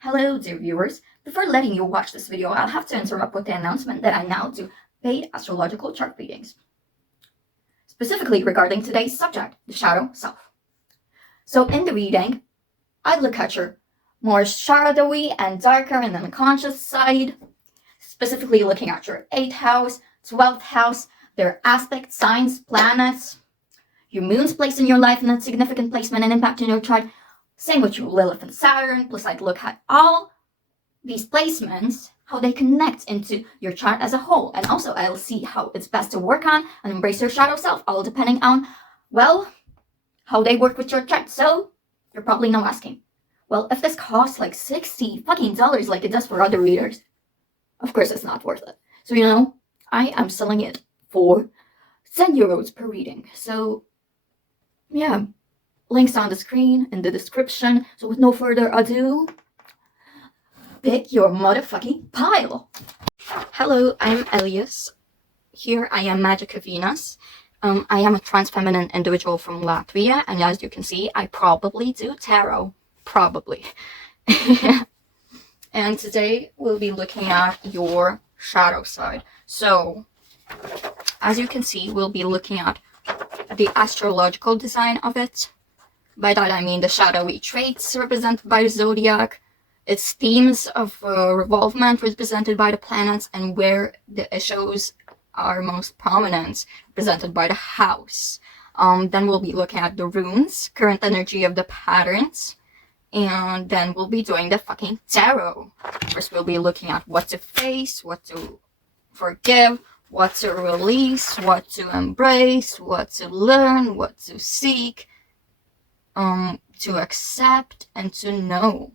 Hello, dear viewers. Before letting you watch this video, I'll have to interrupt with the announcement that I now do paid astrological chart readings, specifically regarding today's subject, the shadow self. So in the reading, I'd look at your more shadowy and darker and unconscious side, specifically looking at your 8th house, 12th house, their aspect, signs, planets, your moon's place in your life and its significant placement and impact in your chart. Same with your Lilith and Saturn, plus I'd look at all these placements, how they connect into your chart as a whole. And also I'll see how it's best to work on and embrace your shadow self, all depending on, well, how they work with your chart. So you're probably now asking, well, if this costs like $60 fucking like it does for other readers, of course it's not worth it. So, I am selling it for 10 euros per reading. So, yeah. Links on the screen, in the description. So with no further ado, pick your motherfucking pile. Hello, I'm Elias. Here I am Magica Venus. I am a trans feminine individual from Latvia, and as you can see, I probably do tarot. Probably. And today we'll be looking at your shadow side. So, as you can see, we'll be looking at the astrological design of it. By that I mean the shadowy traits represented by the zodiac, its themes of revolvement represented by the planets, and where the issues are most prominent, represented by the house. Then we'll be looking at the runes, current energy of the patterns, and then we'll be doing the fucking tarot. First we'll be looking at what to face, what to forgive, what to release, what to embrace, what to learn, what to seek, to accept and to know.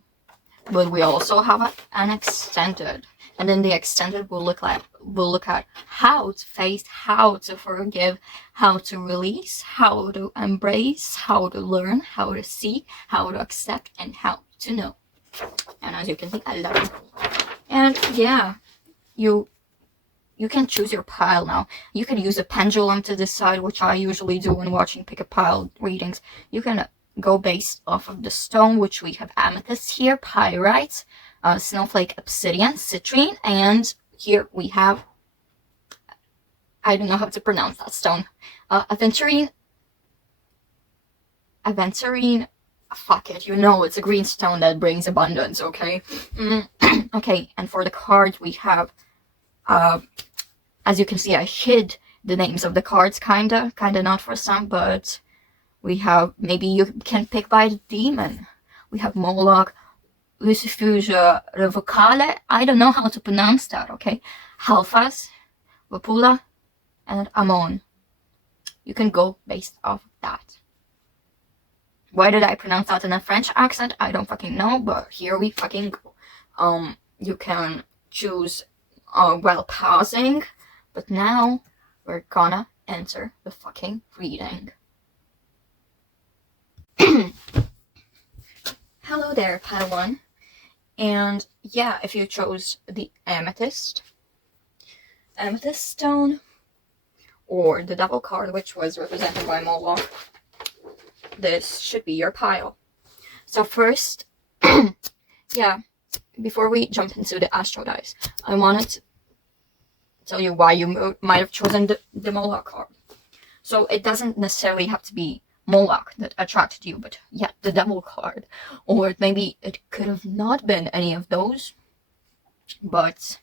But we also have an extended, and in the extended we'll look at how to face, how to forgive, how to release, how to embrace, how to learn, how to seek, how to accept, and how to know. And as you can see, I love it. And yeah, you can choose your pile now. You can use a pendulum to decide, which I usually do when watching pick a pile readings. You can go based off of the stone, which we have amethyst here, pyrite, snowflake obsidian, citrine, and here we have, I don't know how to pronounce that stone, aventurine, fuck it, it's a green stone that brings abundance, okay? Okay, and for the cards we have, as you can see, I hid the names of the cards, kinda not for some, but we have, maybe you can pick by the demon. We have Moloch, Lucifugia Revocale, I don't know how to pronounce that, okay? Halfas, Vapula, and Amon. You can go based off of that. Why did I pronounce that in a French accent? I don't fucking know, but here we fucking go. You can choose while pausing, but now we're gonna enter the fucking reading. Hello there, Padawan. And yeah, if you chose the amethyst stone, or the devil card, which was represented by Moloch, this should be your pile. So first, yeah, before we jump into the astro dice, I wanted to tell you why you might have chosen the Moloch card. So it doesn't necessarily have to be Moloch that attracted you, but yeah, the devil card. Or maybe it could have not been any of those, but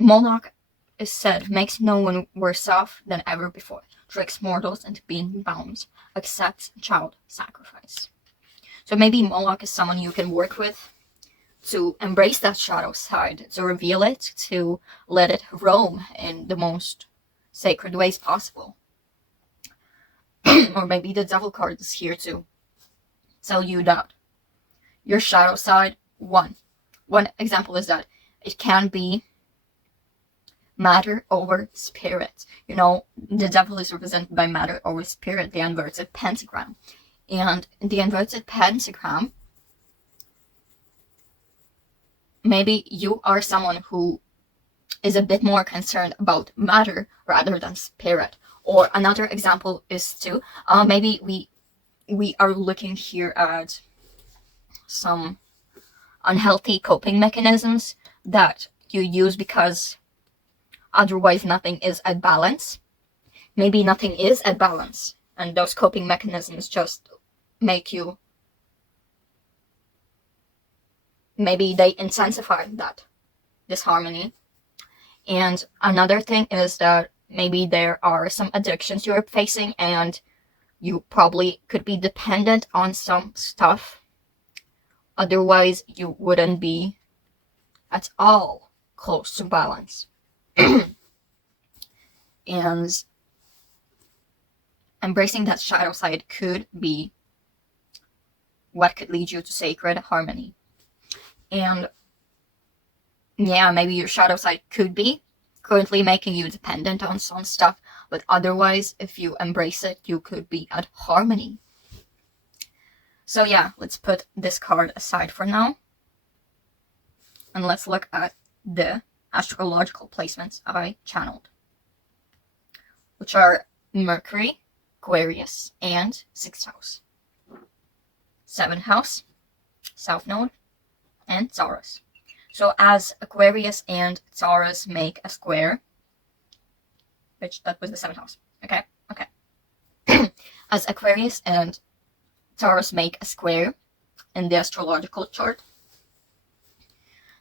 Moloch is said makes no one worse off than ever before, tricks mortals into being bound, accepts child sacrifice. So maybe Moloch is someone you can work with to embrace that shadow side, to reveal it, to let it roam in the most sacred ways possible. Or maybe the devil card is here to tell you that your shadow side, one example is that it can be matter over spirit. The devil is represented by matter over spirit, the inverted pentagram. And the inverted pentagram, maybe you are someone who is a bit more concerned about matter rather than spirit. Or another example is to, maybe we are looking here at some unhealthy coping mechanisms that you use because otherwise nothing is at balance. Maybe nothing is at balance, and those coping mechanisms just make you, maybe they intensify that disharmony. And another thing is that maybe there are some addictions you're facing and you probably could be dependent on some stuff. Otherwise, you wouldn't be at all close to balance. And embracing that shadow side could be what could lead you to sacred harmony. And yeah, maybe your shadow side could be currently making you dependent on some stuff, but otherwise, if you embrace it, you could be at harmony. So yeah, let's put this card aside for now. And let's look at the astrological placements I channeled, which are Mercury, Aquarius, and 6th house. 7th house, South Node, and Taurus. So as Aquarius and Taurus make a square, which that was the 7th house. Okay. As Aquarius and Taurus make a square in the astrological chart,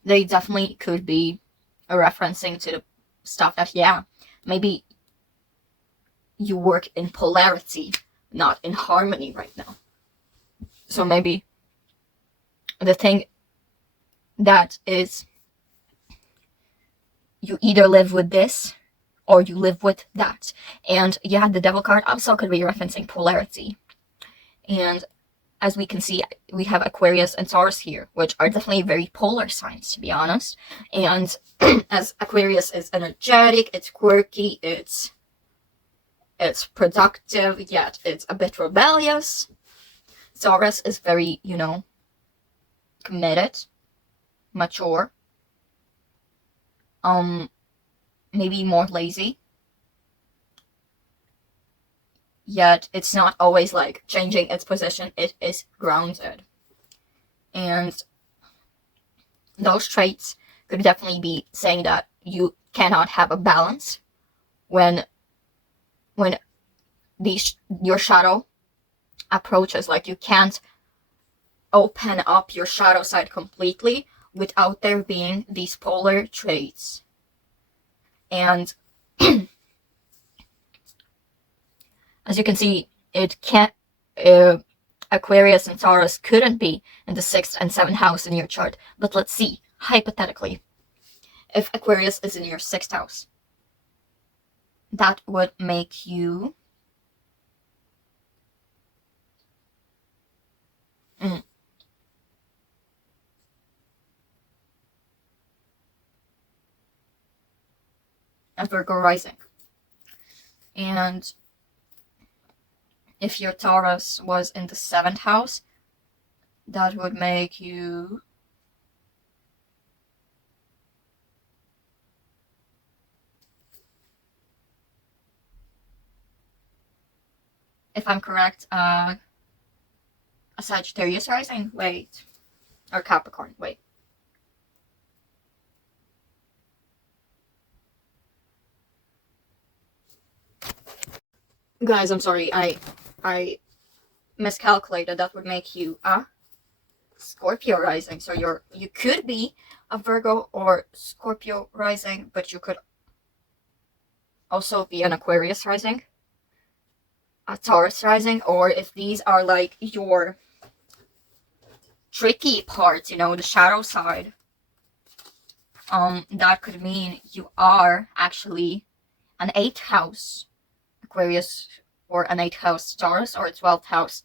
they definitely could be referencing to the stuff that, yeah, maybe you work in polarity, not in harmony right now. So maybe the thing that is, you either live with this or you live with that. And yeah, the Devil card also could be referencing polarity. And as we can see, we have Aquarius and Taurus here, which are definitely very polar signs, to be honest. And as Aquarius is energetic, it's quirky, it's productive, yet it's a bit rebellious. Taurus is very, committed, mature, maybe more lazy, yet it's not always like changing its position. It is grounded, and those traits could definitely be saying that you cannot have a balance when your shadow approaches. Like, you can't open up your shadow side completely without there being these polar traits. And as you can see, it can't, Aquarius and Taurus couldn't be in the 6th and 7th house in your chart. But let's see, hypothetically, if Aquarius is in your 6th house, that would make you a Virgo rising. And if your Taurus was in the 7th house, that would make you if I'm correct, a Sagittarius rising? Wait. Or Capricorn, wait. Guys, I'm sorry, I miscalculated. That would make you a Scorpio rising. So you could be a Virgo or Scorpio rising, but you could also be an Aquarius rising, a Taurus rising, or if these are like your tricky parts, the shadow side, that could mean you are actually an 8th house Aquarius, or an 8th house Taurus, or a 12th house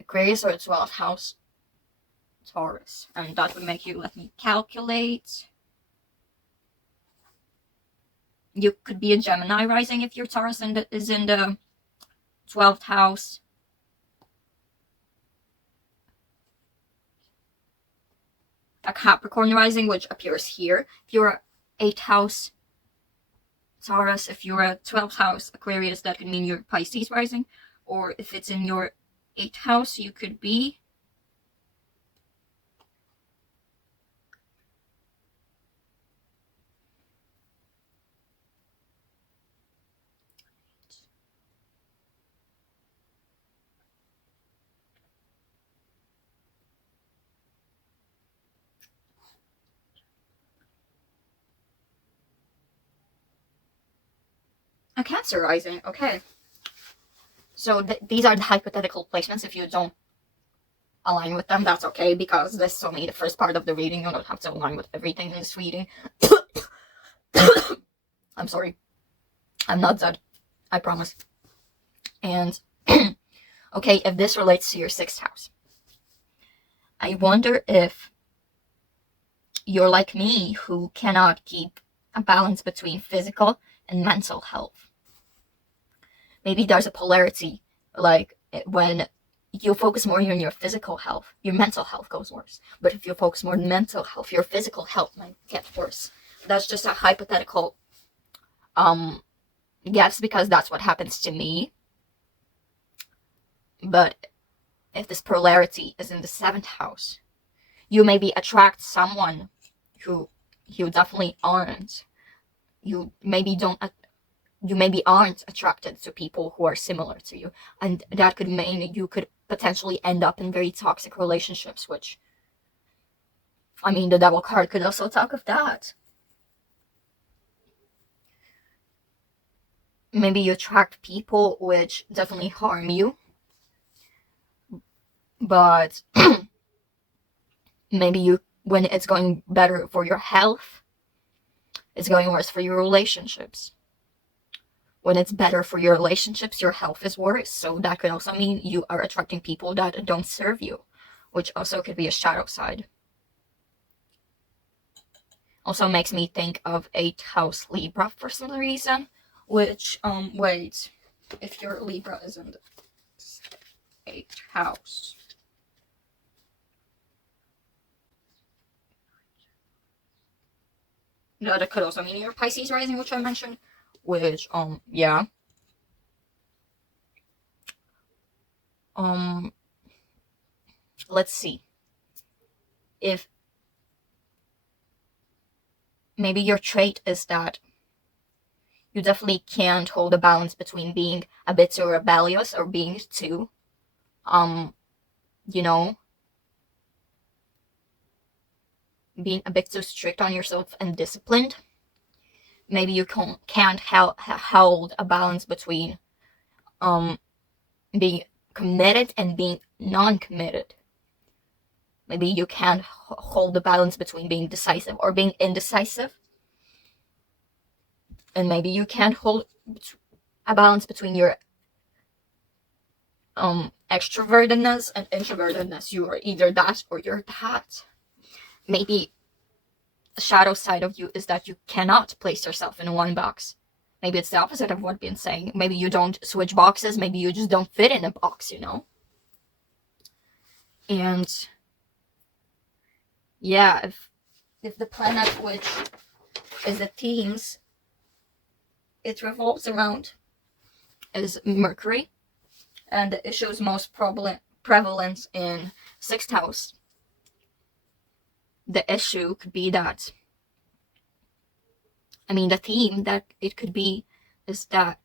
Aquarius, or a 12th house Taurus. And that would make you, let me calculate. You could be a Gemini rising if your Taurus is in the 12th house. A Capricorn rising, which appears here. If you're an 8th house Taurus, if you're a 12th house Aquarius, that could mean you're Pisces rising. Or if it's in your 8th house, you could be a Cancer rising. Okay. So these are the hypothetical placements. If you don't align with them, that's okay, because this is only the first part of the reading. You don't have to align with everything in this reading. I'm sorry. I'm not dead. I promise. And, okay, if this relates to your 6th house, I wonder if you're like me, who cannot keep a balance between physical and mental health. Maybe there's a polarity, like when you focus more on your physical health, your mental health goes worse. But if you focus more on mental health, your physical health might get worse. That's just a hypothetical guess, because that's what happens to me. But if this polarity is in the 7th house, you maybe attract someone who you definitely aren't. You maybe aren't attracted to people who are similar to you, and that could mean you could potentially end up in very toxic relationships, which, I mean, the Devil card could also talk of that. Maybe you attract people which definitely harm you, but maybe when it's going better for your health, it's going worse for your relationships. When it's better for your relationships, your health is worse. So that could also mean you are attracting people that don't serve you, which also could be a shadow side. Also makes me think of 8th house Libra for some reason, which, wait, if your Libra is in the 8th house. No, that could also mean your Pisces rising, which I mentioned, which, yeah. Let's see. If maybe your trait is that you definitely can't hold a balance between being a bit too rebellious or being too, you know, being a bit too strict on yourself and disciplined. Maybe you can't hold a balance between being committed and being non-committed. Maybe you can't hold the balance between being decisive or being indecisive. And maybe you can't hold a balance between your extrovertedness and introvertedness. You are either that or you're that. Maybe the shadow side of you is that you cannot place yourself in one box. Maybe it's the opposite of what I've been saying. Maybe you don't switch boxes. Maybe you just don't fit in a box, you know? And yeah, if the planet which is the themes it revolves around is Mercury, and the issue is most prevalent in 6th house, the issue could be that, I mean, the theme that it could be is that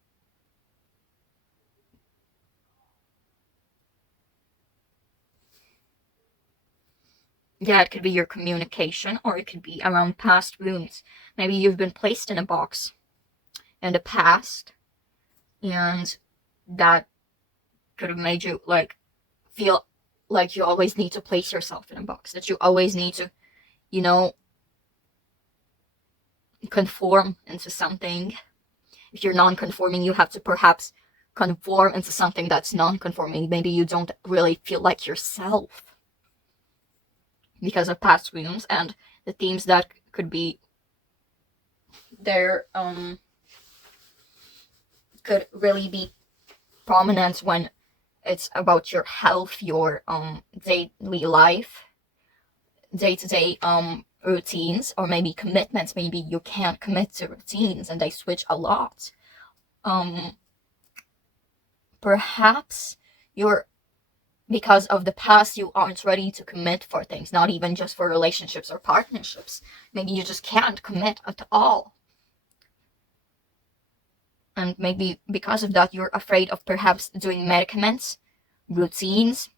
yeah, it could be your communication, or it could be around past wounds. Maybe you've been placed in a box in the past, and that could have made you like feel like you always need to place yourself in a box, that you always need to, you know, conform into something. If you're non-conforming, you have to perhaps conform into something that's non-conforming. Maybe you don't really feel like yourself because of past wounds, and the themes that could be there could really be prominent when it's about your health, your daily life, day-to-day routines, or maybe commitments. Maybe you can't commit to routines and they switch a lot. Perhaps because of the past, you aren't ready to commit for things, not even just for relationships or partnerships. Maybe you just can't commit at all. And maybe because of that, you're afraid of perhaps doing medicaments, routines.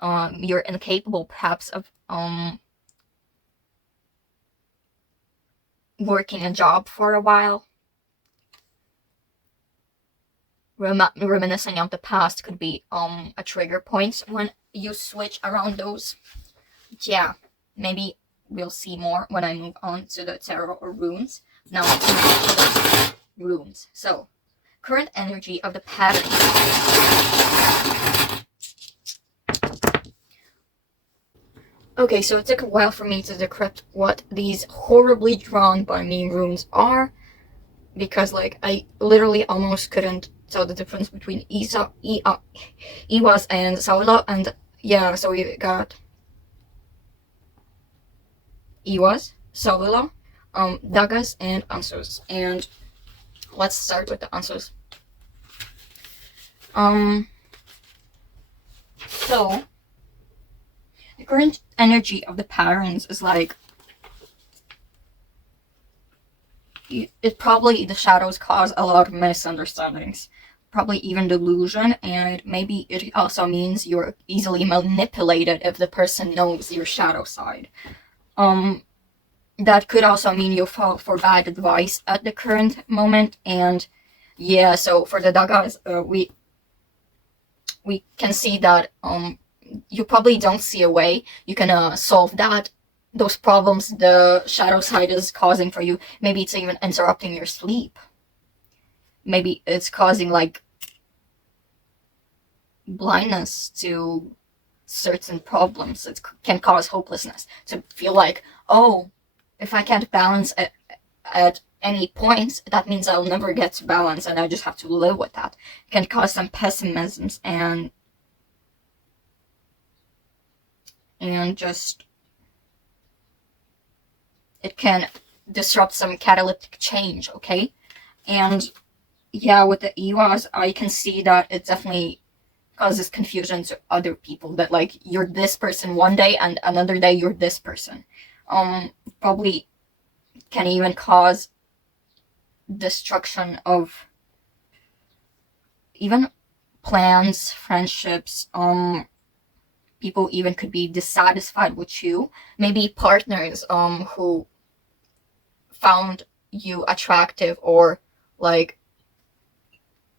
You're incapable perhaps of working a job for a while. Reminiscing of the past could be a trigger point when you switch around those. Yeah, maybe we'll see more when I move on to the tarot or runes. Now let's move on to the runes. So, current energy of the pattern. Okay, so it took a while for me to decrypt what these horribly drawn by me runes are, because like I literally almost couldn't tell the difference between Iwas and Saula, and yeah, so we got Iwas, Saula, Dagas, and Ansos. And let's start with the Ansos. So the current energy of the patterns is like, it probably, the shadows cause a lot of misunderstandings, probably even delusion, and maybe it also means you're easily manipulated if the person knows your shadow side. That could also mean you fall for bad advice at the current moment, and yeah, so for the Dagas, we can see that you probably don't see a way you can solve those problems the shadow side is causing for you. Maybe it's even interrupting your sleep. Maybe it's causing like blindness to certain problems. It can cause hopelessness, to feel like, oh, if I can't balance at any point, that means I'll never get to balance and I just have to live with that. It can cause some pessimisms and just, it can disrupt some catalytic change, okay? And yeah, with the Iwas, I can see that it definitely causes confusion to other people, that like you're this person one day and another day you're this person. Probably can even cause destruction of even plans, friendships. People even could be dissatisfied with you. Maybe partners who found you attractive or like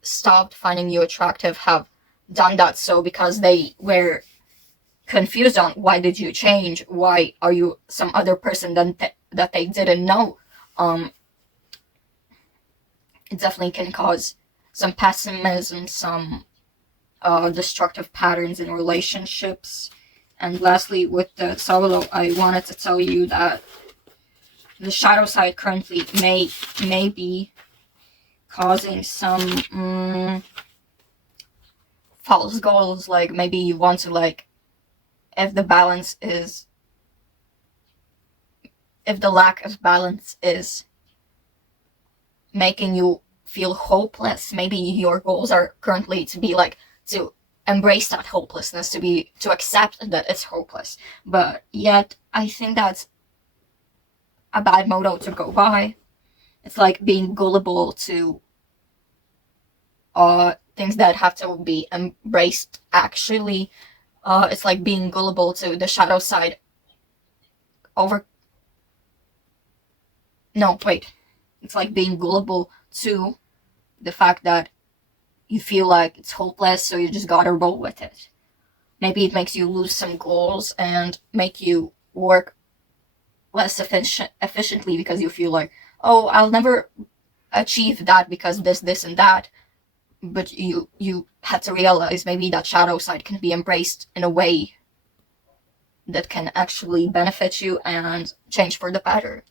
stopped finding you attractive have done that so because they were confused on why did you change, why are you some other person that they didn't know. It definitely can cause some pessimism, some destructive patterns in relationships. And lastly, with the solo, I wanted to tell you that the shadow side currently may be causing some false goals. Like maybe you want to, like, if the lack of balance is making you feel hopeless, maybe your goals are currently to be like to embrace that hopelessness, to accept that it's hopeless. But yet I think that's a bad motto to go by. It's like being gullible to things that have to be embraced. Actually, it's like being gullible to the shadow side it's like being gullible to the fact that you feel like it's hopeless, so you just gotta roll with it. Maybe it makes you lose some goals and make you work less efficiently because you feel like, oh, I'll never achieve that because this, and that. But you have to realize maybe that shadow side can be embraced in a way that can actually benefit you and change for the better.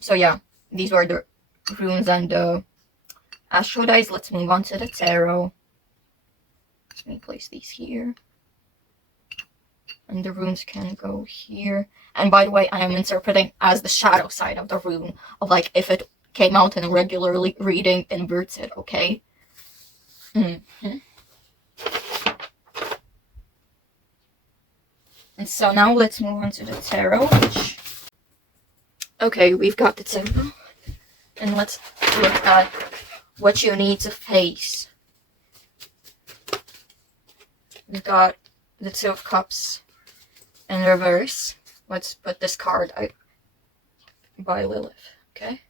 So yeah, these were the runes and the astral dice. Let's move on to the tarot. Let me place these here. And the runes can go here. And by the way, I am interpreting as the shadow side of the rune, of like if it came out in a regular reading inverted, okay? Mm-hmm. And so now let's move on to the tarot, okay, we've got the tarot. And let's look at what you need to face. We've got the Two of Cups in reverse. let's put this card by Lilith. Okay,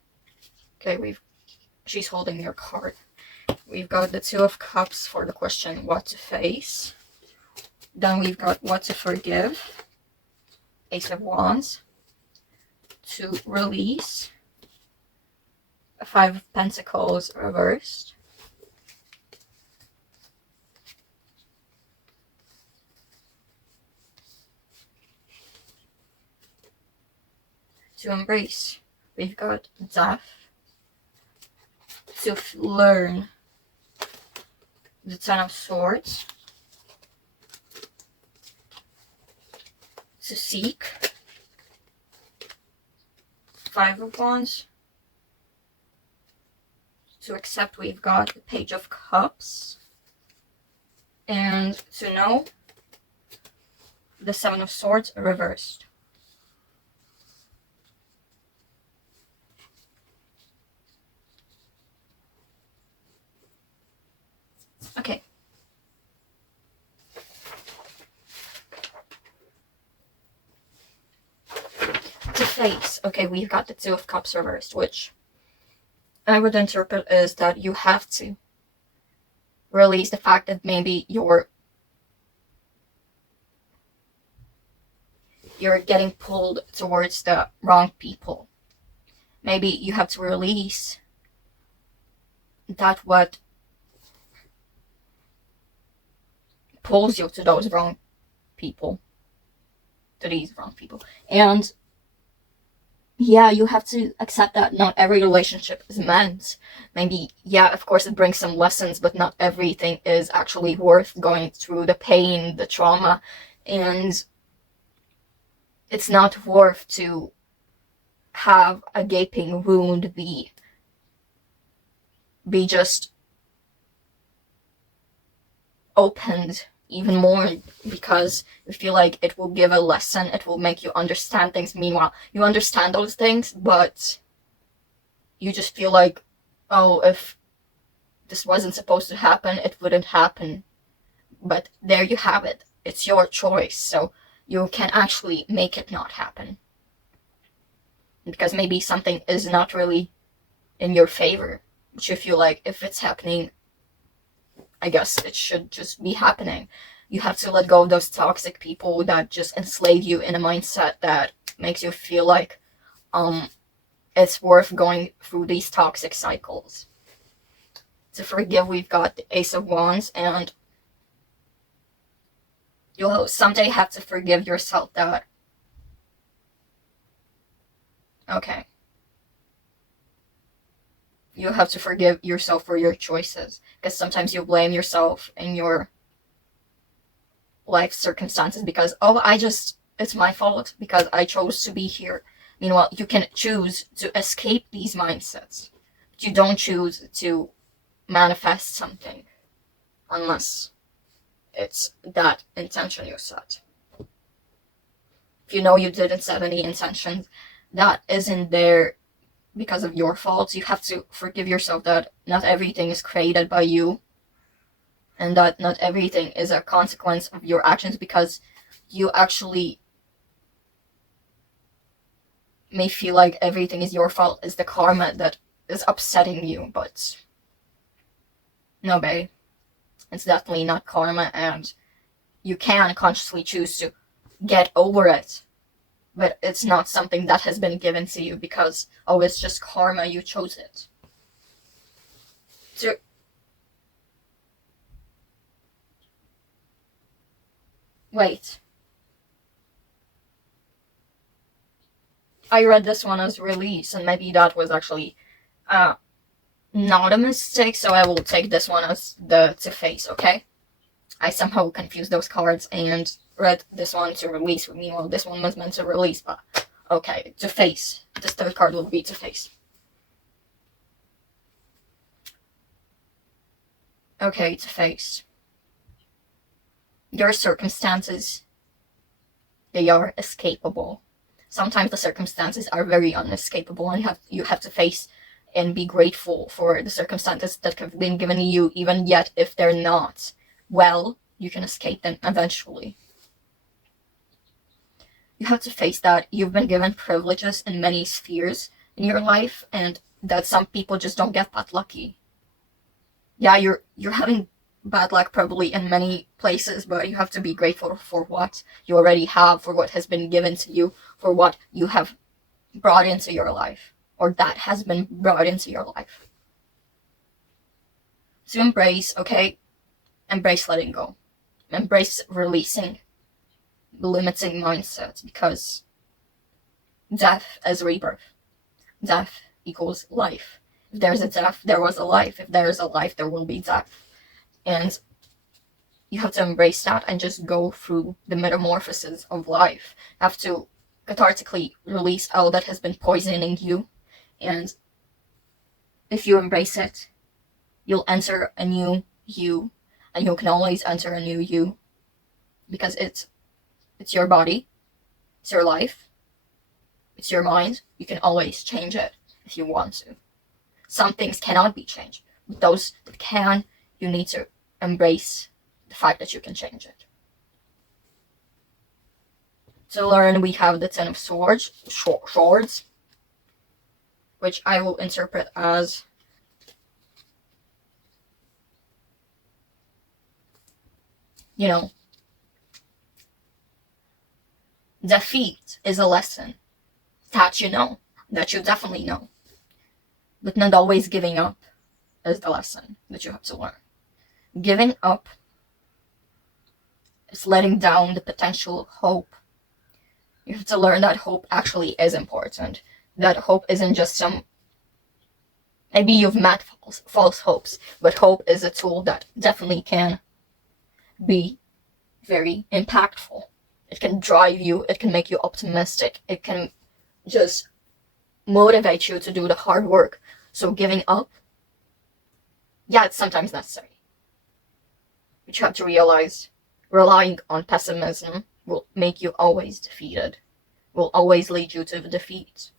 she's holding your card. We've got the Two of Cups for the question what to face. Then we've got what to forgive. Ace of Wands. To release. Five of Pentacles reversed. To embrace. We've got Death. To learn. The Ten of Swords. To seek. Five of Wands. To accept, we've got the Page of Cups. And to know, the Seven of Swords reversed. Okay. To face, okay, we've got the Two of Cups reversed, which I would interpret as that you have to release the fact that maybe you're getting pulled towards the wrong people. Maybe you have to release that what pulls you to those wrong people, to these wrong people. And yeah, you have to accept that not every relationship is meant. Maybe, yeah, of course it brings some lessons, but not everything is actually worth going through the pain, the trauma, and it's not worth to have a gaping wound be just opened even more, because you feel like it will give a lesson, it will make you understand things. Meanwhile, you understand those things, but you just feel like, oh, if this wasn't supposed to happen, it wouldn't happen. But there you have it. It's your choice, so you can actually make it not happen. Because maybe something is not really in your favor, but you feel like if it's happening, I guess it should just be happening. You have to let go of those toxic people that just enslave you in a mindset that makes you feel like it's worth going through these toxic cycles. To forgive, we've got the Ace of Wands, and you'll someday have to forgive yourself that, okay, you have to forgive yourself for your choices, because sometimes you blame yourself in your life circumstances because, oh, it's my fault because I chose to be here. Meanwhile, you can choose to escape these mindsets, but you don't choose to manifest something unless it's that intention you set. If you know you didn't set any intentions, that isn't there because of your faults. You have to forgive yourself that not everything is created by you, and that not everything is a consequence of your actions, because you actually may feel like everything is your fault, is the karma that is upsetting you, but no, babe. It's definitely not karma, and you can consciously choose to get over it, but it's not something that has been given to you because, oh, it's just karma, you chose it. Wait. I read this one as release, and maybe that was actually not a mistake, so I will take this one as the to face, okay? I somehow confused those cards and read this one to release. Meanwhile, this one was meant to release, but okay, to face. This third card will be to face. Okay, to face. Your circumstances, they are escapable. Sometimes the circumstances are very unescapable, and you have to face and be grateful for the circumstances that have been given to you, even yet if they're not well, you can escape them eventually. You have to face that you've been given privileges in many spheres in your life, and that some people just don't get that lucky. Yeah, you're having bad luck probably in many places, but you have to be grateful for what you already have, for what has been given to you, for what you have brought into your life, or that has been brought into your life. So embrace, okay? Embrace letting go. Embrace releasing limiting mindsets, because death is rebirth. Death equals life. If there's a death, there was a life. If there is a life, there will be death. And you have to embrace that and just go through the metamorphosis of life. You have to cathartically release all that has been poisoning you. And if you embrace it, you'll enter a new you. And you can always enter a new you, because it's your body, it's your life, it's your mind. You can always change it if you want to. Some things cannot be changed, but those that can, you need to embrace the fact that you can change it. To learn, we have the Ten of Swords, which I will interpret as defeat is a lesson that that you definitely know. But not always giving up is the lesson that you have to learn. Giving up is letting down the potential hope. You have to learn that hope actually is important. That hope isn't just some... Maybe you've met false hopes, but hope is a tool that definitely can be very impactful. It can drive you, it can make you optimistic, it can just motivate you to do the hard work. So giving up, yeah, it's sometimes necessary. But you have to realize relying on pessimism will make you always defeated, will always lead you to defeat,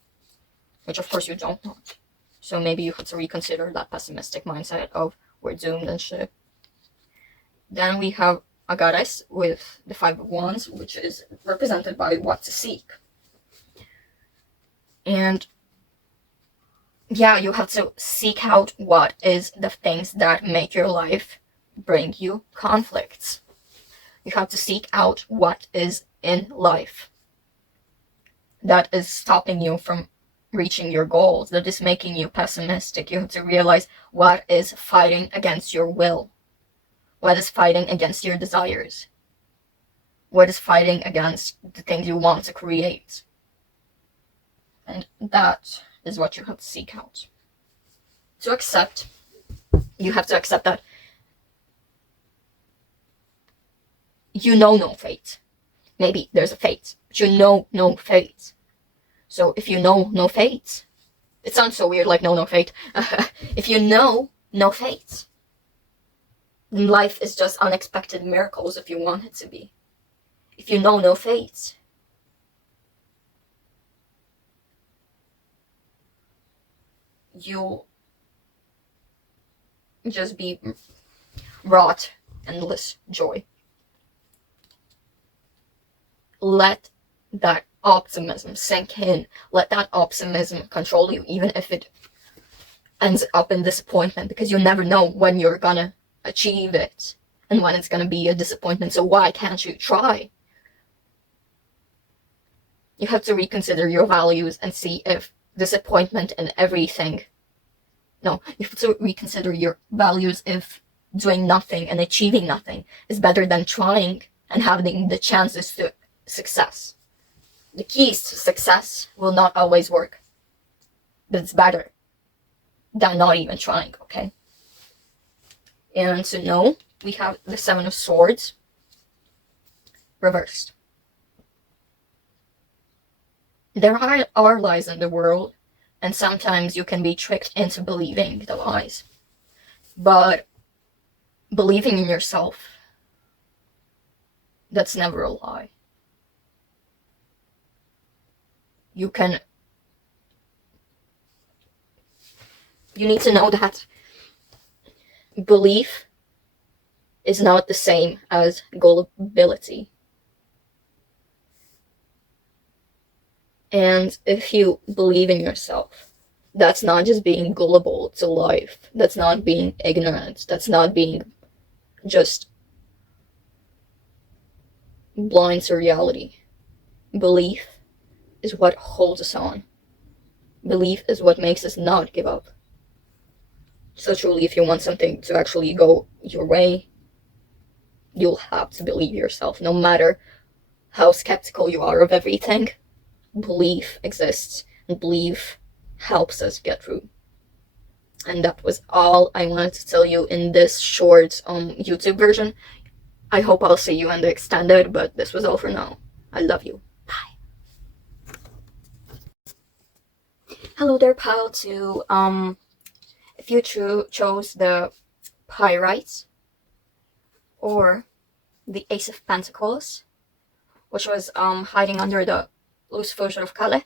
which of course you don't want. So maybe you have to reconsider that pessimistic mindset of we're doomed and shit. Then we have a goddess with the Five of Wands, which is represented by what to seek. And yeah, you have to seek out what is the things that make your life bring you conflicts. You have to seek out what is in life that is stopping you from reaching your goals, that is making you pessimistic. You have to realize what is fighting against your will, what is fighting against your desires, what is fighting against the things you want to create. And that is what you have to seek out. To accept, you have to accept that you know no fate. Maybe there's a fate, but you know no fate. So if you know no fate, it sounds so weird, like no fate. If you know no fate, then life is just unexpected miracles if you want it to be. If you know no fate, you'll just be wrought endless joy. Let that optimism sink in. Let that optimism control you, even if it ends up in disappointment, because you never know when you're gonna achieve it and when it's gonna be a disappointment. So why can't you try? You have to reconsider your values and see if disappointment in everything... No, you have to reconsider your values if doing nothing and achieving nothing is better than trying and having the chances to success. The keys to success will not always work, but it's better than not even trying, okay? And so no, we have the Seven of Swords reversed. There are lies in the world, and sometimes you can be tricked into believing the lies. But believing in yourself, that's never a lie. You need to know that belief is not the same as gullibility. And if you believe in yourself, that's not just being gullible to life. That's not being ignorant. That's not being just blind to reality. Belief is what holds us on. Belief is what makes us not give up. So truly, if you want something to actually go your way, you'll have to believe yourself. No matter how skeptical you are of everything, belief exists, and belief helps us get through. And that was all I wanted to tell you in this short YouTube version. I hope I'll see you in the extended, but this was all for now. I love you. Bye. Hello there, pile 2. If you chose the Pyrite or the Ace of Pentacles, which was hiding under the loose version of Kale,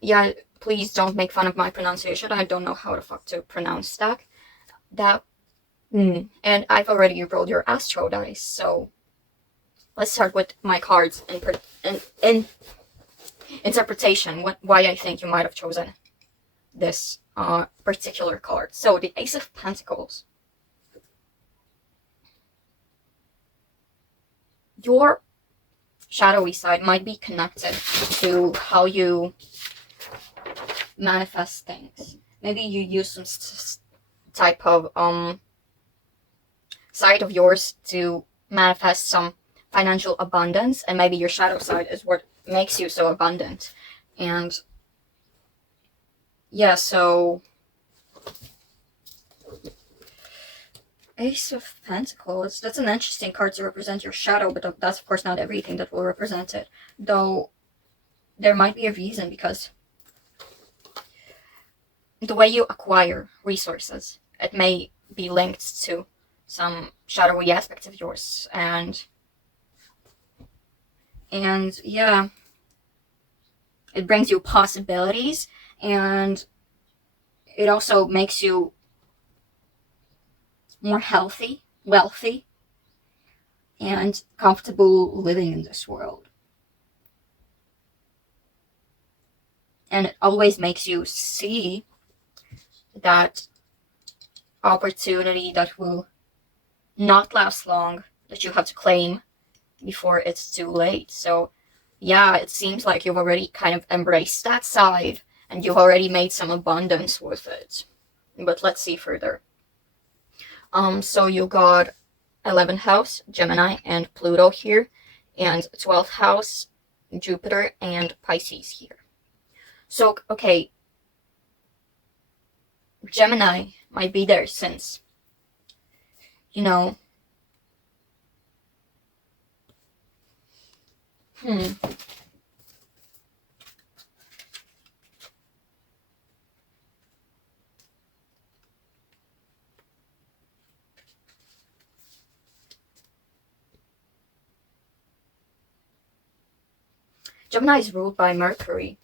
yeah, please don't make fun of my pronunciation. I don't know how the fuck to pronounce that. And I've already rolled your astro dice, so let's start with my cards in interpretation. Why I think you might have chosen this particular card. So the Ace of Pentacles. Your shadowy side might be connected to how you manifest things. Maybe you use some type of side of yours to manifest some financial abundance, and maybe your shadow side is what makes you so abundant. And yeah, so Ace of Pentacles, that's an interesting card to represent your shadow, but that's of course not everything that will represent it. Though there might be a reason, because the way you acquire resources, it may be linked to some shadowy aspects of yours. And yeah, it brings you possibilities, and it also makes you more healthy, wealthy, and comfortable living in this world. And it always makes you see that opportunity that will not last long, that you have to claim before it's too late. So yeah, it seems like you've already kind of embraced that side, and you've already made some abundance with it. But let's see further. So you got 11th house, Gemini and Pluto here, and 12th house, Jupiter and Pisces here. So, okay, Gemini might be there since, you know, Gemini is ruled by Mercury.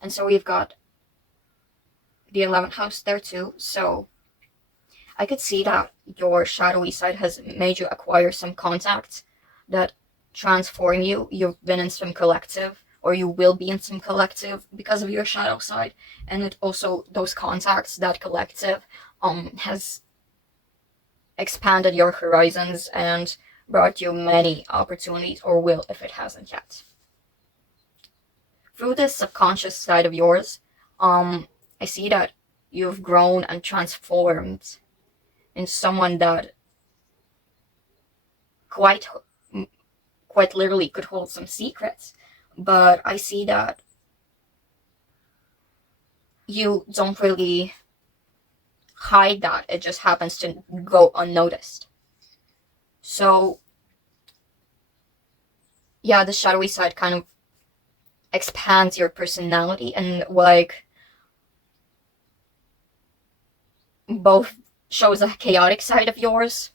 And so we've got the 11th house there too. So I could see that your shadowy side has made you acquire some contacts that transform you. You've been in some collective, or you will be in some collective because of your shadow side. And it also, those contacts, that collective, has expanded your horizons and brought you many opportunities, or will if it hasn't yet. Through this subconscious side of yours, I see that you've grown and transformed in someone that quite literally could hold some secrets. But I see that you don't really hide that. It just happens to go unnoticed. So yeah, the shadowy side kind of expands your personality, and like both shows a chaotic side of yours,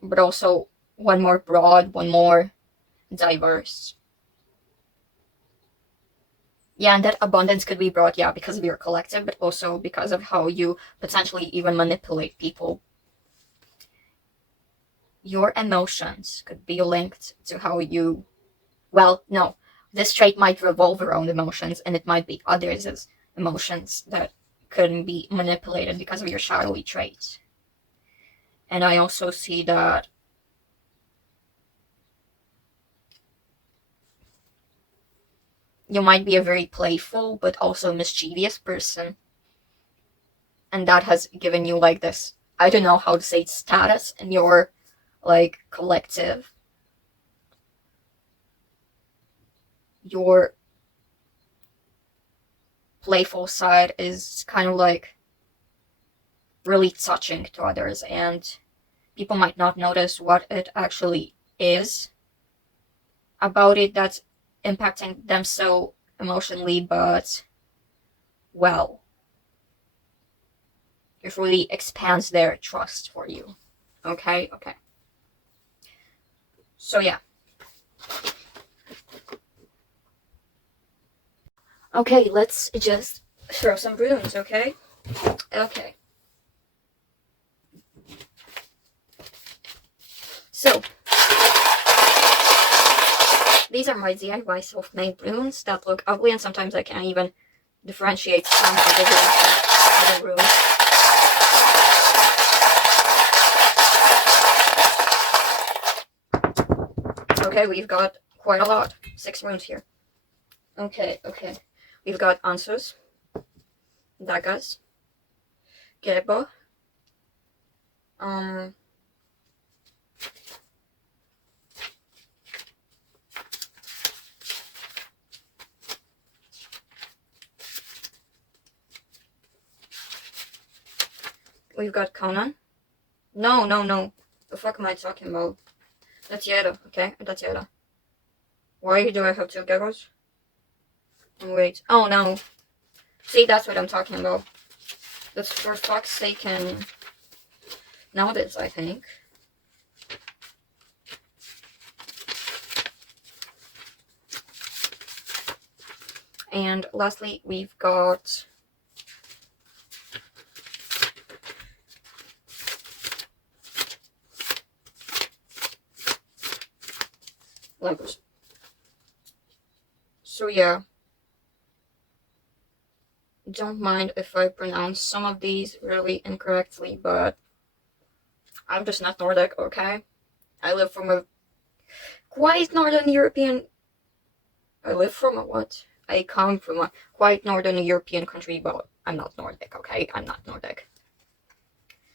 but also one more broad, one more diverse. Yeah, and that abundance could be brought, yeah, because of your collective, but also because of how you potentially even manipulate people. Your emotions could be linked to how you, well, no, this trait might revolve around emotions, and it might be others' emotions that couldn't be manipulated because of your shadowy traits. And I also see that you might be a very playful but also mischievous person. And that has given you like this, I don't know how to say, status in your like collective. Your playful side is kind of like really touching to others, and people might not notice what it actually is about it that's impacting them so emotionally, but well, it really expands their trust for you. Okay. So yeah. Okay, let's just throw some runes, okay? Okay. So, these are my DIY self-made runes that look ugly, and sometimes I can't even differentiate some of the runes from other runes. Okay, we've got quite a lot. 6 runes here. Okay. We've got Ansus, Dagas, Gebo, we've got Conan. No. The fuck am I talking about? That's Yeda, okay? That's Yeda. Why do I have 2 Gebos? Wait. Oh no. See, that's what I'm talking about. That's for fuck's sake, and now this, I think. And lastly, we've got Legos. So yeah, don't mind if I pronounce some of these really incorrectly, but I'm just not Nordic, okay? I live from a quite Northern European... I come from a quite Northern European country, but I'm not Nordic, okay? I'm not Nordic.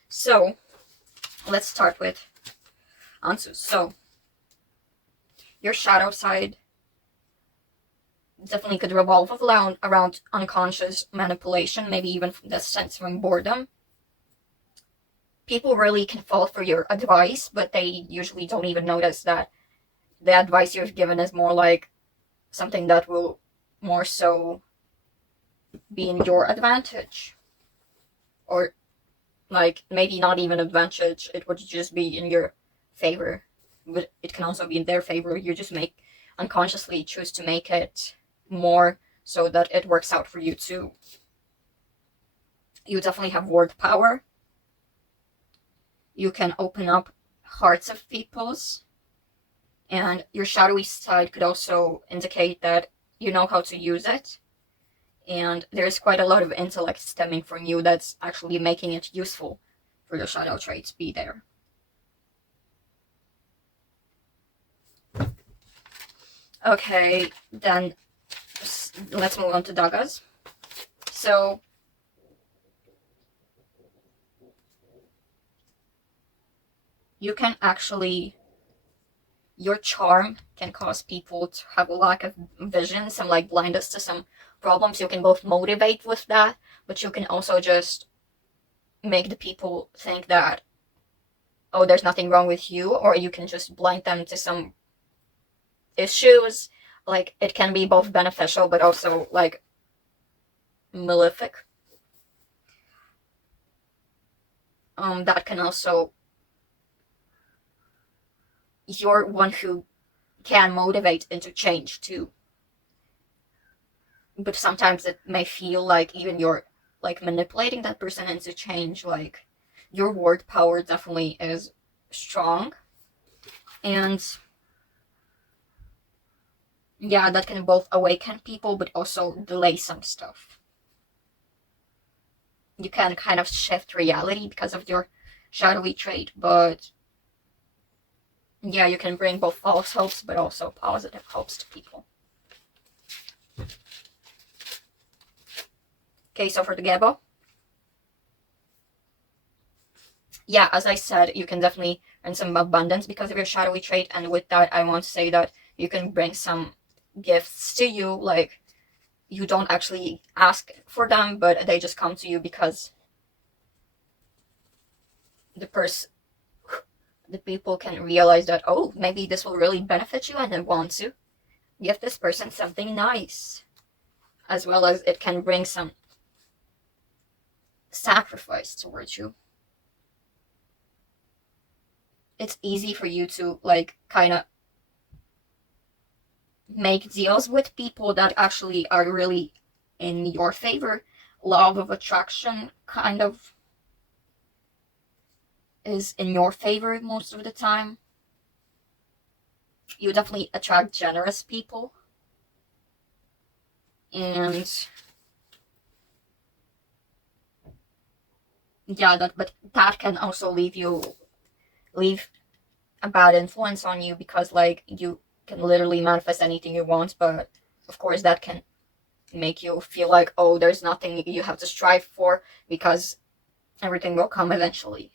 So, let's start with Ansus. So, your shadow side definitely could revolve around unconscious manipulation, maybe even the sense from boredom. People really can fall for your advice, but they usually don't even notice that the advice you've given is more like something that will more so be in your advantage. Or like maybe not even advantage, it would just be in your favor. But it can also be in their favor. You just unconsciously choose to make it more so that it works out for you too. You definitely have word power. You can open up hearts of people's, and your shadowy side could also indicate that you know how to use it, and there's quite a lot of intellect stemming from you that's actually making it useful for your shadow traits be there. Okay, then let's move on to Dagas. So, you can actually, your charm can cause people to have a lack of vision, some like blindness to some problems. You can both motivate with that, but you can also just make the people think that, oh, there's nothing wrong with you, or you can just blind them to some issues. Like, it can be both beneficial but also like malefic. That can also, you're one who can motivate into change too, but sometimes it may feel like even you're like manipulating that person into change. Like, your word power definitely is strong, and Yeah, that can both awaken people but also delay some stuff. You can kind of shift reality because of your shadowy trait, but yeah, you can bring both false hopes but also positive hopes to people. Okay, so for the Gebo, yeah, as I said, you can definitely earn some abundance because of your shadowy trait, and with that, I want to say that you can bring some gifts to you, like you don't actually ask for them, but they just come to you because the person, the people can realize that, oh, maybe this will really benefit you, and they want to give this person something nice, as well as it can bring some sacrifice towards you. It's easy for you to like kind of make deals with people that actually are really in your favor. Law of attraction kind of is in your favor most of the time. You definitely attract generous people, and yeah, but that can also leave a bad influence on you because like you can literally manifest anything you want, but of course that can make you feel like, oh, there's nothing you have to strive for because everything will come eventually.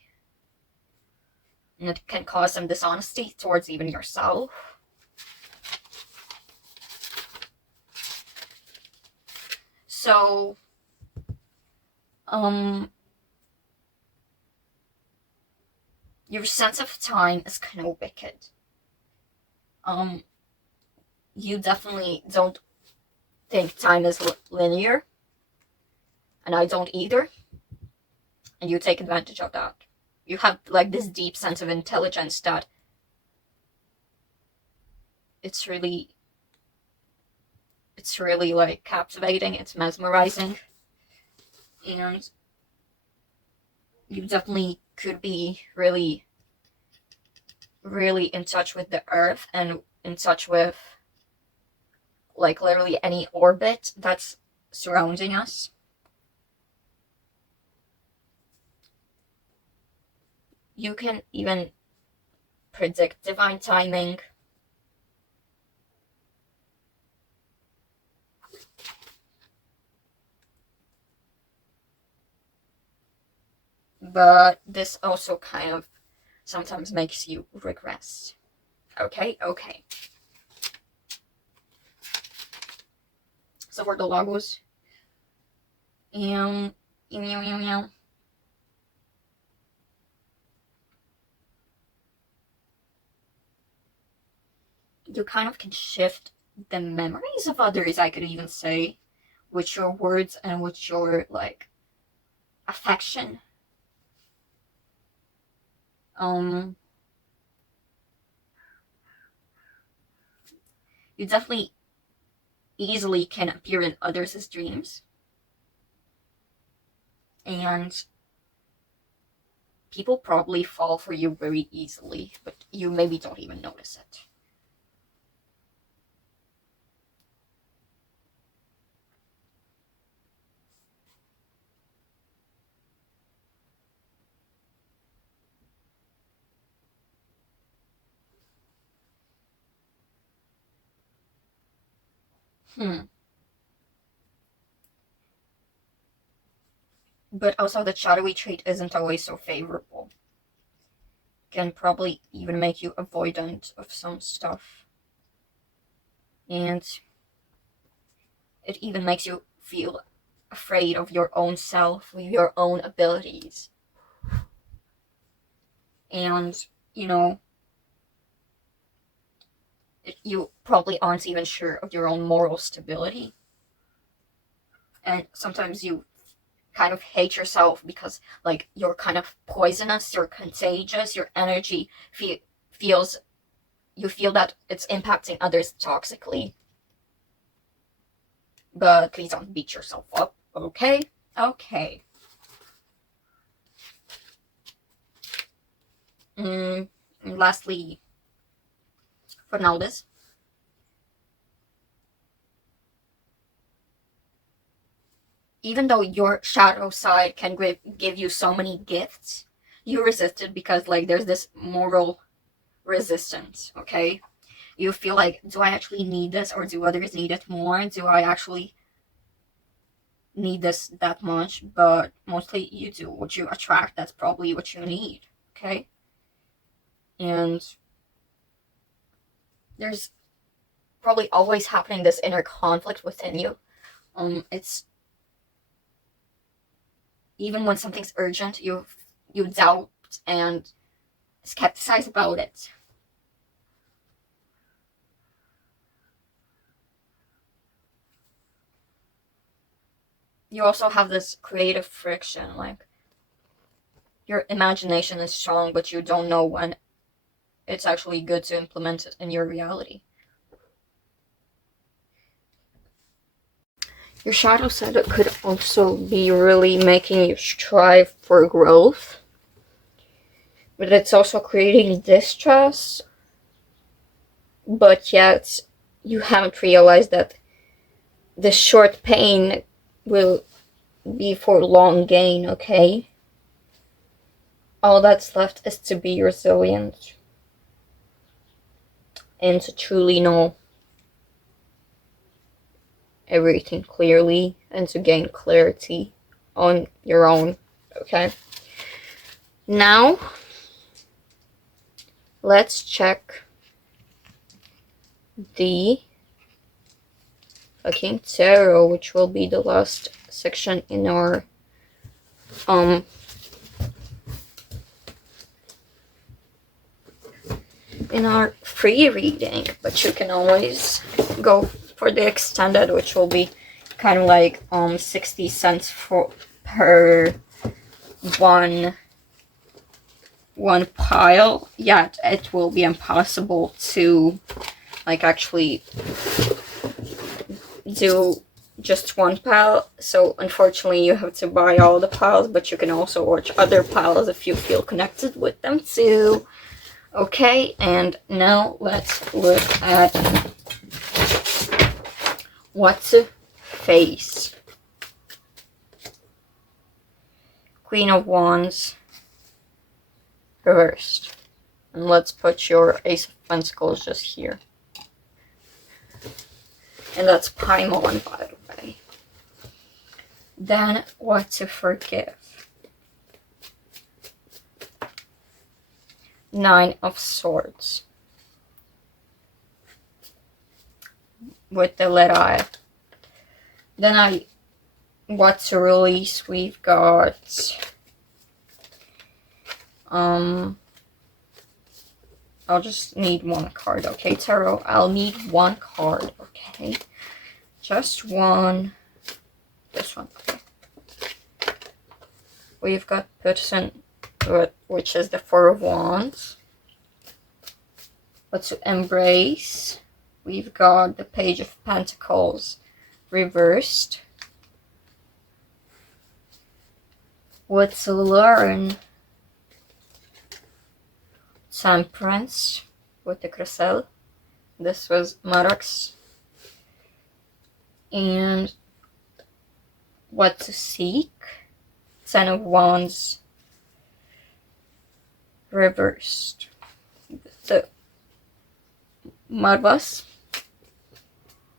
And it can cause some dishonesty towards even yourself. So, um, your sense of time is kind of wicked. Um, you definitely don't think time is linear, and I don't either. And you take advantage of that. You have like this deep sense of intelligence that it's really it's really like captivating, it's mesmerizing, and you definitely could be really in touch with the earth and in touch with like literally any orbit that's surrounding us. You can even predict divine timing. But this also kind of sometimes makes you regress. Okay, okay. So for the logos, um, you kind of can shift the memories of others, I could even say, with your words and with your like affection. Um, you definitely easily can appear in others' dreams, and people probably fall for you very easily, but you maybe don't even notice it. Hmm. But also, the shadowy trait isn't always so favorable. Can probably even make you avoidant of some stuff. And it even makes you feel afraid of your own self, of your own abilities. And, you know, you probably aren't even sure of your own moral stability. And sometimes you kind of hate yourself because, like, you're kind of poisonous, you're contagious, your energy feels, you feel that it's impacting others toxically. But please don't beat yourself up, okay? Okay. And lastly, for now, this even though your shadow side can give you so many gifts, you resist it because like there's this moral resistance, okay? You feel like, do I actually need this, or do others need it more? Do I actually need this that much? But mostly you do. What you attract, that's probably what you need, okay? And there's probably always happening this inner conflict within you. It's even when something's urgent, you doubt and skepticize about it. You also have this creative friction, like your imagination is strong, but you don't know when it's actually good to implement it in your reality. Your shadow side could also be really making you strive for growth, but it's also creating distress, but yet you haven't realized that the short pain will be for long gain, okay? All that's left is to be resilient and to truly know everything clearly and to gain clarity on your own, okay? Now, let's check the fucking tarot, which will be the last section in our free reading, but you can always go for the extended, which will be kind of like 60 cents per one pile. Yet it will be impossible to like actually do just one pile, so unfortunately you have to buy all the piles, but you can also watch other piles if you feel connected with them too. Okay, and now let's look at what to face. Queen of Wands reversed. And let's put your Ace of Pentacles just here. And that's Paimon, by the way. Then what to forgive. Nine of Swords. With the letter I. Then what to release, we've got I'll just need one card, okay, Tarot? I'll need one card, okay? Just one. This one, okay. We've got person, which is the Four of Wands. What to embrace? We've got the Page of Pentacles reversed. What to learn? Temperance with the Crystal. This was Marox. And what to seek? Ten of Wands reversed. The Marvas.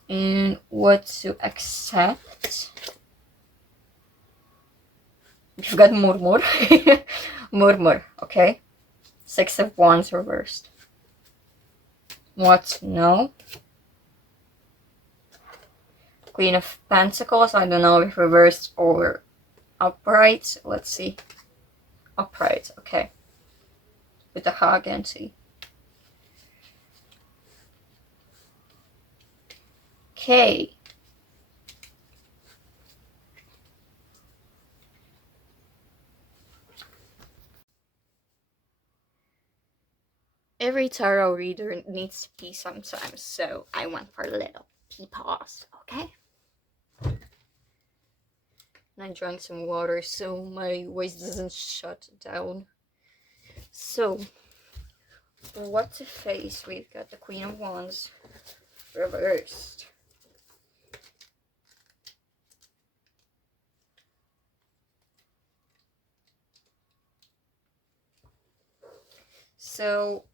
And what to accept? You've got Murmur. Murmur, okay? Six of Wands reversed. What to know? Queen of Pentacles. I don't know if reversed or upright. Let's see. Upright, okay. With the Hagency. Okay. Every tarot reader needs to pee sometimes, so I went for a little pee pause, okay? And I drank some water so my voice doesn't shut down. So, what to face? We've got the Queen of Wands reversed. So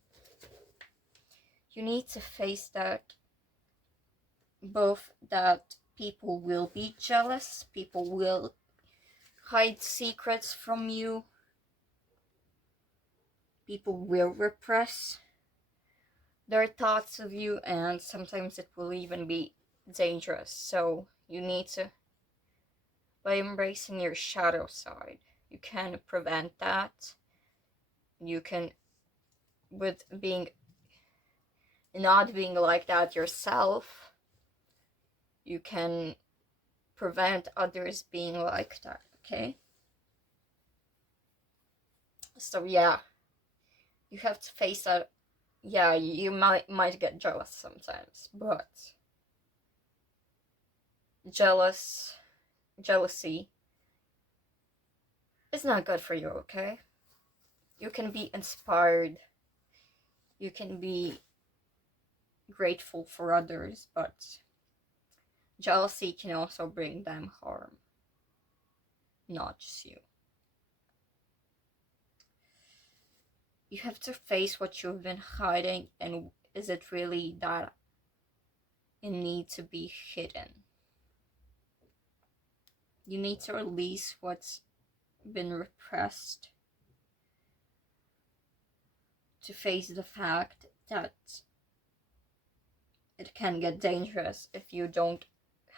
you need to face that, both that people will be jealous, people will hide secrets from you, people will repress their thoughts of you, and sometimes it will even be dangerous. So you need to, by embracing your shadow side, you can prevent that. You can, with being, not being like that yourself, you can prevent others being like that, okay? So yeah, you have to face that. Yeah, you might get jealous sometimes, but jealousy is not good for you, okay? You can be inspired, you can be grateful for others, but jealousy can also bring them harm, not just you. You have to face what you've been hiding, and is it really that it needs to be hidden? You need to release what's been repressed, to face the fact that it can get dangerous if you don't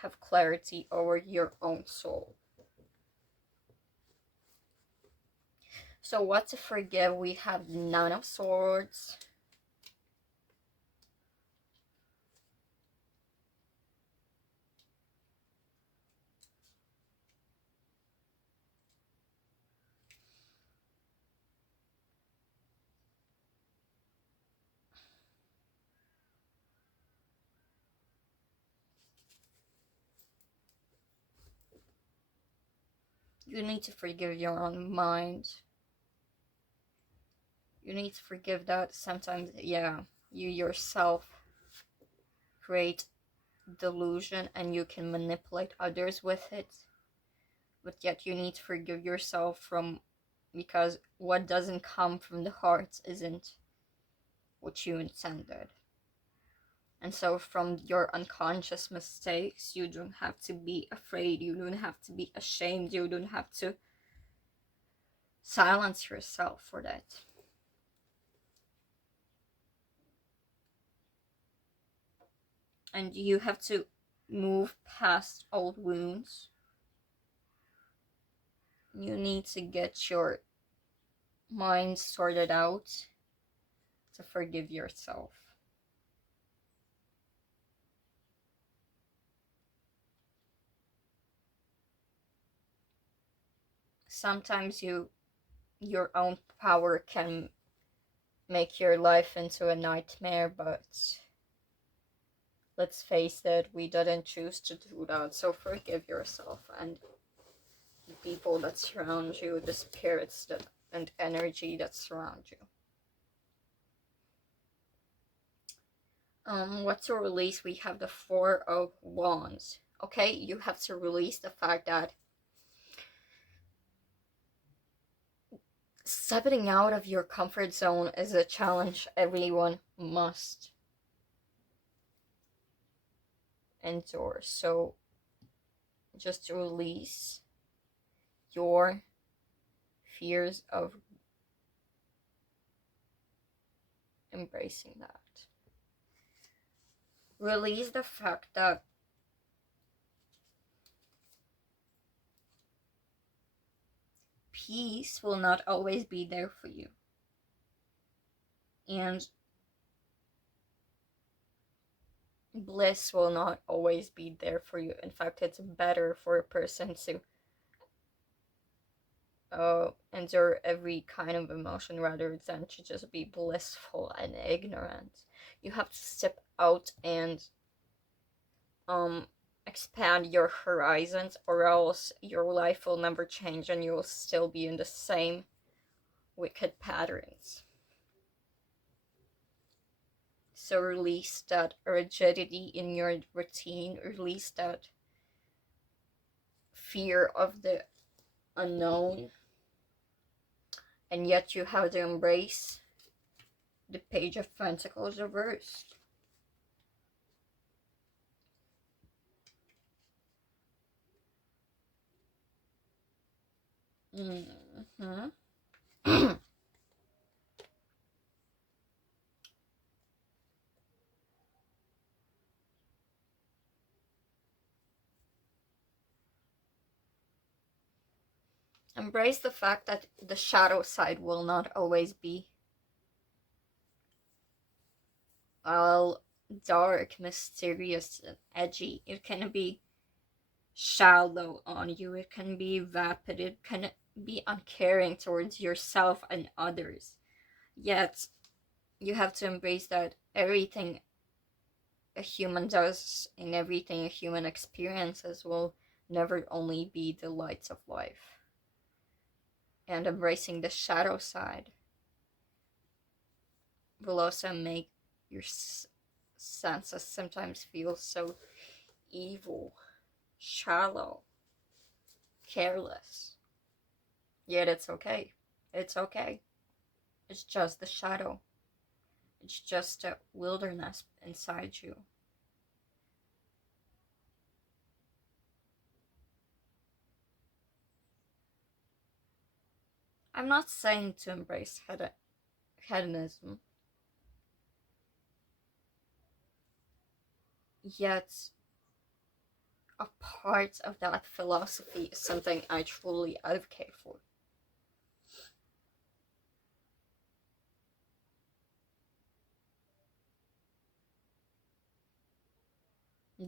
have clarity over your own soul. So what to forgive? We have Nine of Swords. You need to forgive your own mind. You need to forgive that sometimes, yeah, you yourself create delusion and you can manipulate others with it. But yet you need to forgive yourself from, because what doesn't come from the heart isn't what you intended. And so from your unconscious mistakes, you don't have to be afraid, you don't have to be ashamed, you don't have to silence yourself for that. And you have to move past old wounds. You need to get your mind sorted out to forgive yourself. Sometimes your own power can make your life into a nightmare, but let's face it, we didn't choose to do that. So forgive yourself and the people that surround you, the spirits that and energy that surround you. What to release? We have the Four of Wands. Okay, you have to release the fact that stepping out of your comfort zone is a challenge everyone must endure. So just release your fears of embracing that. Release the fact that peace will not always be there for you. And bliss will not always be there for you. In fact, it's better for a person to endure every kind of emotion rather than to just be blissful and ignorant. You have to step out and expand your horizons, or else your life will never change and you will still be in the same wicked patterns. So release that rigidity in your routine, release that fear of the unknown, and yet you have to embrace the Page of Pentacles reversed. Mm-hmm. Embrace the fact that the shadow side will not always be all dark, mysterious, and edgy. It can be shallow on you, it can be vapid, it can be uncaring towards yourself and others. Yet, you have to embrace that everything a human does and everything a human experiences will never only be the lights of life. And embracing the shadow side will also make your senses sometimes feel so evil, shallow, careless. Yet it's okay. It's okay. It's just the shadow. It's just a wilderness inside you. I'm not saying to embrace hedonism, yet a part of that philosophy is something I truly advocate for.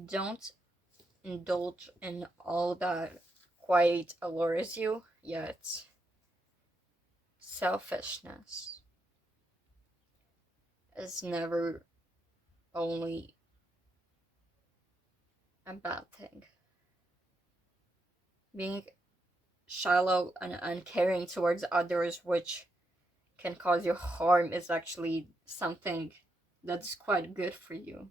Don't indulge in all that quite allures you, yet selfishness is never only a bad thing. Being shallow and uncaring towards others, which can cause you harm, is actually something that's quite good for you.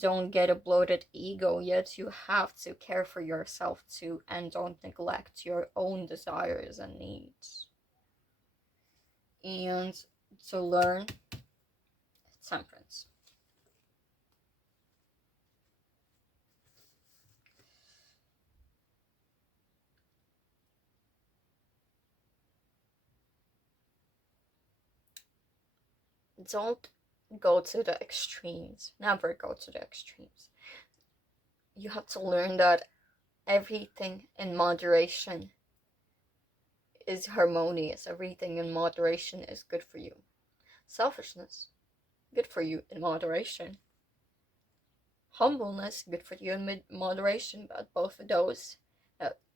Don't get a bloated ego, yet you have to care for yourself too, and don't neglect your own desires and needs. And to learn temperance. Don't go to the extremes. Never go to the extremes. You have to learn that everything in moderation is harmonious. Everything in moderation is good for you. Selfishness, good for you in moderation. Humbleness, good for you in moderation. But both of those,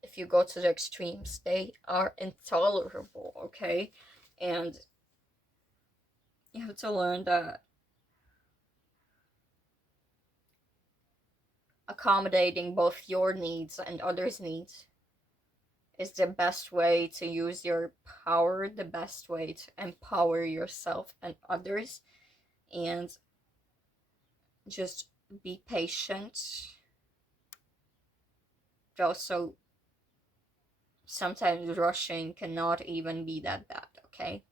if you go to the extremes, they are intolerable, okay? And you have to learn that accommodating both your needs and others' needs is the best way to use your power, the best way to empower yourself and others, and just be patient. Also, sometimes rushing cannot even be that bad, okay?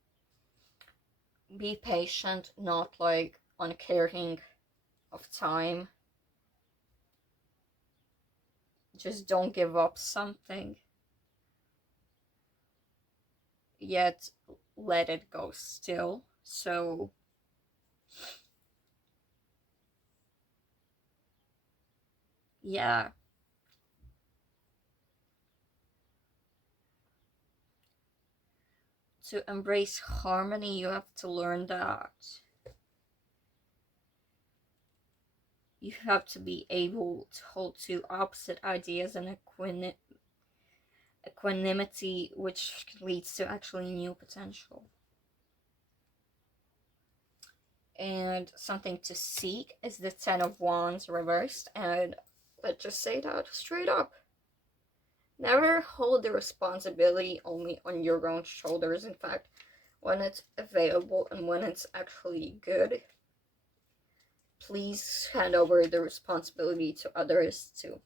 Be patient, not like uncaring of time. Just don't give up something, yet let it go still. So, yeah. To embrace harmony, you have to learn that you have to be able to hold two opposite ideas in equanimity, which leads to actually new potential. And something to seek is the Ten of Wands reversed, and let's just say that straight up. Never hold the responsibility only on your own shoulders. In fact, when it's available and when it's actually good, please hand over the responsibility to others too.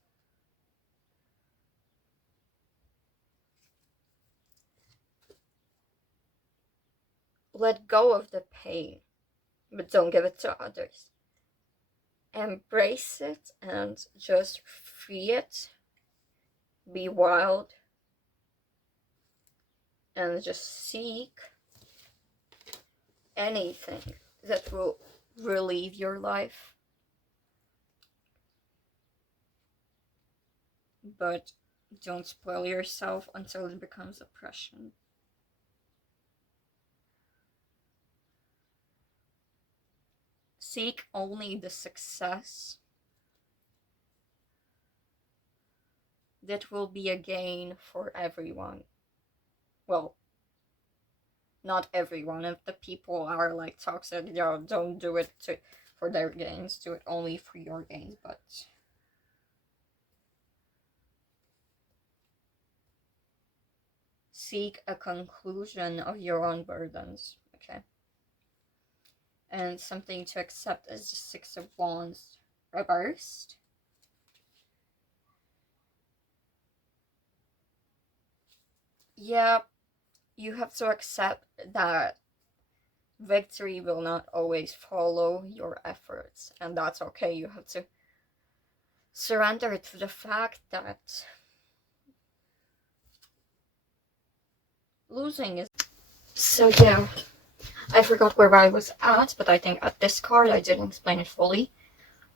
let go of the pain, but don't give it to others. Embrace it and just free it. Be wild and just seek anything that will relieve your life. But don't spoil yourself until it becomes oppression. Seek only the success that will be a gain for everyone. Well, not everyone. If the people are like toxic, don't do it for their gains. Do it only for your gains. But seek a conclusion of your own burdens. Okay. And something to accept is the Six of Wands reversed. Yeah, you have to accept that victory will not always follow your efforts, and that's okay. You have to surrender to the fact that losing is... So yeah, I forgot where I was at, but I think at this card I didn't explain it fully.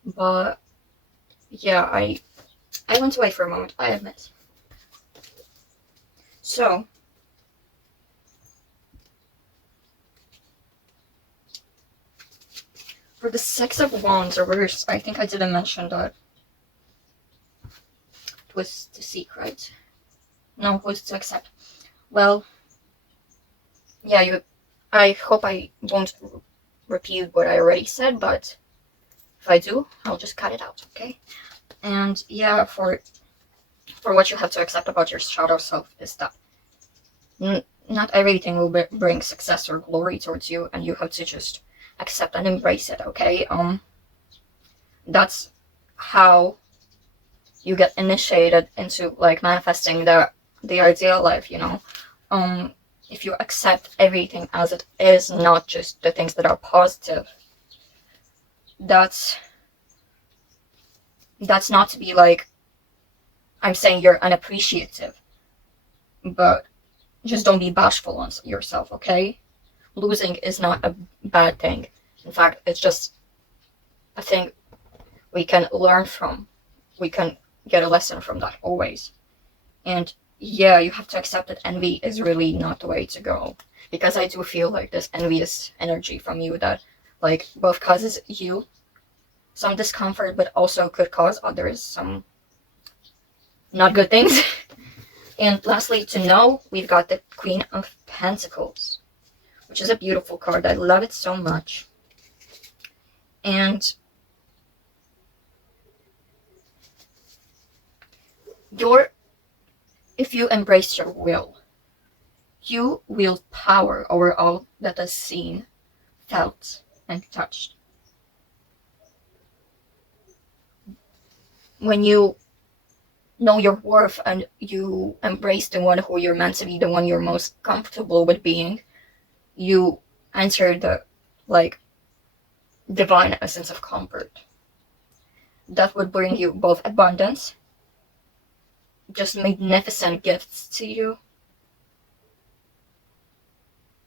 But yeah, I went away for a moment, I admit. So for the Six of Wands reverse, I think I didn't mention that it was to seek, right? No, it was to accept. Well, yeah, I hope I won't repeat what I already said, but if I do, I'll just cut it out, okay? And yeah, for what you have to accept about your shadow self is that not everything will bring success or glory towards you, and you have to just accept and embrace it, okay? That's how you get initiated into like manifesting the ideal life, you know? If you accept everything as it is, not just the things that are positive, that's not to be like, I'm saying you're unappreciative, but just don't be bashful on yourself, okay? Losing is not a bad thing. In fact, it's just a thing we can learn from. We can get a lesson from that always. And yeah, you have to accept that envy is really not the way to go. Because I do feel like this envious energy from you that like both causes you some discomfort, but also could cause others some not good things. And lastly, to know, we've got the Queen of Pentacles, which is a beautiful card. I love it so much. And if you embrace your will, you wield power over all that is seen, felt, and touched. When you know your worth and you embrace the one who you're meant to be, the one you're most comfortable with being, you enter the like divine essence of comfort that would bring you both abundance, just magnificent gifts to you,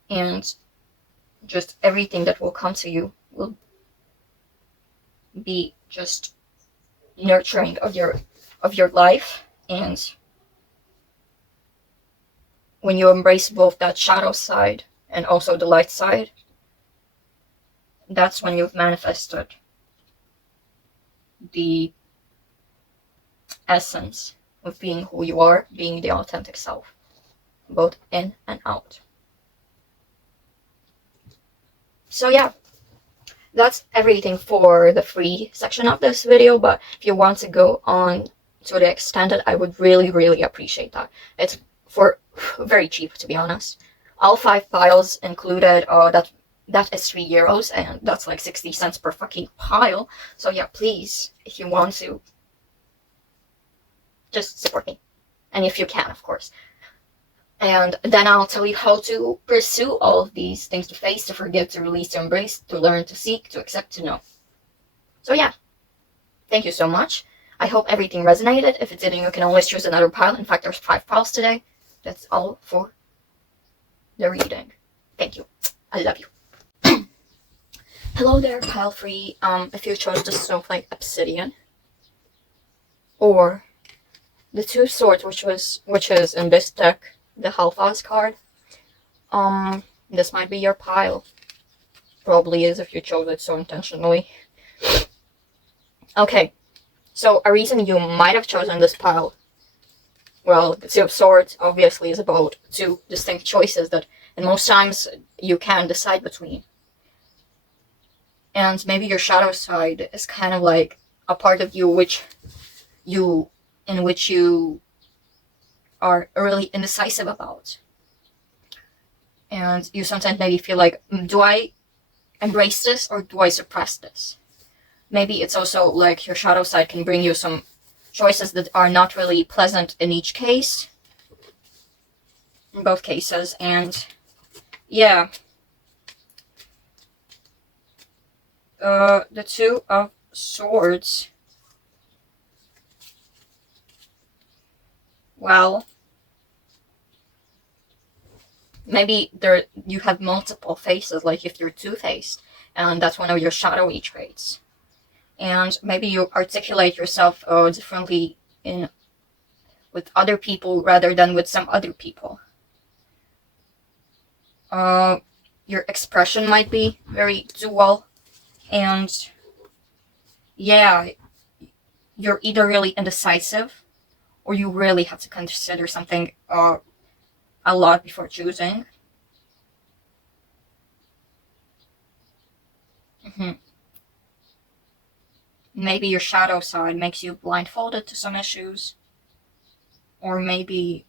and just everything that will come to you will be just nurturing of your life. And when you embrace both that shadow side and also the light side, that's when you've manifested the essence of being who you are, being the authentic self, both in and out. So yeah, that's everything for the free section of this video, but if you want to go on to the extended, I would really, really appreciate that. It's for very cheap, to be honest. All 5 piles included, that is €3, and that's like 60 cents per fucking pile. So yeah, please, if you want to, just support me. And if you can, of course. And then I'll tell you how to pursue all of these things: to face, to forgive, to release, to embrace, to learn, to seek, to accept, to know. So yeah, thank you so much. I hope everything resonated. If it didn't, you can always choose another pile. In fact, there's 5 piles today. That's all for the reading. Thank you. I love you. Hello there, pile 3. If you chose the Snowflake Obsidian, or the 2 Swords, which is in this deck, the Hellfast card, this might be your pile. Probably is if you chose it so intentionally. Okay, so a reason you might have chosen this pile, well, the 2 of Swords obviously is about 2 distinct choices that, and most times, you can decide between. And maybe your shadow side is kind of like a part of you in which you are really indecisive about. And you sometimes maybe feel like, do I embrace this or do I suppress this? Maybe it's also like your shadow side can bring you some choices that are not really pleasant in each case. In both cases. And yeah. The 2 of Swords. Well, maybe you have multiple faces, like if you're two-faced, and that's one of your shadowy traits. And maybe you articulate yourself differently with other people rather than with some other people. Your expression might be very dual, and yeah, you're either really indecisive or you really have to consider something a lot before choosing. Maybe your shadow side makes you blindfolded to some issues, or maybe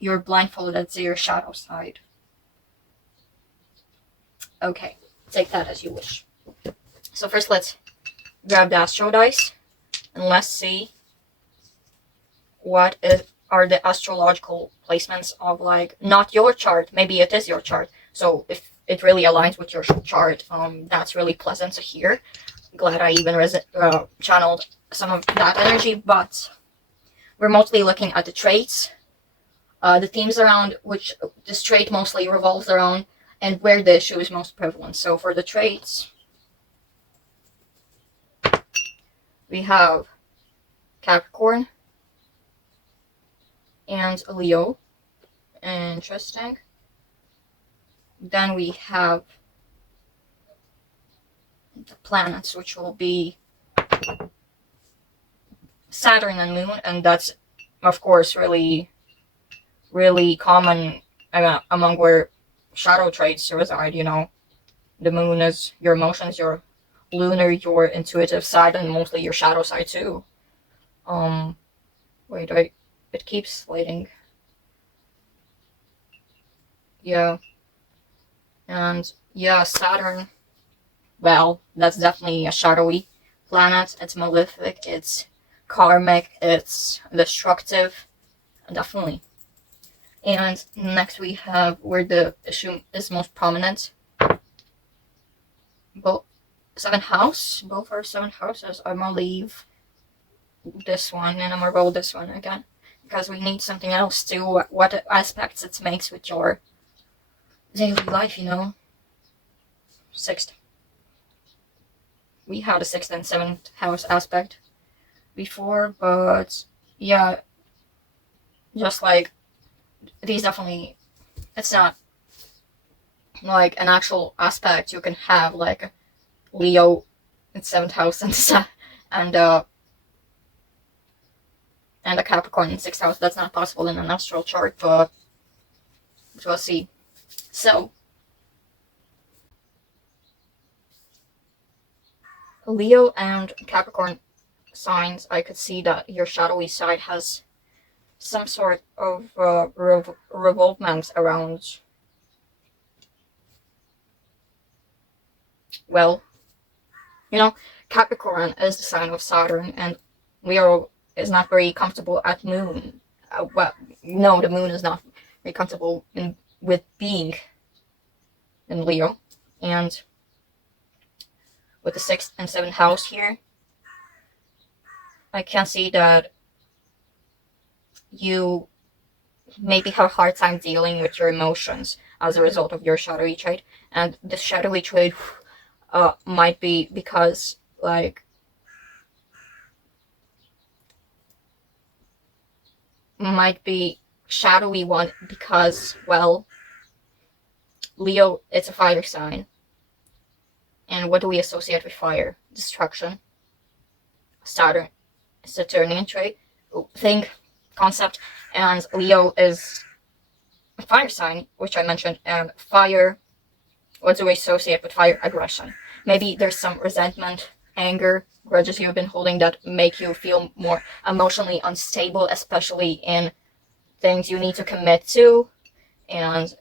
you're blindfolded to your shadow side. Okay, take that as you wish. So first let's grab the astro dice and let's see what are the astrological placements of, like, not your chart, maybe it is your chart. So if it really aligns with your chart, that's really pleasant to hear. Glad I even channeled some of that energy, but we're mostly looking at the traits, the themes around which this trait mostly revolves around, and where the issue is most prevalent. So for the traits, we have Capricorn and Leo. Interesting. Then we have the planets, which will be Saturn and Moon, and that's, of course, really, really common among where shadow traits reside. You know, the Moon is your emotions, your lunar, your intuitive side, and mostly your shadow side too. It keeps slating. Yeah. And yeah, Saturn, well, that's definitely a shadowy planet. It's malefic, it's karmic, it's destructive, definitely. And next we have where the issue is most prominent. Both 7th house, both are 7th houses. I'm gonna leave this one and I'm gonna roll this one again, because we need something else to what aspects it makes with your daily life, you know. 6th. We had a 6th and 7th house aspect before, but yeah, just like these definitely, it's not like an actual aspect you can have, like Leo in 7th house and a Capricorn in 6th house. That's not possible in an astral chart, but we'll see. So Leo and Capricorn signs, I could see that your shadowy side has some sort of revolvement around, well, you know, Capricorn is the sign of Saturn, and Leo is not very comfortable at Moon. Well, no, the Moon is not very comfortable with being in Leo. And with the 6th and 7th house here, I can see that you maybe have a hard time dealing with your emotions as a result of your shadowy trait. And the shadowy trait might be because, like, might be shadowy one because, well, Leo, it's a fire sign. And what do we associate with fire? Destruction. Saturnian trait, concept. And Leo is a fire sign, which I mentioned. And fire, what do we associate with fire? Aggression. Maybe there's some resentment, anger, grudges you've been holding that make you feel more emotionally unstable, especially in things you need to commit to, and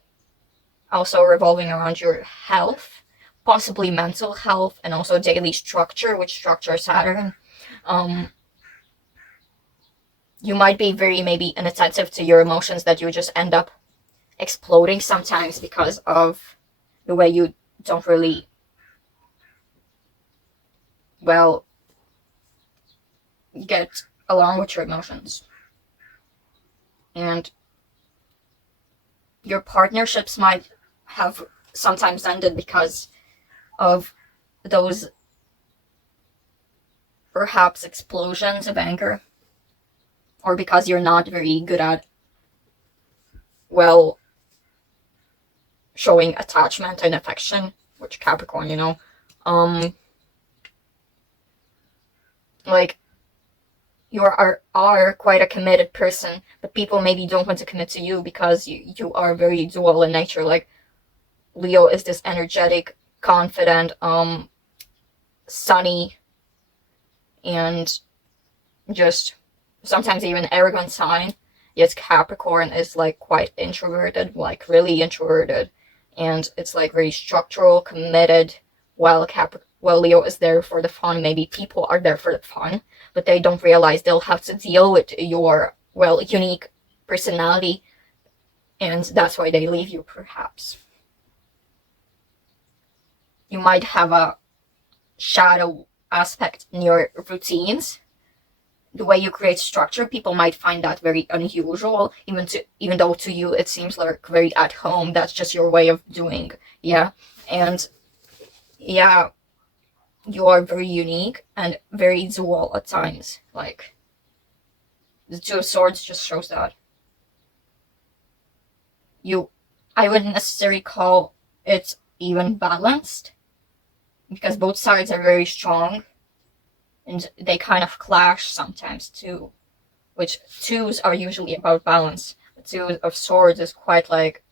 also revolving around your health, possibly mental health, and also daily structure, which structure Saturn. You might be very maybe inattentive to your emotions, that you just end up exploding sometimes because of the way you don't really, well, get along with your emotions. And your partnerships might have sometimes ended because of those perhaps explosions of anger, or because you're not very good at, well, showing attachment and affection, which Capricorn, you know, like, you are quite a committed person, but people maybe don't want to commit to you because you are very dual in nature. Like, Leo is this energetic, confident, sunny, and just sometimes even arrogant sign. Yet Capricorn is like quite introverted, like really introverted, and it's like very structural, committed, while Leo is there for the fun. Maybe people are there for the fun, but they don't realize they'll have to deal with your, well, unique personality, and that's why they leave you, perhaps. You might have a shadow aspect in your routines. The way you create structure, people might find that very unusual, even though to you it seems like very at home. That's just your way of doing, yeah. And yeah, you are very unique and very dual at times. Like, the Two of Swords just shows that. I wouldn't necessarily call it even balanced, because both sides are very strong, and they kind of clash sometimes too, which twos are usually about balance. The Two of Swords is quite like,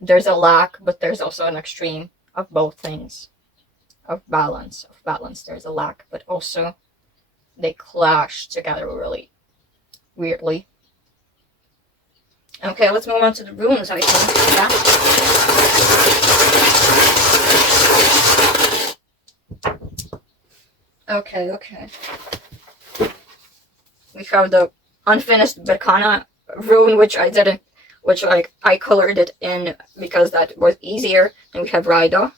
there's a lack, but there's also an extreme of both things. Of balance. There's a lack, but also they clash together really weirdly. Okay, let's move on to the runes, I think. Yeah. Okay. We have the unfinished Berkana rune, which I colored it in because that was easier. And we have Raida.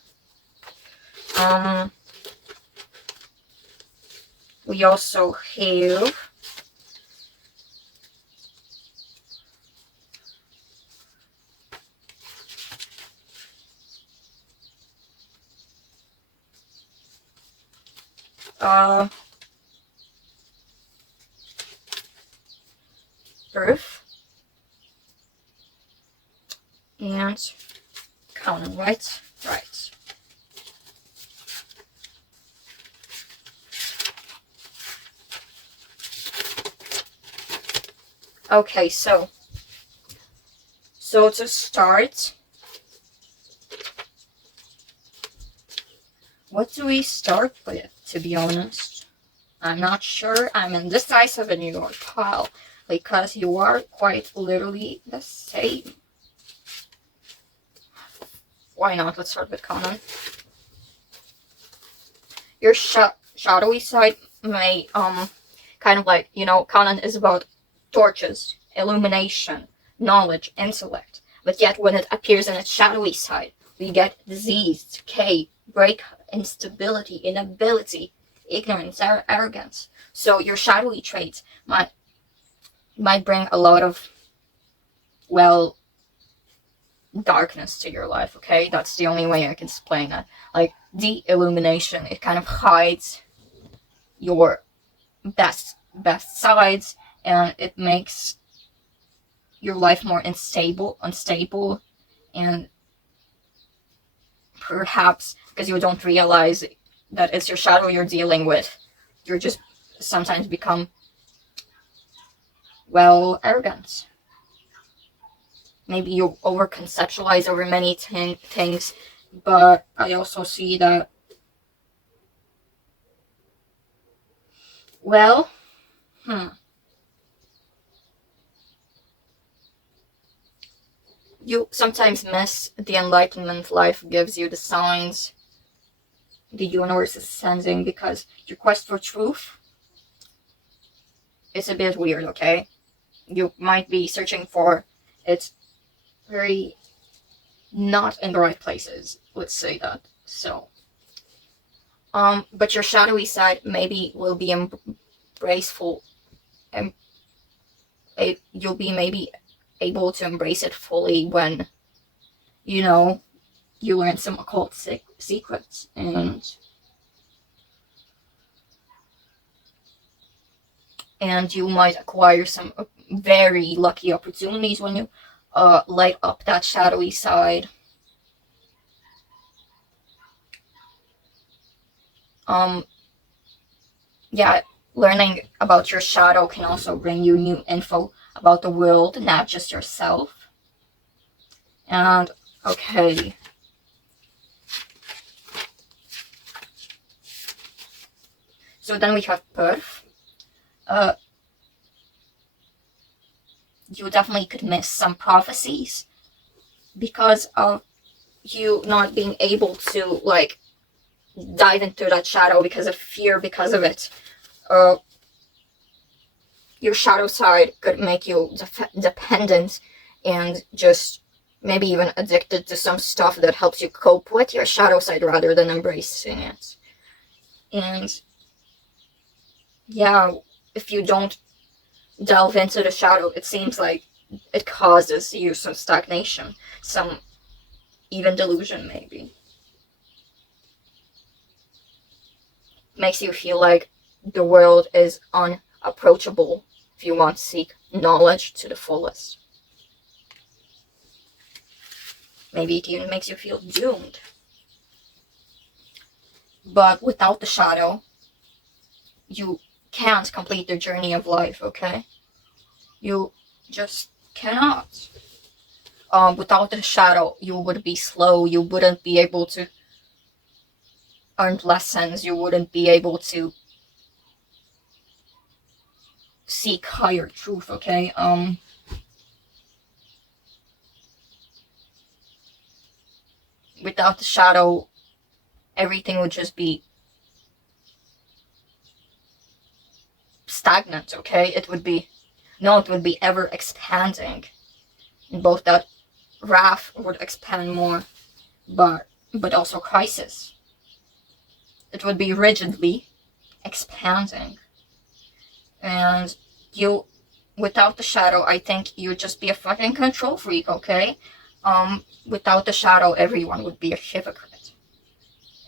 We also have Earth and Conan, right? Right. Okay, so to start, what do we start with, to be honest? I'm not sure. I'm indecisive in your pile, because you are quite literally the same. Why not? Let's start with Conan. Your shadowy side may, kind of like, Conan is about torches, illumination, knowledge, intellect. But yet when it appears in its shadowy side, we get disease, decay, break, instability, inability, ignorance, arrogance. So your shadowy traits might bring a lot of, well, darkness to your life, okay? That's the only way I can explain that. Like, the illumination, it kind of hides your best sides, and it makes your life more unstable, and perhaps because you don't realize that it's your shadow you're dealing with, you're just sometimes become, well, arrogant. Maybe you over-conceptualize over many things, but I also see that, well, you sometimes miss the enlightenment life gives you, the signs the universe is sending, because your quest for truth is a bit weird, okay? You might be searching for it very not in the right places, let's say that. So, but your shadowy side maybe will be embraceful, and you'll be maybe able to embrace it fully when, you know, you learn some occult secrets, and you might acquire some very lucky opportunities when you light up that shadowy side. Yeah, learning about your shadow can also bring you new info about the world, not just yourself. And okay, so then we have birth. You definitely could miss some prophecies because of you not being able to, like, dive into that shadow because of fear, because of it. Your shadow side could make you dependent and just maybe even addicted to some stuff that helps you cope with your shadow side rather than embracing it. And yeah, if you don't delve into the shadow, it seems like it causes you some stagnation, some even delusion maybe. Makes you feel like the world is unapproachable if you want to seek knowledge to the fullest. Maybe it even makes you feel doomed. But without the shadow, you can't complete the journey of life, okay? You just cannot. Without the shadow, you would be slow, you wouldn't be able to earn lessons, you wouldn't be able to seek higher truth, okay? Without the shadow, everything would just be stagnant, okay? It would be ever expanding. And both that wrath would expand more, but also crisis. It would be rigidly expanding. And you, without the shadow, I think you'd just be a fucking control freak, okay? Without the shadow, everyone would be a hypocrite.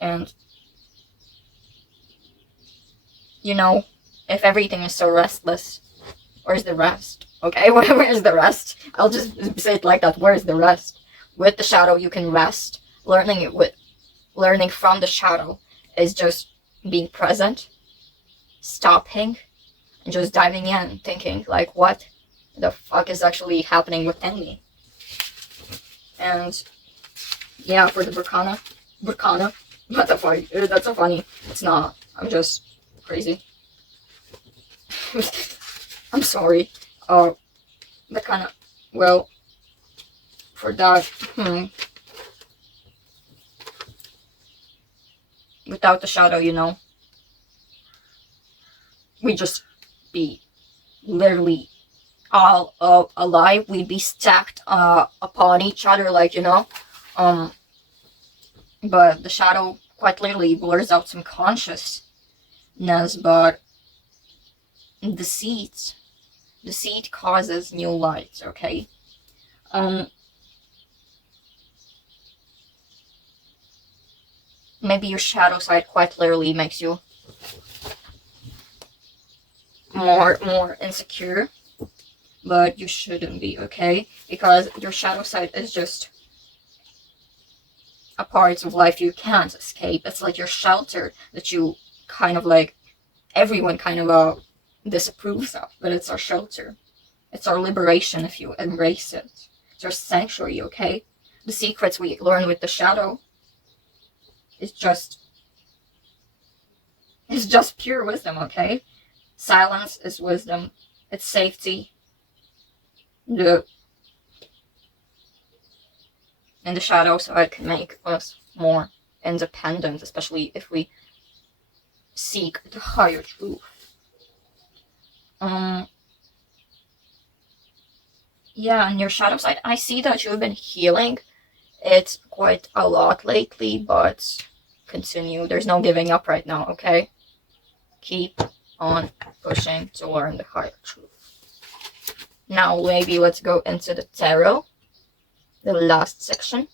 And, you know, if everything is so restless, where's the rest? Okay, where's the rest? I'll just say it like that. Where's the rest? With the shadow, you can rest. Learning from the shadow is just being present, stopping, and just diving in, thinking, like, what the fuck is actually happening within me? And yeah, for the Burkana, that's so funny. It's not. I'm just crazy. I'm sorry. That kind of, well, for that, without the shadow, you know, we just be literally all alive. We'd be stacked upon each other, like, you know. But the shadow quite literally blurs out some consciousness, but deceit causes new light, okay? Maybe your shadow side quite literally makes you more insecure, but you shouldn't be, okay? Because your shadow side is just a part of life you can't escape. It's like your shelter that you kind of like, everyone kind of disapproves of, but it's our shelter. It's our liberation if you embrace it. It's our sanctuary, okay? The secrets we learn with the shadow is just pure wisdom, okay? Silence is wisdom. It's safety. And the shadow side can make us more independent, especially if we seek the higher truth. Yeah, and your shadow side, I see that you've been healing it quite a lot lately, but continue. There's no giving up right now, okay? Keep on pushing to learn the higher truth. Now, maybe let's go into the tarot, the last section.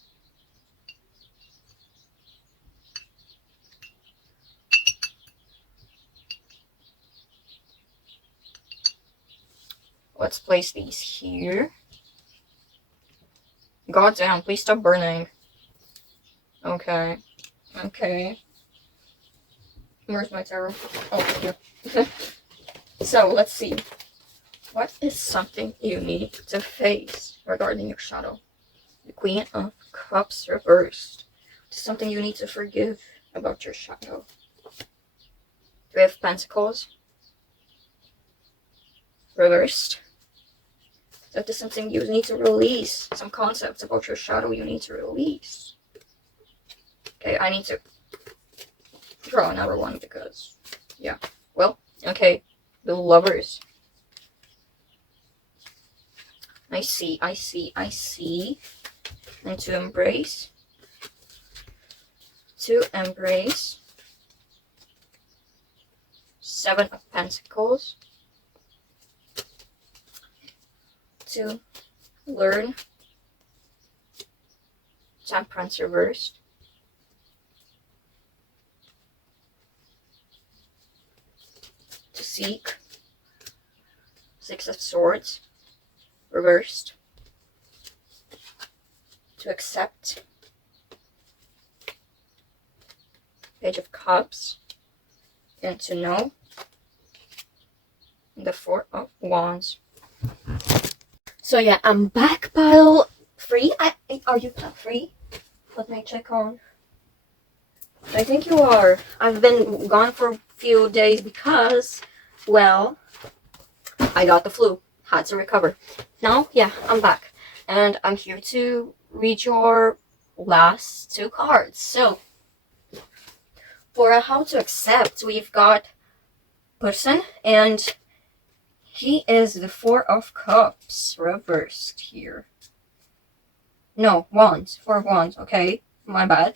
Let's place these here. God damn, please stop burning. Okay. Where's my tarot? Oh, here. So, let's see. What is something you need to face regarding your shadow? The Queen of Cups reversed. Something you need to forgive about your shadow. Three of Pentacles reversed. That is something you need to release. Some concepts about your shadow you need to release. Okay, I need to draw another one because, yeah. Well, okay, the Lovers. I see. And to embrace. Seven of Pentacles. To learn. Temperance reversed. To seek. Six of Swords reversed. To accept. Page of Cups. And to know. The Four of Wands. So yeah, I'm back, pile 3. Are you pile 3? Let me check on. I think you are. I've been gone for a few days because, well, I got the flu. Had to recover. Now, yeah, I'm back. And I'm here to read your last 2 cards. So, for how to accept, we've got person, and he is the Four of Cups reversed here. No, Wands. 4 of Wands, okay? My bad.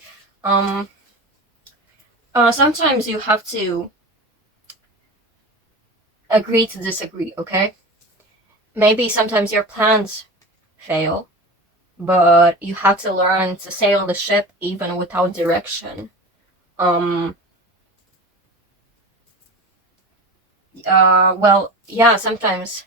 Sometimes you have to agree to disagree, okay? Maybe sometimes your plans fail, but you have to learn to sail the ship even without direction. Well, yeah, sometimes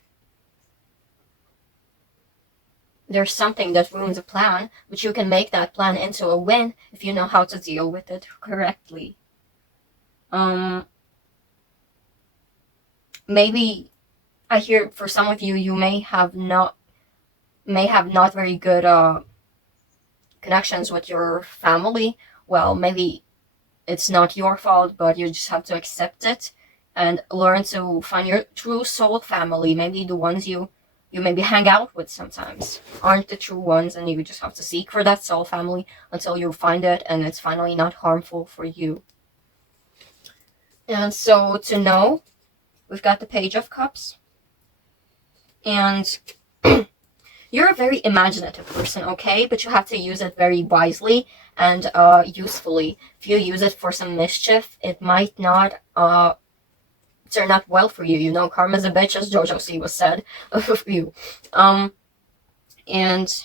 there's something that ruins a plan, but you can make that plan into a win if you know how to deal with it correctly. Maybe I hear for some of you, you may have not very good connections with your family. Well, maybe it's not your fault, but you just have to accept it and learn to find your true soul family. Maybe the ones you maybe hang out with sometimes aren't the true ones, and you just have to seek for that soul family until you find it and it's finally not harmful for you. And so to know, we've got the Page of Cups. And You're a very imaginative person, okay? But you have to use it very wisely and usefully. If you use it for some mischief, it might not turn out well for you. You know, karma's a bitch, as Jojo C was said of you. And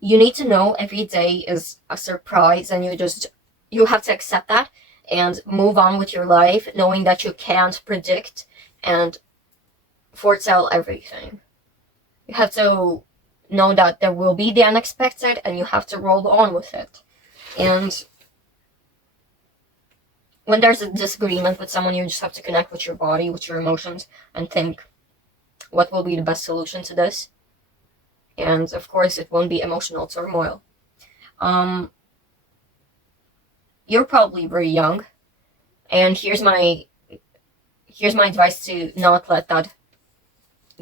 you need to know every day is a surprise, and you have to accept that and move on with your life, knowing that you can't predict and foretell everything. You have to know that there will be the unexpected, and you have to roll on with it. And when there's a disagreement with someone, you just have to connect with your body, with your emotions, and think, what will be the best solution to this? And of course, it won't be emotional turmoil. You're probably very young, and here's my advice to not let that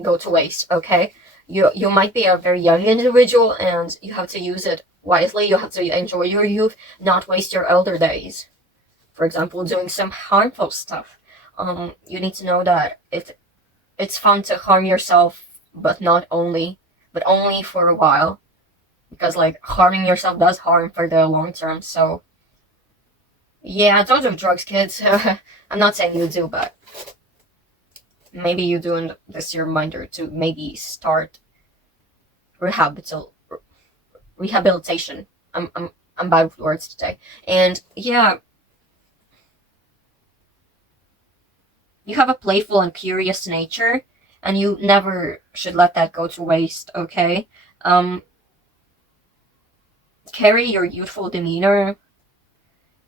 go to waste. Okay, you might be a very young individual, and you have to use it wisely. You have to enjoy your youth, not waste your elder days. For example, doing some harmful stuff. You need to know that it's fun to harm yourself, but only for a while, because like harming yourself does harm for the long term. So yeah, don't do drugs, kids. I'm not saying you do, but maybe you do, and this is your reminder to maybe start rehabilitation. I'm bad with words today. And yeah, you have a playful and curious nature, and you never should let that go to waste, okay? Carry your youthful demeanor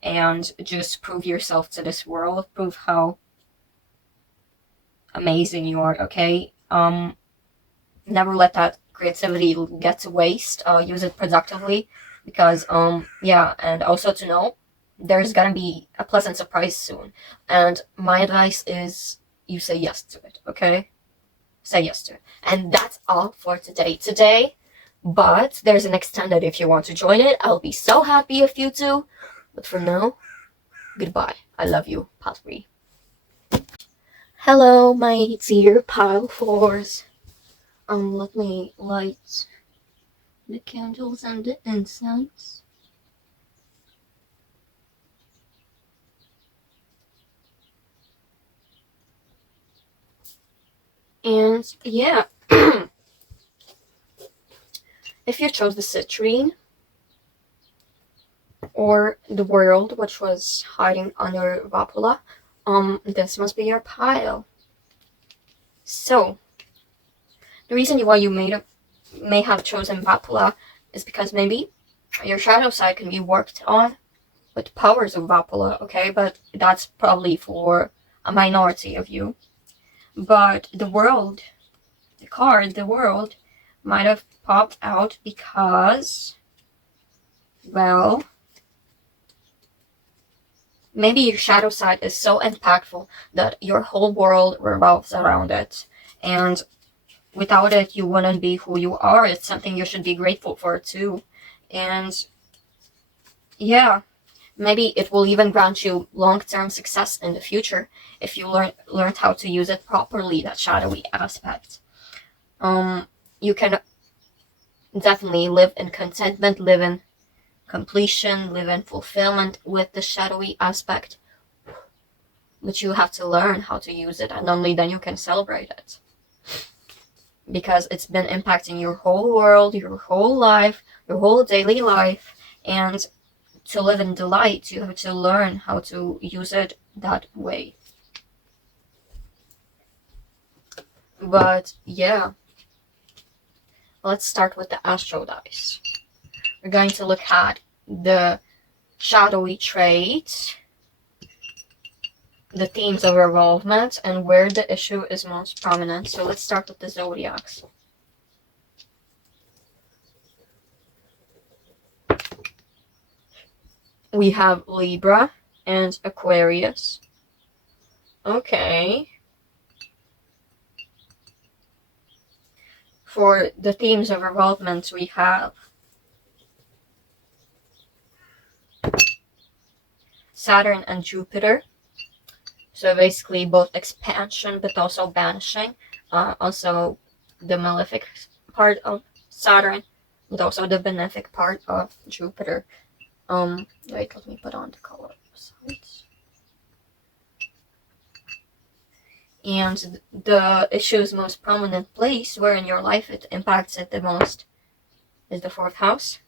and just prove yourself to this world. Prove how amazing you are, okay? Never let that creativity get to waste. Use it productively, because, yeah, and also to know there's gonna be a pleasant surprise soon. And my advice is you say yes to it, okay? Say yes to it. And that's all for today. But there's an extended if you want to join it. I'll be so happy if you do. But for now, goodbye. I love you, Pile 3. Hello, my dear Pile 4s. Let me light the candles and the incense. And yeah, if you chose the citrine or the world, which was hiding under Vapula, this must be your pile. So, the reason why you may have chosen Vapula is because maybe your shadow side can be worked on with powers of Vapula, okay? But that's probably for a minority of you. But the world might have popped out because, well, maybe your shadow side is so impactful that your whole world revolves around it. And without it, you wouldn't be who you are. It's something you should be grateful for too. And yeah, maybe it will even grant you long-term success in the future if you learned how to use it properly, that shadowy aspect. You can definitely live in contentment, live in completion, live in fulfillment with the shadowy aspect. But you have to learn how to use it, and only then you can celebrate it. Because it's been impacting your whole world, your whole life, your whole daily life, and to live in delight, you have to learn how to use it that way. But yeah, let's start with the astro dice. We're going to look at the shadowy trait, the themes of revolvement, and where the issue is most prominent. So let's start with the zodiacs. We have Libra and Aquarius. Okay. For the themes of revolvement, we have Saturn and Jupiter, So basically both expansion but also banishing. Also the malefic part of Saturn, and also the benefic part of Jupiter. Wait, let me put on the color sides. And the issue's most prominent place where in your life it impacts it the most is the 4th house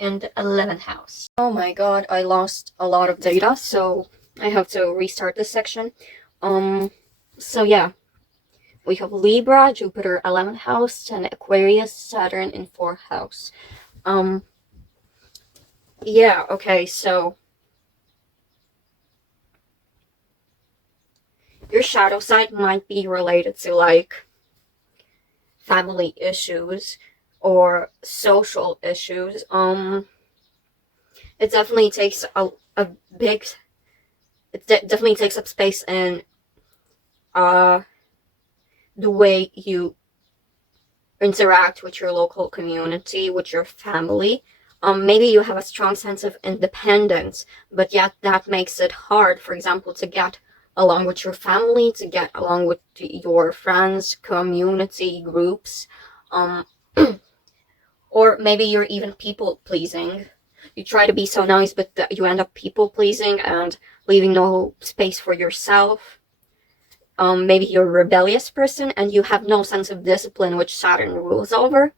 and the 11th house. Oh my god, I lost a lot of data, so I have to restart this section. So yeah, we have Libra, Jupiter 11th house, and Aquarius, Saturn in 4th house. Yeah, okay, so your shadow side might be related to like family issues or social issues. It definitely takes a big, definitely takes up space in the way you interact with your local community, with your family. Maybe you have a strong sense of independence, but yet that makes it hard, for example, to get along with your family, to get along with your friends, community, groups. Or maybe you're even people pleasing. You try to be so nice, but you end up people pleasing and leaving no space for yourself. Maybe you're a rebellious person and you have no sense of discipline, which Saturn rules over.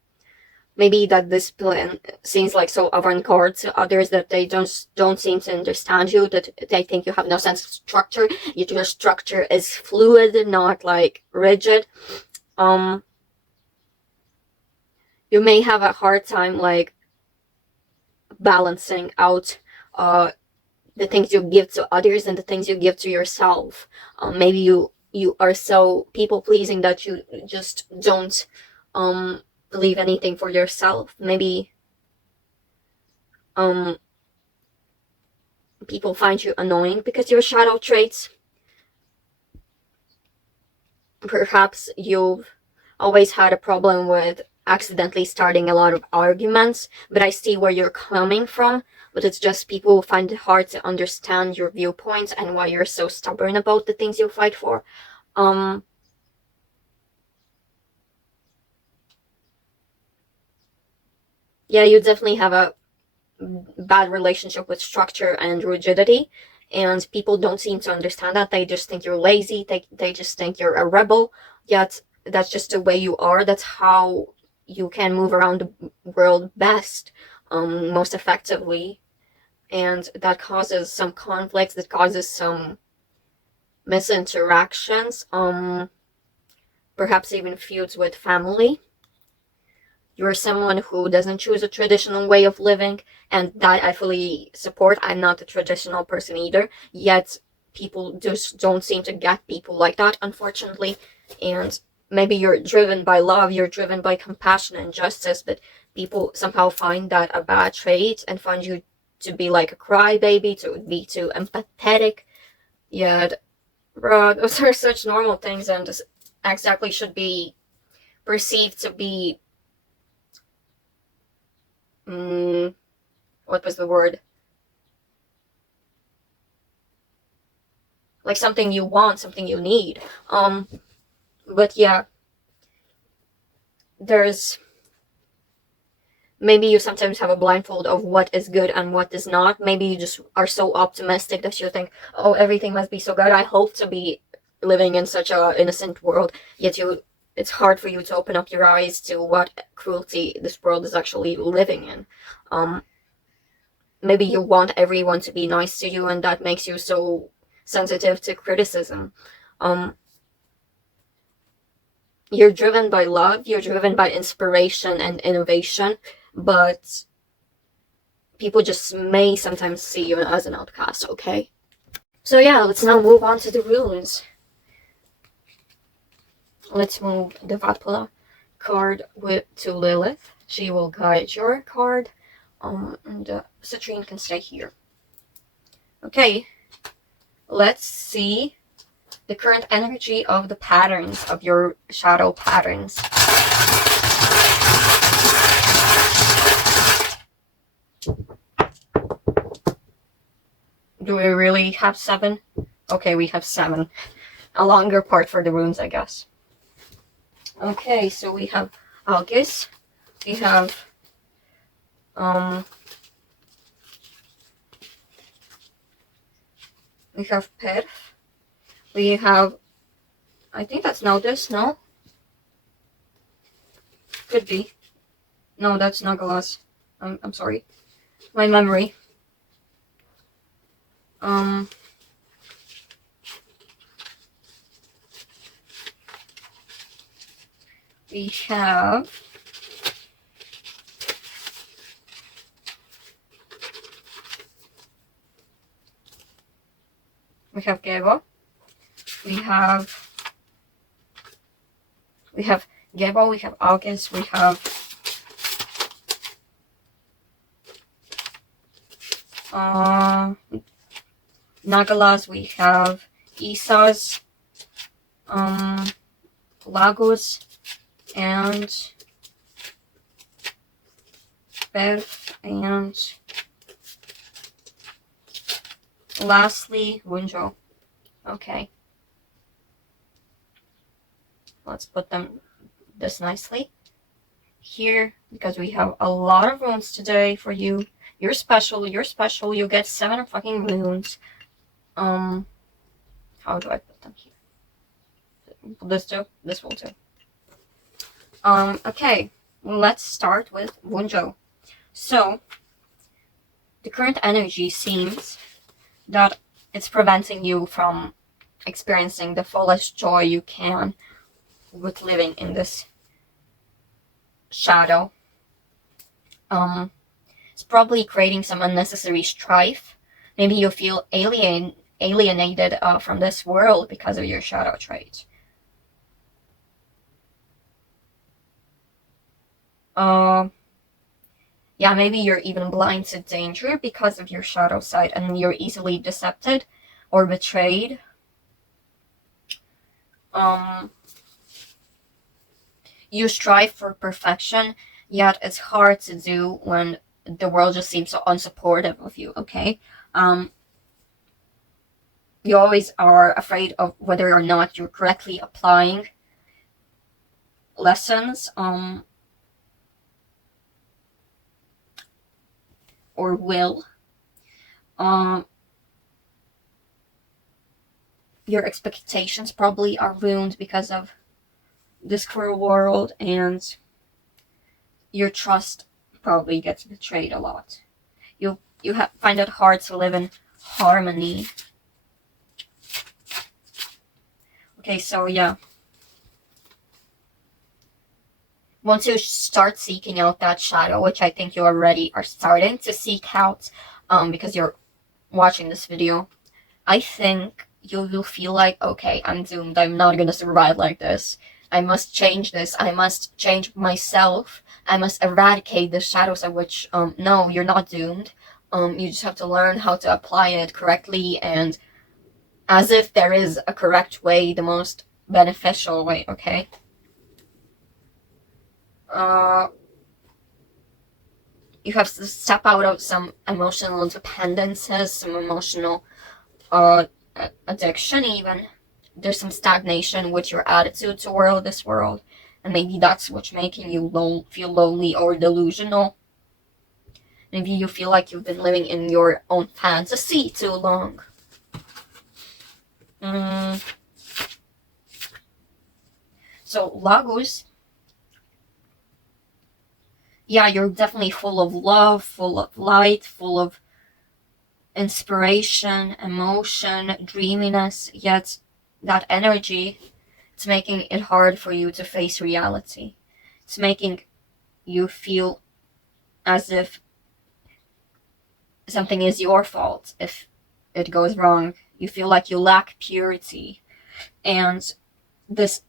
Maybe that discipline seems like so avant-garde to others that they don't seem to understand you, that they think you have no sense of structure, yet your structure is fluid, not like rigid. You may have a hard time like balancing out the things you give to others and the things you give to yourself. Maybe you are so people-pleasing that you just don't leave anything for yourself. Maybe people find you annoying because your shadow traits. Perhaps you've always had a problem with accidentally starting a lot of arguments, but I see where you're coming from. But it's just people find it hard to understand your viewpoints and why you're so stubborn about the things you fight for. Yeah, you definitely have a bad relationship with structure and rigidity, and people don't seem to understand that. They just think you're lazy, they just think you're a rebel, yet that's just the way you are. That's how you can move around the world best, most effectively, and that causes some conflicts, that causes some misinteractions, perhaps even feuds with family. You're someone who doesn't choose a traditional way of living, and that I fully support. I'm not a traditional person either, yet people just don't seem to get people like that, unfortunately. And maybe you're driven by love, you're driven by compassion and justice, but people somehow find that a bad trait and find you to be like a crybaby, to be too empathetic. Yet, bro, those are such normal things and exactly should be perceived to be what was the word? Like something you want, something you need. But yeah, there's maybe you sometimes have a blindfold of what is good and what is not. Maybe you just are so optimistic that you think, oh, everything must be so good. I hope to be living in such a innocent world. Yet it's hard for you to open up your eyes to what cruelty this world is actually living in. Maybe you want everyone to be nice to you, and that makes you so sensitive to criticism. You're driven by love, you're driven by inspiration and innovation, but people just may sometimes see you as an outcast, okay? So yeah, let's now move on to the runes. Let's move the Vatpala card to Lilith. She will guide your card. And Citrine can stay here. Okay, let's see the current energy of the patterns, of your shadow patterns. Do we we have 7. Okay, we have 7. A longer part for the runes, I guess. Okay, so we have Elias. We have Perf. We have, I think that's Notice, no? Could be. No, that's Nagalas. I'm sorry. My memory. We have Gebo. We have Gebo, we have August, we have Nagalas, we have Isas, Lagos, and Bev, and lastly, Wunjo. Okay. Let's put them this nicely here, because we have a lot of runes today for you. You're special, you get 7 fucking runes. How do I put them here? This will do. Okay, let's start with Wunjo. So, the current energy seems that it's preventing you from experiencing the fullest joy you can with living in this shadow. It's probably creating some unnecessary strife. Maybe you feel alienated from this world because of your shadow trait. Yeah, maybe you're even blind to danger because of your shadow side, and you're easily deceived or betrayed. You strive for perfection, yet it's hard to do when the world just seems so unsupportive of you, okay? You always are afraid of whether or not you're correctly applying lessons, or will. Your expectations probably are ruined because of this cruel world, and your trust probably gets betrayed a lot. You find it hard to live in harmony. Okay, so yeah. Once you start seeking out that shadow, which I think you already are starting to seek out, because you're watching this video, I think you will feel like, okay, I'm doomed. I'm not gonna survive like this. I must change this. I must change myself. I must eradicate the shadows of which, no, you're not doomed. You just have to learn how to apply it correctly, and as if there is a correct way, the most beneficial way, okay? You have to step out of some emotional dependencies, some emotional addiction even. There's some stagnation with your attitude toward this world, and maybe that's what's making you feel lonely or delusional. Maybe you feel like you've been living in your own fantasy too long. So Lagos, yeah, you're definitely full of love, full of light, full of inspiration, emotion, dreaminess, yet that energy, it's making it hard for you to face reality. It's making you feel as if something is your fault if it goes wrong. You feel like you lack purity, and this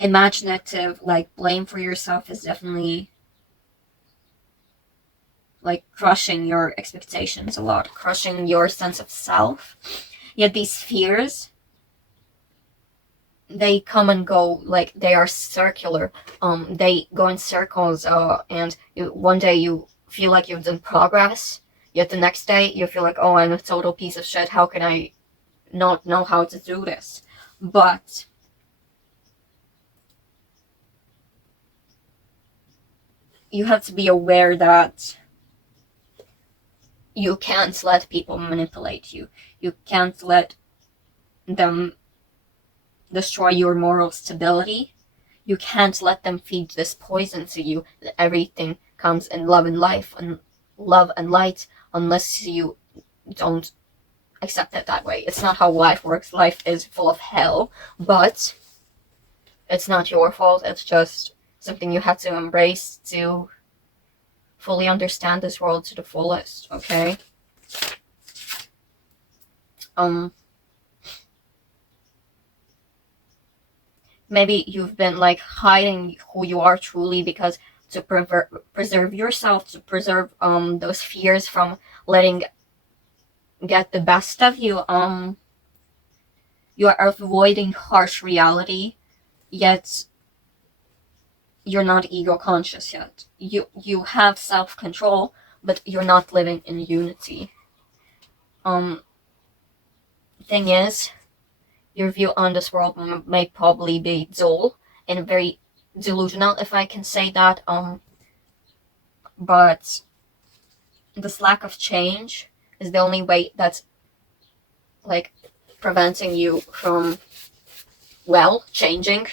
imaginative, like, blame for yourself is definitely, like, crushing your expectations a lot, crushing your sense of self. Yet these fears, they come and go, like, they are circular. They go in circles, and one day you feel like you've done progress, Yet the next day, you feel like, oh, I'm a total piece of shit. How can I not know how to do this? But you have to be aware that you can't let people manipulate you. You can't let them destroy your moral stability. You can't let them feed this poison to you that everything comes in love and life and love and light, unless you don't accept it that way. It's not how life works. Life is full of hell, but it's not your fault. It's just something you have to embrace to fully understand this world to the fullest, okay? Maybe you've been like hiding who you are truly because to preserve yourself, to preserve those fears from letting get the best of you. You are avoiding harsh reality, yet you're not ego conscious yet. You have self-control, but you're not living in unity. Thing is, your view on this world may probably be dull and very delusional, if I can say that. But this lack of change is the only way that's like preventing you from, well, changing to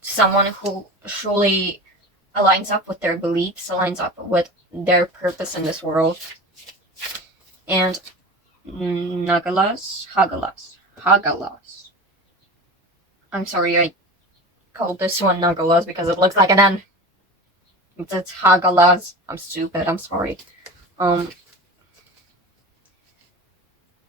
someone who truly aligns up with their beliefs, aligns up with their purpose in this world. And Hagalas. I'm sorry, I called this one Nagalas because it looks like an N. It's Hagalas. I'm stupid, I'm sorry.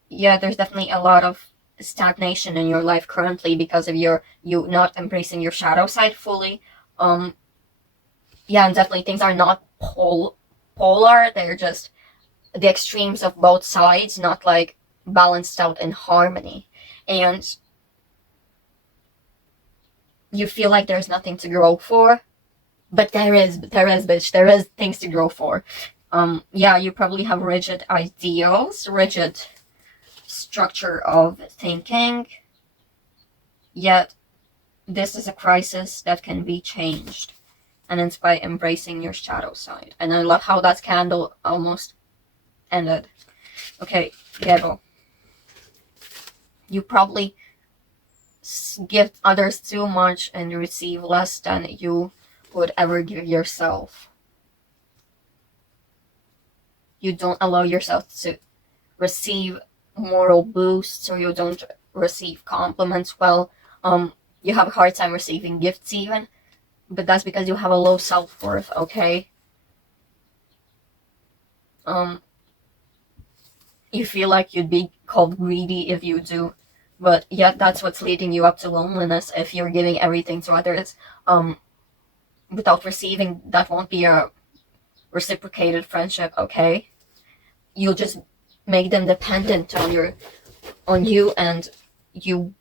Yeah, there's definitely a lot of stagnation in your life currently because of you not embracing your shadow side fully. Yeah, and definitely things are not polar. They're just the extremes of both sides, not like balanced out in harmony. And you feel like there's nothing to grow for, but there is, bitch. There is things to grow for. Yeah, you probably have rigid ideals, rigid structure of thinking, yet this is a crisis that can be changed, and it's by embracing your shadow side. And I love how that candle almost ended. Okay, Gebo. You probably give others too much and receive less than you would ever give yourself. You don't allow yourself to receive moral boosts, or you don't receive compliments well. You have a hard time receiving gifts even, but that's because you have a low self-worth, okay? You feel like you'd be called greedy if you do, but yet that's what's leading you up to loneliness. If you're giving everything to others without receiving, that won't be a reciprocated friendship, okay? You'll just make them dependent on you, and you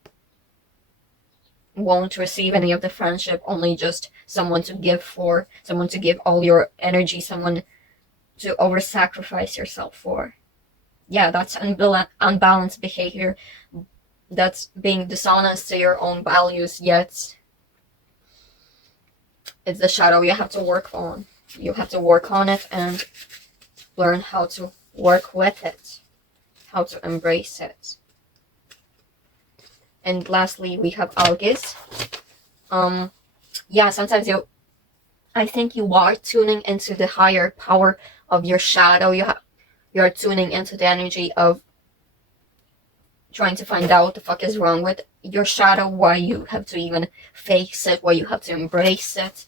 won't receive any of the friendship, only just someone to give for, someone to give all your energy, someone to over-sacrifice yourself for. Yeah, that's unbalanced behavior. That's being dishonest to your own values, yet it's the shadow you have to work on. You have to work on it and learn how to work with it, how to embrace it. And lastly, we have Algis. Yeah, sometimes I think you are tuning into the higher power of your shadow. You're tuning into the energy of trying to find out what the fuck is wrong with your shadow, why you have to even face it, why you have to embrace it.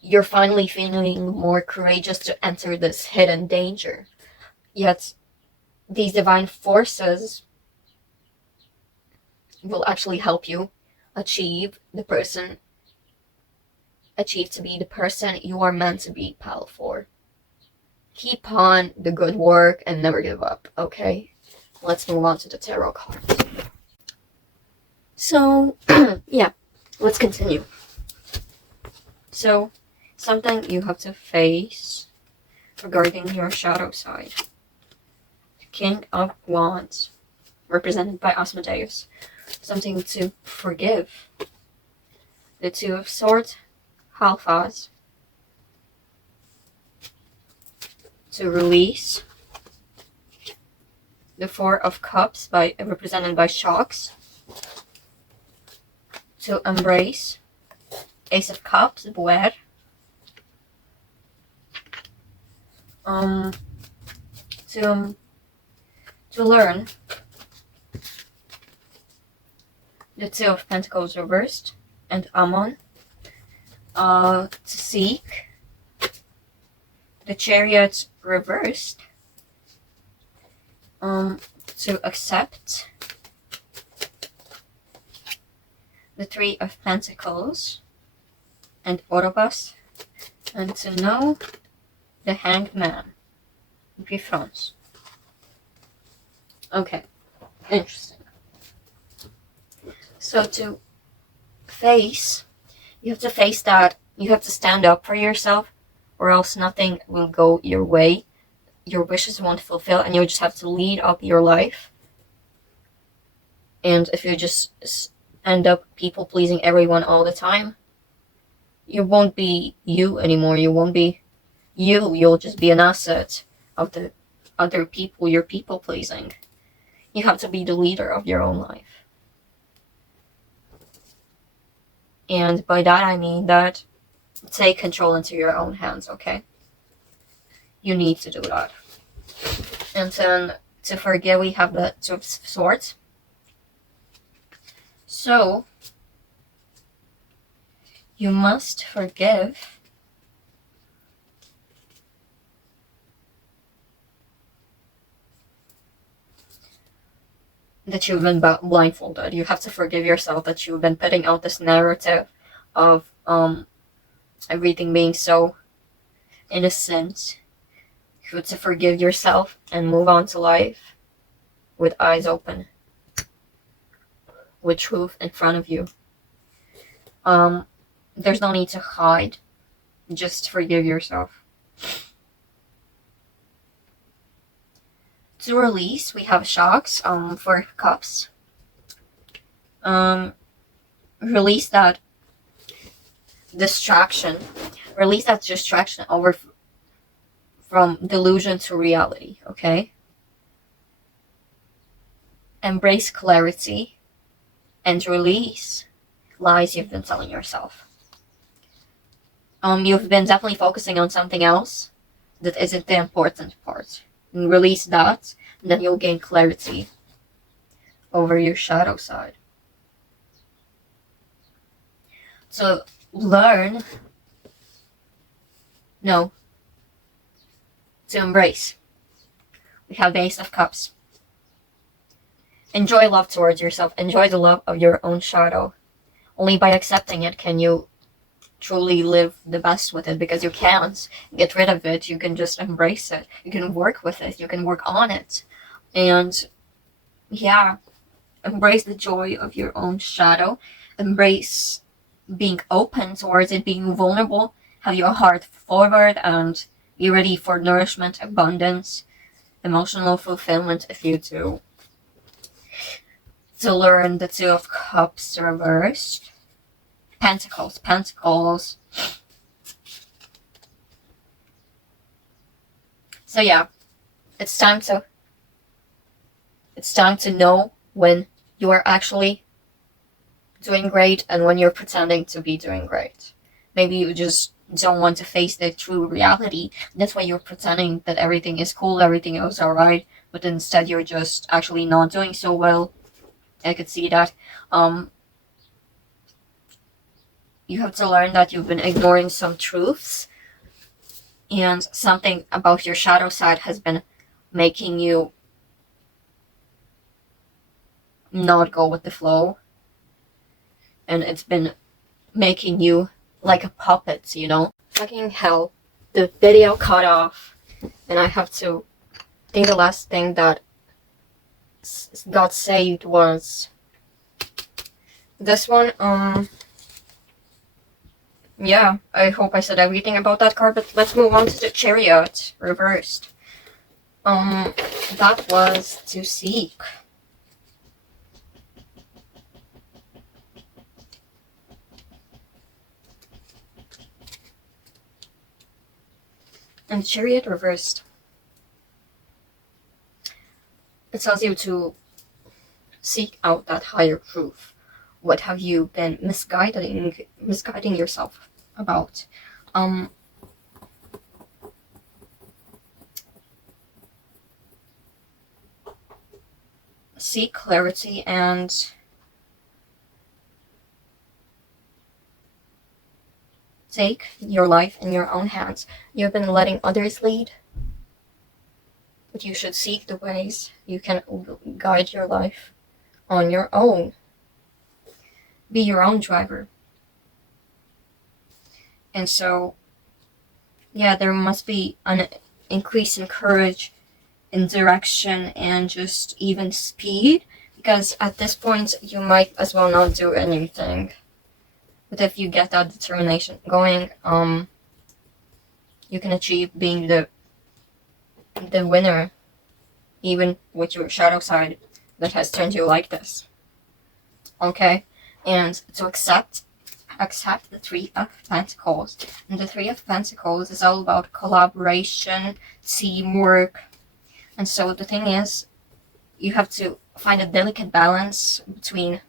You're finally feeling more courageous to enter this hidden danger. Yet, these divine forces will actually help you achieve to be the person you are meant to be, pal, for. Keep on the good work and never give up, okay? Let's move on to the tarot cards. So, yeah, let's continue. So, something you have to face regarding your shadow side. The King of Wands, represented by Asmodeus. Something to forgive. The Two of Swords, Halfas. To release. The Four of Cups, represented by Shocks. To embrace. Ace of Cups, Boer. To learn. The Two of Pentacles reversed and Ammon. To seek. The Chariot reversed. To accept. The Three of Pentacles and Orobas. And to know. The Hanged Man. France. Okay, interesting. So to face, you have to face that, you have to stand up for yourself, or else nothing will go your way. Your wishes won't fulfill, and you just have to lead up your life. And if you just end up people pleasing everyone all the time, you won't be you anymore. You won't be you. You'll just be an asset of the other people you're people pleasing. You have to be the leader of your own life. And by that I mean that take control into your own hands, okay? You need to do that. And then to forgive, we have the Two of Swords. So you must forgive that you've been blindfolded. You have to forgive yourself that you've been putting out this narrative of everything being so innocent. You have to forgive yourself and move on to life with eyes open, with truth in front of you. There's no need to hide. Just forgive yourself. To release, we have Shocks, Four Cups. Release that distraction. Release that distraction over from delusion to reality, okay? Embrace clarity and release lies you've been telling yourself. You've been definitely focusing on something else that isn't the important part. And release that, and then you'll gain clarity over your shadow side. So learn, no, to embrace. We have the Ace of Cups. Enjoy love towards yourself. Enjoy the love of your own shadow. Only by accepting it can you truly live the best with it, because you can't get rid of it. You can just embrace it. You can work with it. You can work on it. And yeah, embrace the joy of your own shadow. Embrace being open towards it, being vulnerable. Have your heart forward and be ready for nourishment, abundance, emotional fulfillment if you do. To learn the Two of Cups reversed. Pentacles. So yeah, it's time to know when you are actually doing great and when you're pretending to be doing great. Maybe you just don't want to face the true reality. That's why you're pretending that everything is cool, everything is alright, but instead you're just actually not doing so well. I could see that. You have to learn that you've been ignoring some truths, and something about your shadow side has been making you not go with the flow, and it's been making you like a puppet, you know? Fucking hell, the video cut off, and I have to think the last thing that got saved was this one. yeah, I hope I said everything about that card, but let's move on to the Chariot reversed. That was to seek. And Chariot reversed. It tells you to seek out that higher truth. What have you been misguiding yourself about? Seek clarity and take your life in your own hands. You've been letting others lead, but you should seek the ways you can guide your life on your own. Be your own driver. And so, yeah, there must be an increase in courage, in direction, and just even speed, because at this point you might as well not do anything. But if you get that determination going, you can achieve being the winner, even with your shadow side that has turned you like this. Okay? And to accept the Three of Pentacles. And the Three of Pentacles is all about collaboration, teamwork. And so the thing is, you have to find a delicate balance between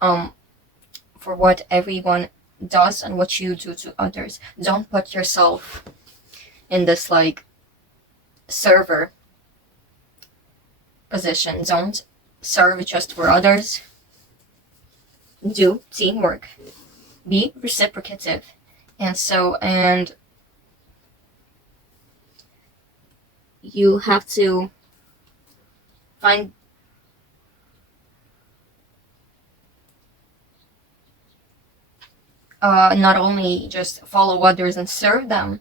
for what everyone does and what you do to others. Don't put yourself in this like server position. Don't serve just for others. Do teamwork. Be reciprocative. And you have to find not only just follow others and serve them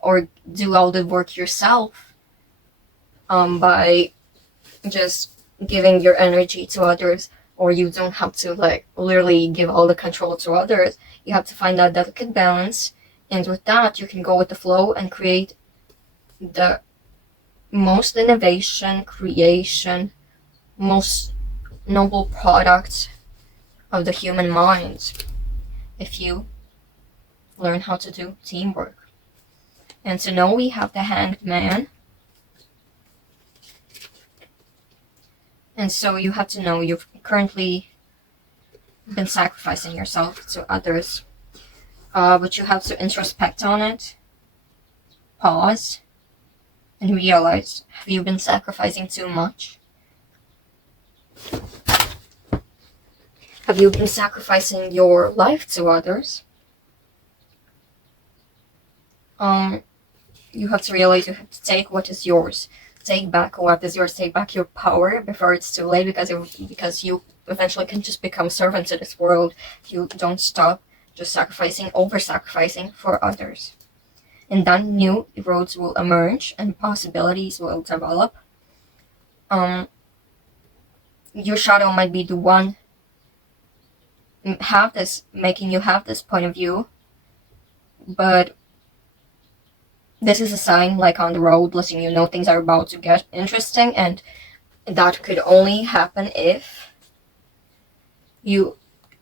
or do all the work yourself by just giving your energy to others, or you don't have to like literally give all the control to others. You have to find that delicate balance, and with that you can go with the flow and create the most innovation, creation, most noble product of the human mind if you learn how to do teamwork. And to know we have the Hanged Man. And so you have to know you've currently been sacrificing yourself to others. But you have to introspect on it, pause, and realize, have you been sacrificing too much? Have you been sacrificing your life to others? You have to realize you have to take what is yours. Take back what is yours. Take back your power before it's too late, because you eventually can just become a servant to this world if you don't stop just over-sacrificing for others. And then new roads will emerge and possibilities will develop. Your shadow might be the one making you have this point of view, but this is a sign like on the road letting you know things are about to get interesting, and that could only happen if you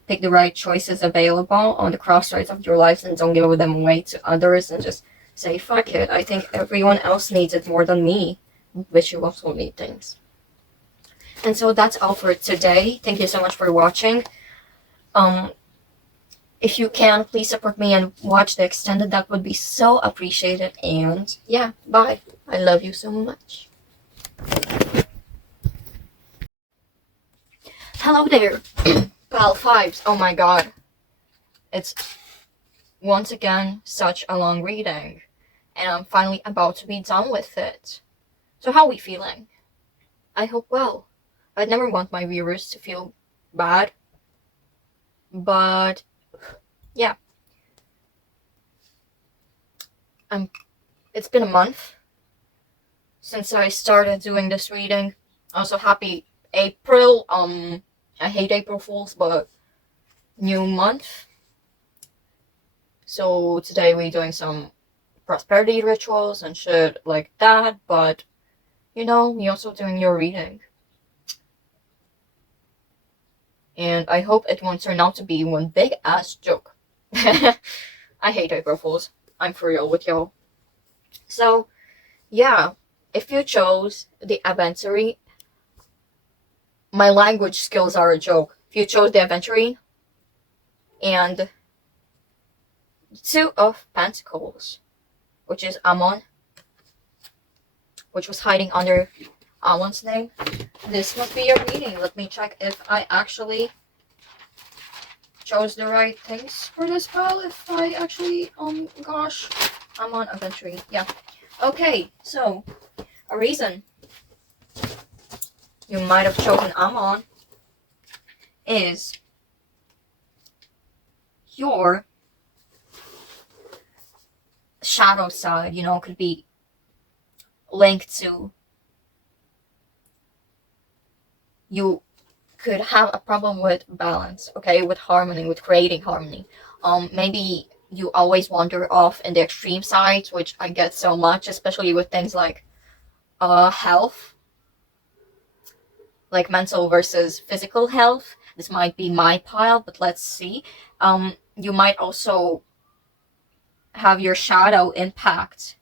pick the right choices available on the crossroads of your lives and don't give them away to others and just say, fuck it, I think everyone else needs it more than me, which you also need things. And so that's all for today. Thank you so much for watching. If you can, please support me and watch the extended. That would be so appreciated. And yeah, bye. I love you so much. Hello there, pal fives. Oh my god. It's once again such a long reading. And I'm finally about to be done with it. So how are we feeling? I hope well. I'd never want my viewers to feel bad. But yeah, it's been a month since I started doing this reading. Also, happy April. I hate April Fools, but new month. So today we're doing some prosperity rituals and shit like that, but you know, you're also doing your reading. And I hope it won't turn out to be one big ass joke. I hate April Fools. I'm for real with y'all. So, yeah, if you chose the Aventurine, my language skills are a joke. If you chose the Aventurine and Two of Pentacles, which is Amon, which was hiding under Amon's name, this must be your reading. Let me check if I actually chose the right things for this pile. If I actually, gosh, Amon Aventurine. Yeah. Okay, so a reason you might have chosen Amon is your shadow side, you know, could be linked to you could have a problem with balance, okay, with harmony, with creating harmony. Maybe you always wander off in the extreme sides, which I get so much, especially with things like health, like mental versus physical health. This might be my pile, but let's see. You might also have your shadow impact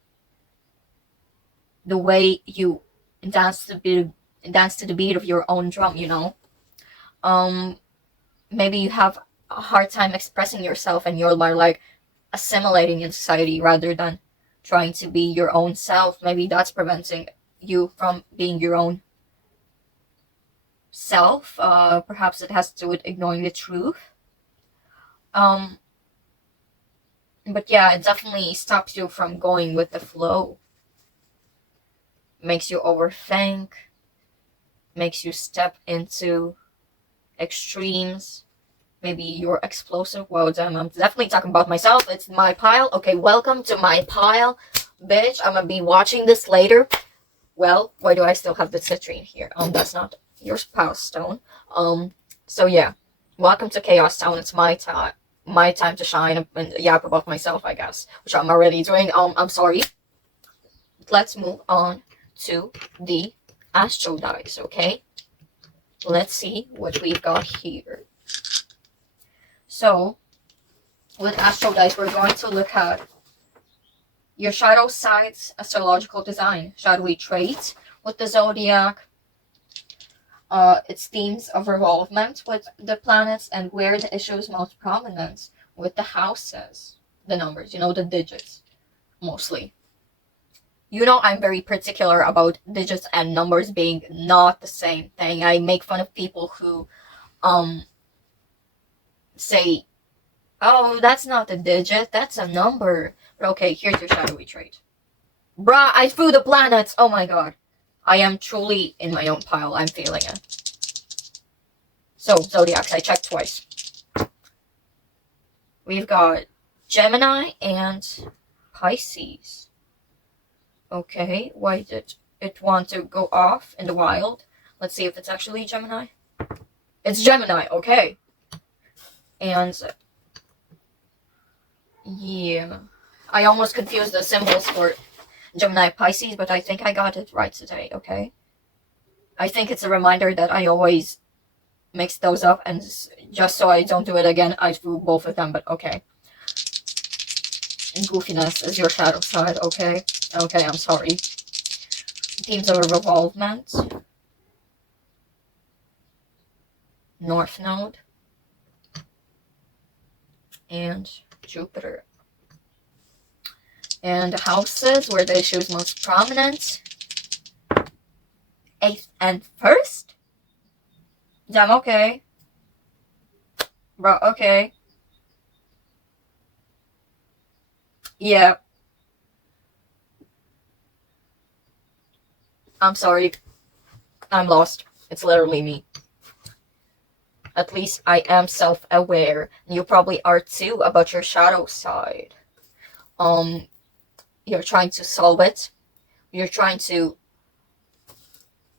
the way you dance to the beat of your own drum, you know. Maybe you have a hard time expressing yourself and you're like assimilating in society rather than trying to be your own self. Maybe that's preventing you from being your own self. Perhaps it has to do with ignoring the truth. But yeah, it definitely stops you from going with the flow. Makes you overthink. Makes you step into extremes. Maybe you're explosive. Well, damn, I'm definitely talking about myself. It's my pile. Okay, welcome to my pile, bitch. I'm gonna be watching this later. Well, why do I still have the citrine here? That's not your pile stone. So yeah, welcome to Chaos Town. It's my time to shine and yap about myself, I guess, which I'm already doing. I'm sorry. Let's move on to the astro dice, okay? Let's see what we've got here. So, with astro dice, we're going to look at your shadow side's astrological design, shadowy traits with the zodiac, its themes of revolvement with the planets, and where the issue is most prominent with the houses, the numbers, you know, the digits, mostly. You know, I'm very particular about digits and numbers being not the same thing. I make fun of people who, say, oh, that's not a digit, that's a number. But okay, here's your shadowy trait. Bruh, I threw the planets! Oh my god. I am truly in my own pile. I'm feeling it. So, zodiacs, I checked twice. We've got Gemini and Pisces. Okay, why did it want to go off in the wild? Let's see if it's actually Gemini. It's Gemini, okay. And yeah, I almost confused the symbols for Gemini Pisces, but I think I got it right today, okay? I think it's a reminder that I always mix those up, and just so I don't do it again, I threw both of them, but okay. And goofiness is your shadow side, okay? Okay, I'm sorry. Themes of revolvement. North Node. And Jupiter. And the houses where the issue is most prominent. 8th and 1st? Damn, okay. Bro, okay. Yeah. I'm sorry. I'm lost. It's literally me. At least I am self-aware. You probably are too about your shadow side. You're trying to solve it. You're trying to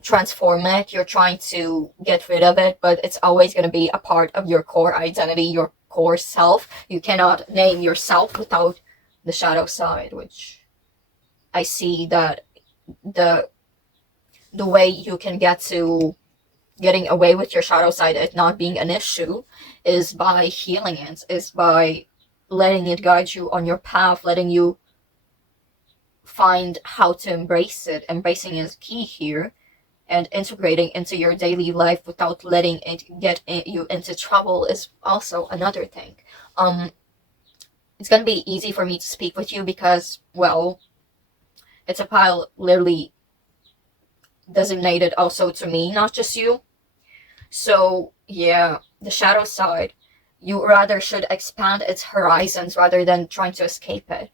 transform it. You're trying to get rid of it, but it's always going to be a part of your core identity, your core self. You cannot name yourself without the shadow side, which I see that the way you can get to getting away with your shadow side, it not being an issue, is by healing it, is by letting it guide you on your path, letting you find how to embrace it. Embracing is key here, and integrating into your daily life without letting it get you into trouble is also another thing. It's gonna be easy for me to speak with you because, well, it's a pile literally designated also to me, not just you. So yeah, the shadow side, you rather should expand its horizons rather than trying to escape it.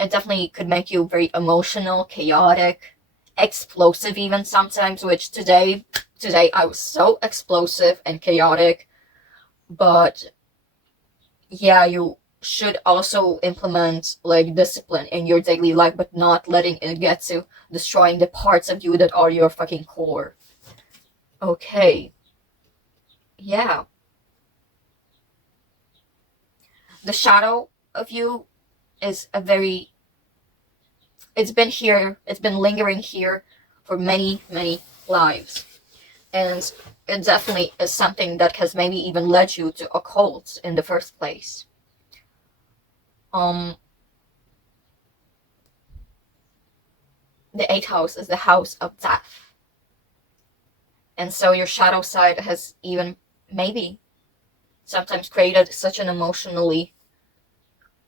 It definitely could make you very emotional, chaotic, explosive even sometimes, which today I was so explosive and chaotic. But yeah, you should also implement like discipline in your daily life, but not letting it get to destroying the parts of you that are your fucking core. Okay. Yeah. The shadow of you is a very, it's been here, it's been lingering here for many, many lives. And it definitely is something that has maybe even led you to occults in the first place. The 8th house is the house of death. And so your shadow side has even maybe sometimes created such an emotionally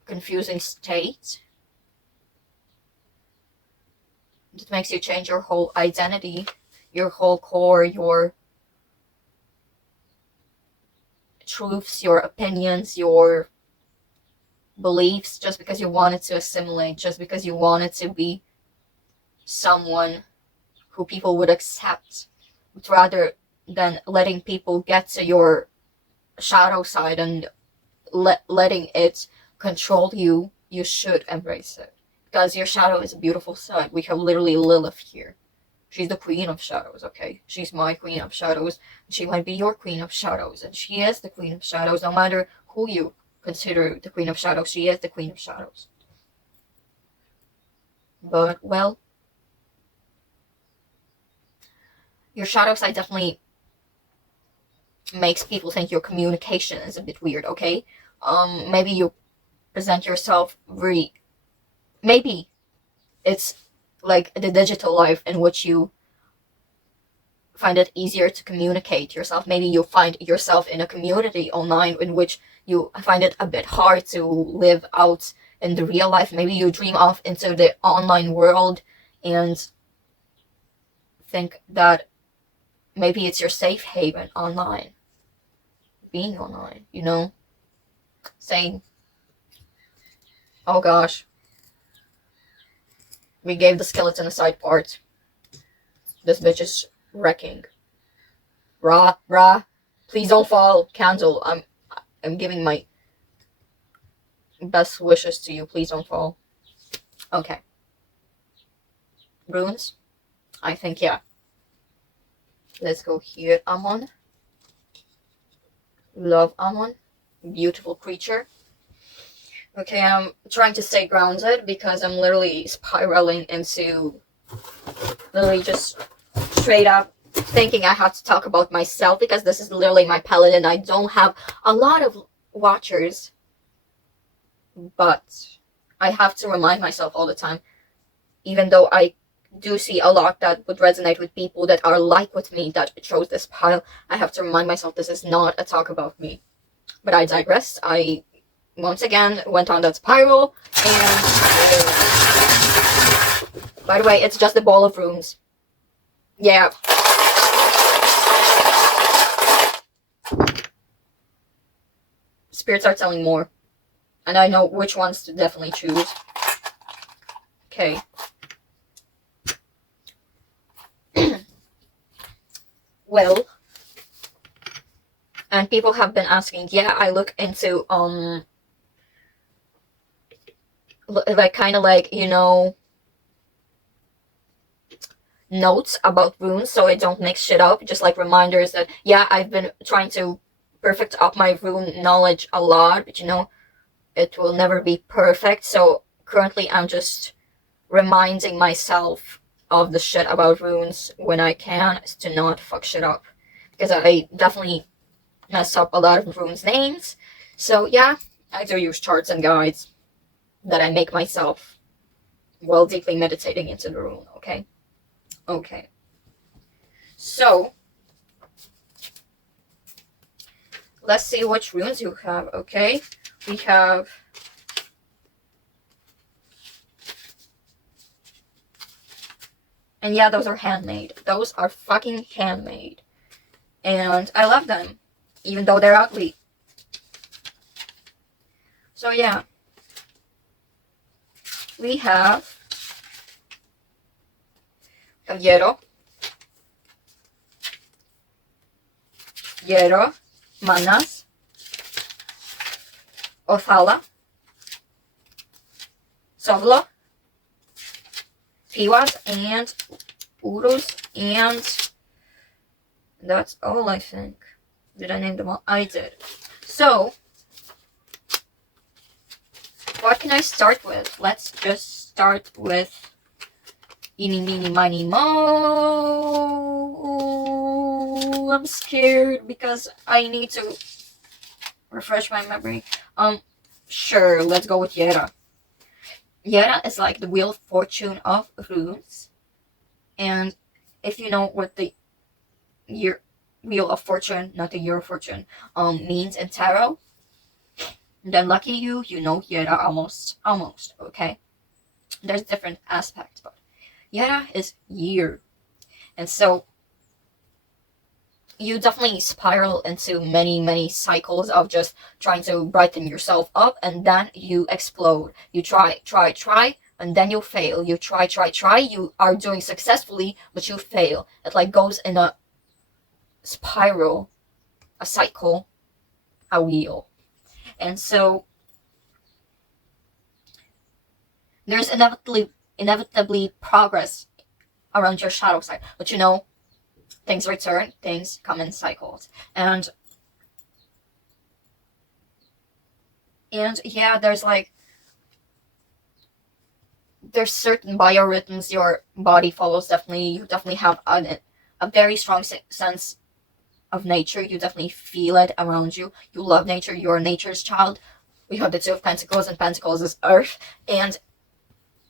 confusing state that makes you change your whole identity, your whole core, your truths, your opinions, your beliefs, just because you wanted to assimilate, just because you wanted to be someone who people would accept, but rather than letting people get to your shadow side and letting it control you, you should embrace it. Because your shadow is a beautiful side. We have literally Lilith here. She's the queen of shadows, okay? She's my queen of shadows. She might be your queen of shadows, and she is the queen of shadows. No matter who you consider the queen of shadows, she is the queen of shadows. But, well, your shadow side definitely makes people think your communication is a bit weird, okay? Maybe you present yourself very, maybe it's like the digital life in which you find it easier to communicate yourself. Maybe you find yourself in a community online in which you find it a bit hard to live out in the real life. Maybe you dream off into the online world and think that maybe it's your safe haven online. Being online, you know? Saying, oh gosh, we gave the skeleton a side part. This bitch is wrecking. Rah, please don't fall. Candle, I'm giving my best wishes to you. Please don't fall. Okay. Runes? I think, yeah. Let's go here. Amon. Love Amon. Beautiful creature. Okay, I'm trying to stay grounded because I'm literally spiraling into literally just straight up thinking I have to talk about myself because this is literally my palette and I don't have a lot of watchers. But I have to remind myself all the time, even though I do see a lot that would resonate with people that are like with me that chose this pile, I have to remind myself this is not a talk about me. But I digress. I once again went on that spiral, and by the way, it's just a ball of runes. Yeah. Spirits are telling more, and I know which ones to definitely choose. Okay. Well, and people have been asking, yeah, I look into like kind of like, you know, notes about runes so I don't mix shit up, just like reminders that yeah, I've been trying to perfect up my rune knowledge a lot, but you know, it will never be perfect. So currently I'm just reminding myself of the shit about runes when I can, to not fuck shit up, because I definitely mess up a lot of runes names. So yeah, I do use charts and guides that I make myself while deeply meditating into the rune. Okay, so let's see which runes you have. Okay, we have and yeah, those are handmade. Those are fucking handmade. And I love them, even though they're ugly. So yeah. We have hierro, manas, othala, sovlo, piwas, and urus, and that's all, I think. Did I name them all? I did. So, what can I start with? Let's just start with eeny, meeny, miny, mo. I'm scared because I need to refresh my memory. Sure, let's go with Yera. Yera is like the wheel of fortune of runes. And if you know what the wheel of fortune, not the year of fortune, means in tarot, then lucky you, you know Yera almost, okay? There's different aspects, but Yera is year. And so you definitely spiral into many cycles of just trying to brighten yourself up, and then you explode. You try, and then you fail. You try, you are doing successfully, but you fail. It like goes in a spiral, a cycle, a wheel. And so there's inevitably progress around your shadow side, but you know, things return, things come in cycles. And yeah, there's certain biorhythms your body follows. Definitely, you definitely have a very strong sense of nature. You definitely feel it around you. You love nature. You're nature's child. We have the Two of Pentacles, and Pentacles is Earth. And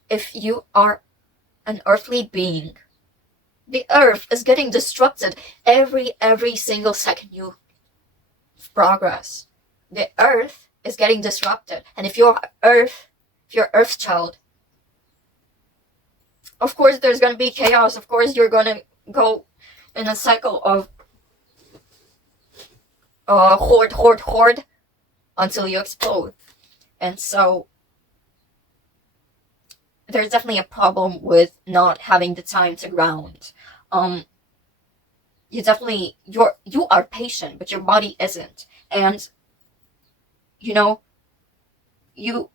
if you are an earthly being, the Earth is getting disrupted every single second you progress. The Earth is getting disrupted, and if you're Earth's child, of course there's gonna be chaos. Of course you're gonna go in a cycle of hoard until you explode. And so there's definitely a problem with not having the time to ground. You are patient, but your body isn't. And you know, you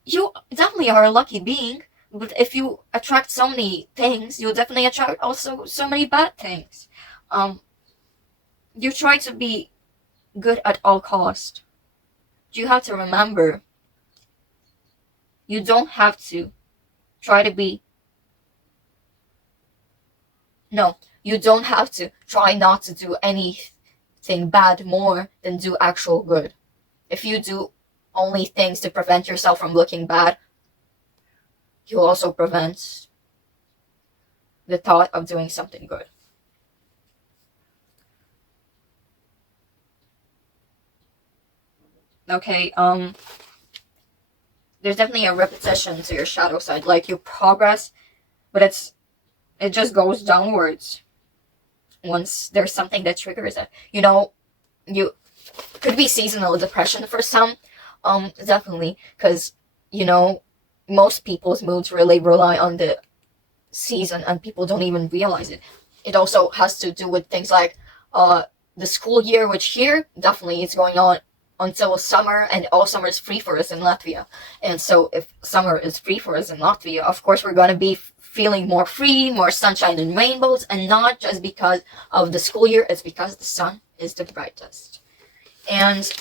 definitely are a lucky being, but if you attract so many things, you definitely attract also so many bad things. You try to be good at all cost. You have to remember, you don't have to try to be you don't have to try not to do anything bad more than do actual good. If you do only things to prevent yourself from looking bad, you'll also prevent the thought of doing something good. Okay, there's definitely a repetition to your shadow side. Like, you progress, but it just goes downwards once there's something that triggers it. You know, you could be seasonal depression for some, definitely, because, you know, most people's moods really rely on the season, and people don't even realize it. It also has to do with things like the school year, which here definitely is going on until summer, and all summer is free for us in Latvia. And so if summer is free for us in Latvia, of course we're going to be feeling more free, more sunshine and rainbows, and not just because of the school year, it's because the sun is the brightest. And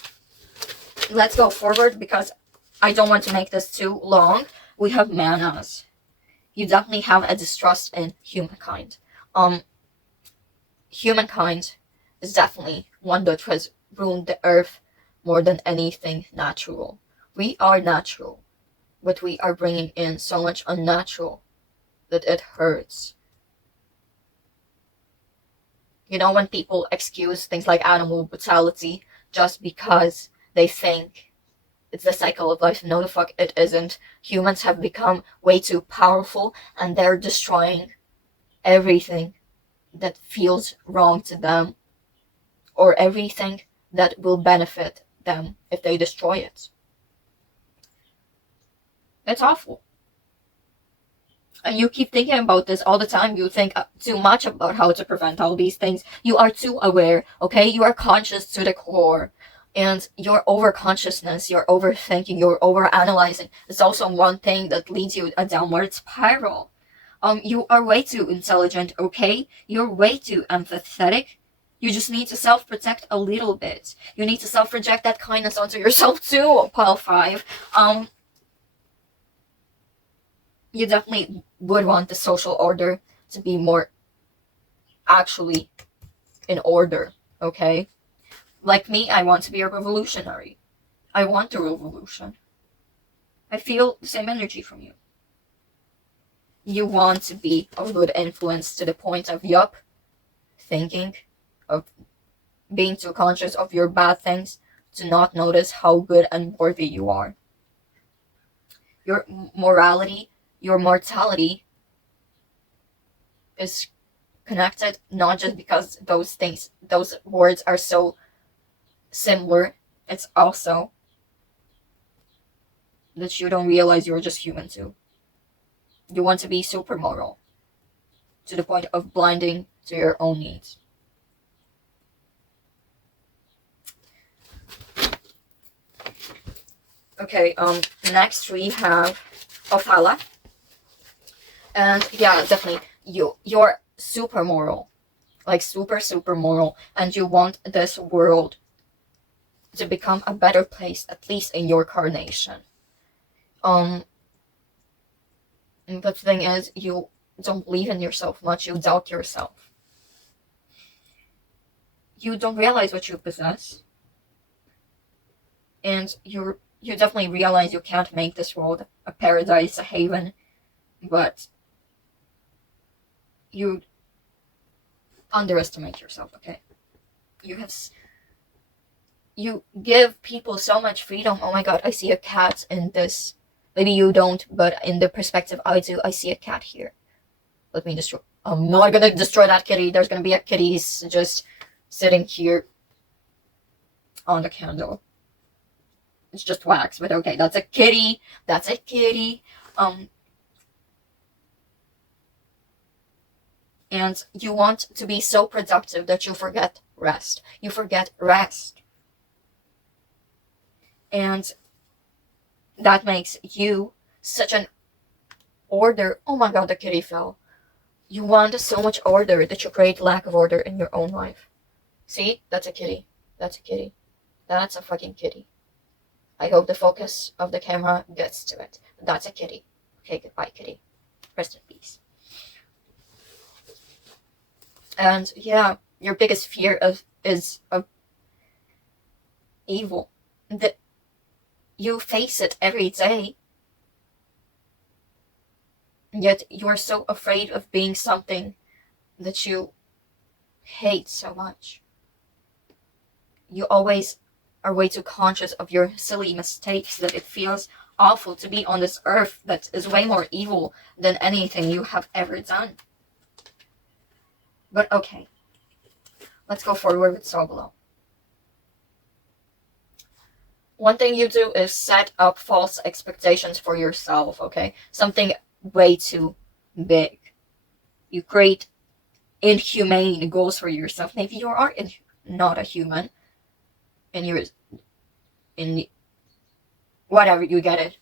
let's go forward because I don't want to make this too long. We have manas. You definitely have a distrust in humankind. Humankind is definitely one that has ruined the earth more than anything natural. We are natural, but we are bringing in so much unnatural that it hurts. You know, when people excuse things like animal brutality just because they think it's the cycle of life. No, the fuck it isn't. Humans have become way too powerful and they're destroying everything that feels wrong to them or everything that will benefit them if they destroy it. It's awful. And you keep thinking about this all the time. You think too much about how to prevent all these things. You are too aware, okay? You are conscious to the core. And your over-consciousness, your overthinking, your over-analyzing is also one thing that leads you a downward spiral. You are way too intelligent, okay? You're way too empathetic. You just need to self-protect a little bit. You need to self-project that kindness onto yourself too, pile 5. You definitely would want the social order to be more actually in order, okay? Like me, I want to be a revolutionary. I want a revolution. I feel the same energy from you. You want to be a good influence to the point of, yup, thinking, of being too conscious of your bad things, to not notice how good and worthy you are. Your morality, your mortality is connected not just because those words are so similar, it's also that you don't realize you're just human too. You want to be super moral to the point of blinding to your own needs. Okay, next we have Ophala. And yeah, definitely, you're super moral. Like super moral. And you want this world to become a better place, at least in your carnation. And the thing is, you don't believe in yourself much, you doubt yourself. You don't realize what you possess. And you definitely realize you can't make this world a paradise, a haven, but you underestimate yourself, okay? You give people so much freedom. Oh my god, I see a cat in this. Maybe you don't, but in the perspective I do, I see a cat here. Let me destroy. I'm not gonna destroy that kitty. There's gonna be a kitty just sitting here on the candle. It's just wax, but okay, that's a kitty. That's a kitty. And you want to be so productive that you forget rest. You forget rest. And that makes you such an order. Oh my god, the kitty fell. You want so much order that you create lack of order in your own life. See? That's a kitty. That's a kitty. That's a fucking kitty. I hope the focus of the camera gets to it. That's a kitty. Okay, goodbye, kitty. Rest in peace. And yeah, your biggest fear is of evil. That you face it every day. Yet you're so afraid of being something that you hate so much. You always are way too conscious of your silly mistakes that it feels awful to be on this earth that is way more evil than anything you have ever done. But okay, let's go forward with Sobolo. One thing you do is set up false expectations for yourself, okay? Something way too big. You create inhumane goals for yourself. Maybe you are not a human, and you're in whatever, you get it.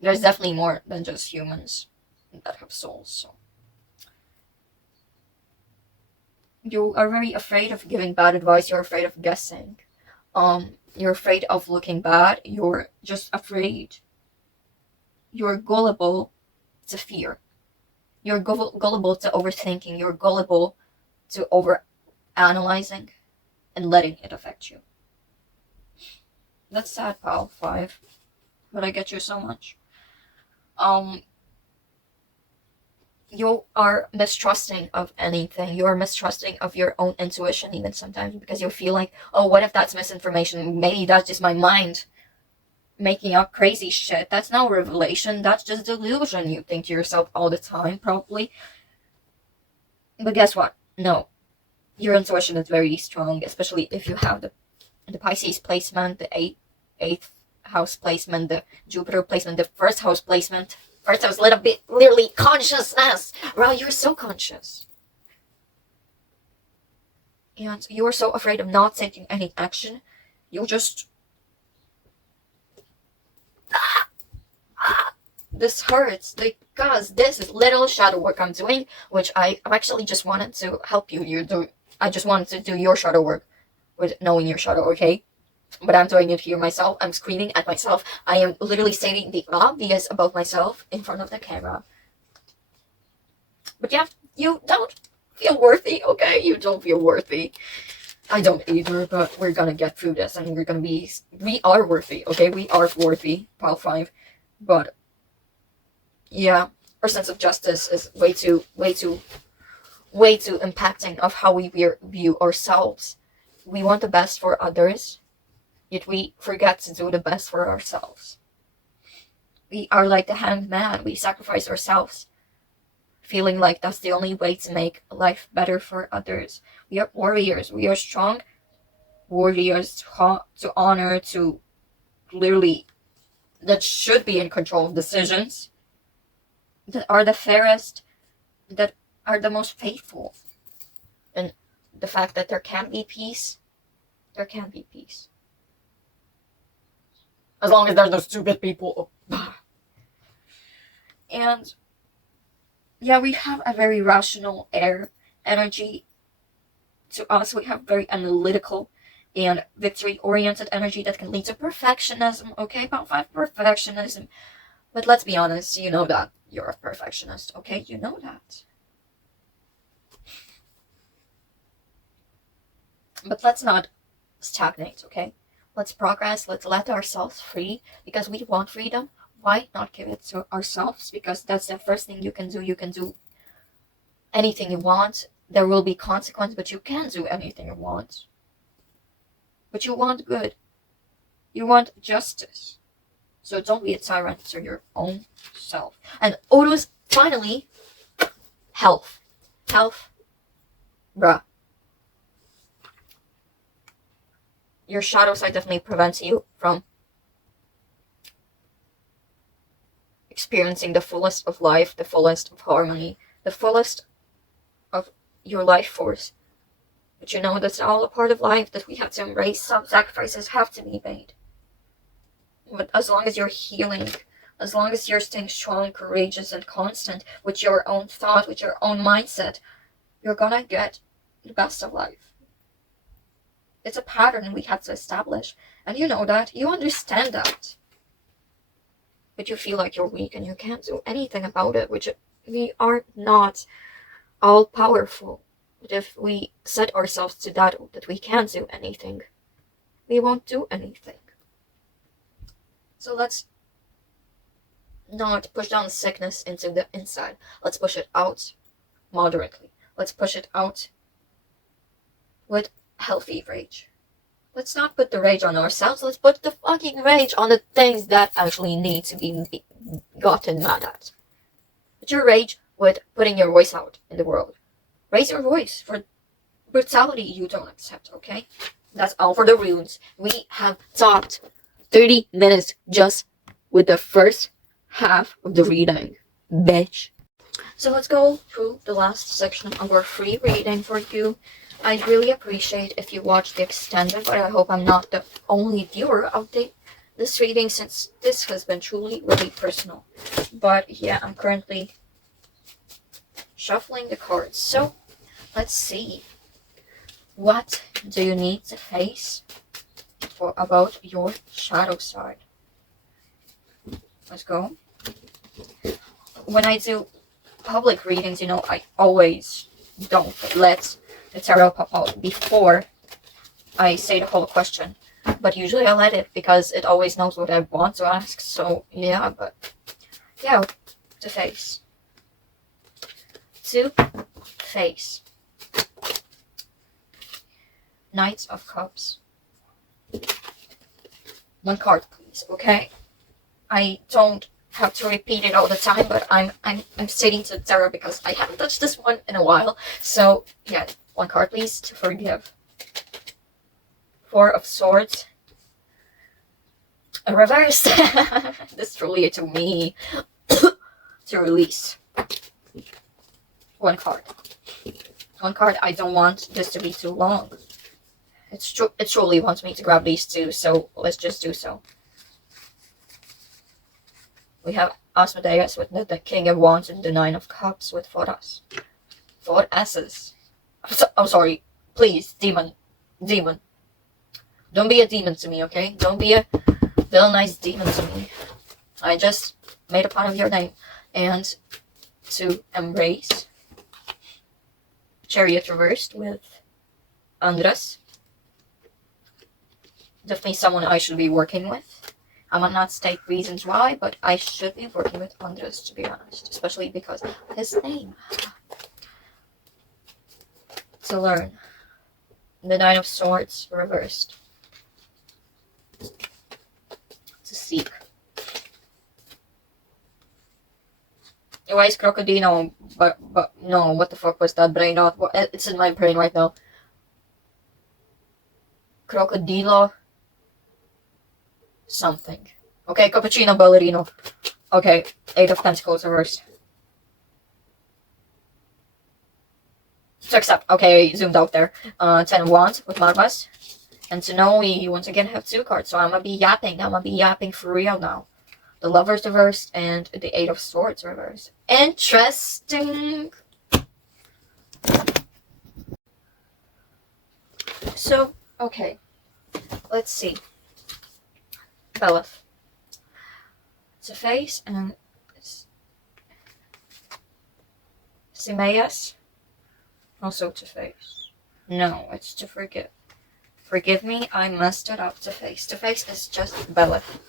There's definitely more than just humans that have souls. So you are very afraid of giving bad advice. You're afraid of guessing. You're afraid of looking bad. You're just afraid. You're gullible to fear. You're gullible to overthinking. You're gullible to over analyzing and letting it affect you. That's sad, pal. 5. But I get you so much. You are mistrusting of anything. You're mistrusting of your own intuition even sometimes, because you feel like, oh, what if that's misinformation? Maybe that's just my mind making up crazy shit. That's no revelation. That's just delusion. You think to yourself all the time, probably. But guess what? No. Your intuition is very strong, especially if you have the Pisces placement, the eighth house placement, the Jupiter placement, the first house placement. First house, little bit, literally consciousness. Bro, you're so conscious. And you're so afraid of not taking any action. You'll just... This hurts because this is little shadow work I'm doing, which I actually just wanted to help you. I just wanted to do your shadow work with knowing your shadow, okay? But I'm doing it here myself. I'm screaming at myself. I am literally stating the obvious about myself in front of the camera. But yeah, you don't feel worthy, okay? You don't feel worthy. I don't either, but we're gonna get through this, and we are worthy, okay? We are worthy, pile 5. But yeah, our sense of justice is way too impacting of how we view ourselves. We want the best for others, yet we forget to do the best for ourselves. We are like the hanged man. We sacrifice ourselves, feeling like that's the only way to make life better for others. We are warriors. We are strong warriors to honor, to clearly, that should be in control of decisions, that are the fairest, that are the most faithful. And the fact that there can be peace, there can be peace. As long as there's no stupid people. And yeah, we have a very rational air energy to us. We have very analytical and victory-oriented energy that can lead to perfectionism. Okay, about 5, perfectionism. But let's be honest, you know that you're a perfectionist, okay? You know that. But let's not stagnate, okay? Let's progress. Let's let ourselves free, because we want freedom. Why not give it to ourselves? Because that's the first thing you can do. You can do anything you want. There will be consequence, but you can do anything you want. But you want good. You want justice. So don't be a tyrant to your own self. And Odo's finally, health. Health, bruh. Your shadow side definitely prevents you from experiencing the fullest of life, the fullest of harmony, the fullest of your life force. But you know that's all a part of life, that we have to embrace. Some sacrifices have to be made. But as long as you're healing, as long as you're staying strong, courageous, and constant with your own thought, with your own mindset, you're gonna get the best of life. It's a pattern we have to establish. And you know that. You understand that. But you feel like you're weak and you can't do anything about it, which we are not all powerful. But if we set ourselves to that we can't do anything, we won't do anything. So let's not push down the sickness into the inside. Let's push it out moderately. Let's push it out with healthy rage. Let's not put the rage on ourselves. Let's put the fucking rage on the things that actually need to be gotten mad at. Put your rage with putting your voice out in the world. Raise your voice for brutality you don't accept, okay? That's all for the runes. We have talked 30 minutes just with the first half of the reading, bitch. So let's go through the last section of our free reading for you. I'd really appreciate if you watch the extended, but I hope I'm not the only viewer of this reading, since this has been truly really personal. But yeah, I'm currently shuffling the cards. So let's see. What do you need to face about your shadow side. Let's go. When I do public readings, I always don't let the tarot pop out before I say the whole question. But usually I let it because it always knows what I want to ask. So yeah, but yeah, to face. To face. Knights of Cups. One card, please, okay? I don't have to repeat it all the time, but I'm stating to tarot because I haven't touched this one in a while. So yeah, one card, please, to forgive. Four of Swords. A reverse. This is really to me. To release. One card. One card. I don't want this to be too long. It truly wants me to grab these two, so let's just do so. We have Asmodeus with the King of Wands and the Nine of Cups with 4 As. 4 S's. I'm sorry. Please, demon. Demon. Don't be a demon to me, okay? Don't be a villainized demon to me. I just made a pun of your name. And to embrace. Chariot reversed with Andras. Definitely someone I should be working with. I might not state reasons why, but I should be working with Andras, to be honest. Especially because of his name. To learn. The Nine of Swords reversed. To seek. Why is Crocodino? But no, what the fuck was that brain out? It's in my brain right now. Crocodilo. Something. Okay, Cappuccino Ballerino. Okay, 8 of Pentacles reversed. To accept. Okay, zoomed out there. 10 of Wands with Marvas. And to know we once again have 2 cards, so I'm gonna be yapping. I'm gonna be yapping for real now. The Lovers reversed and the 8 of Swords reversed. Interesting. So, okay. Let's see. Beleth. To face and Simeas. Also to face. No, it's to forgive. Forgive me, I messed it up. To face. To face is just Beleth.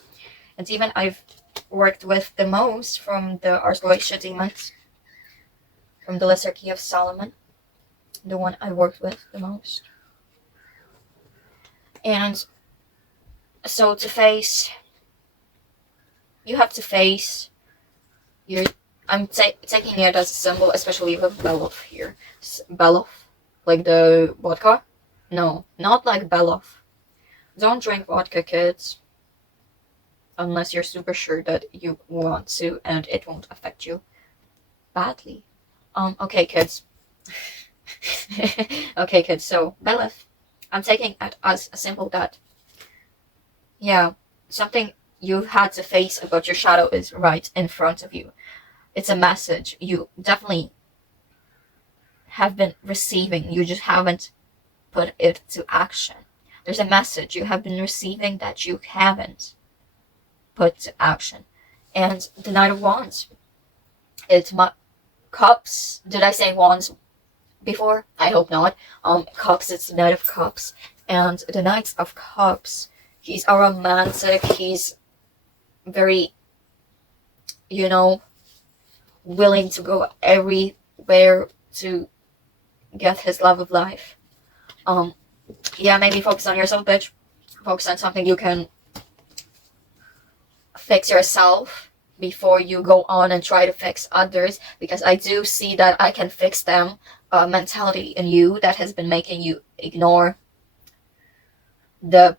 And even I've worked with the most from the Archelasia demons. From the Lesser Key of Solomon. The one I worked with the most. And so to face, you have to face. I'm taking it as a symbol, especially with Beloff here. Beloff, like the vodka. No, not like Beloff. Don't drink vodka, kids. Unless you're super sure that you want to and it won't affect you badly. Okay, kids. Okay, kids. So Beloff, I'm taking it as a symbol that. Yeah, something you had to face about your shadow is right in front of you. It's a message you definitely have been receiving. You just haven't put it to action. There's a message you have been receiving that you haven't put to action. And the Knight of Wands. It's my cups. Did I say wands before? I hope not. Cups, it's the Knight of Cups. And the Knights of Cups. He's a romantic, he's very, willing to go everywhere to get his love of life. Yeah, maybe focus on yourself, bitch. Focus on something you can fix yourself before you go on and try to fix others, because I do see that I can fix them mentality in you that has been making you ignore the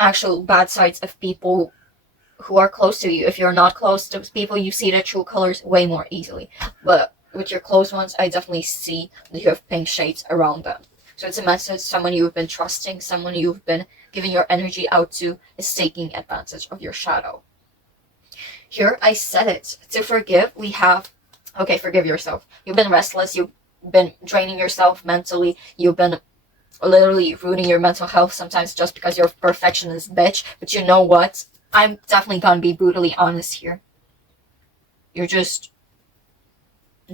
actual bad sides of people who are close to you. If you're not close to people, you see their true colors way more easily. But with your close ones, I definitely see that you have pink shades around them. So it's a message someone you've been trusting, someone you've been giving your energy out to is taking advantage of your shadow. Here, I said it. To forgive, we have, okay, forgive yourself. You've been restless, you've been draining yourself mentally, you've been literally ruining your mental health sometimes just because you're a perfectionist bitch. But you know what? I'm definitely gonna be brutally honest here. You're just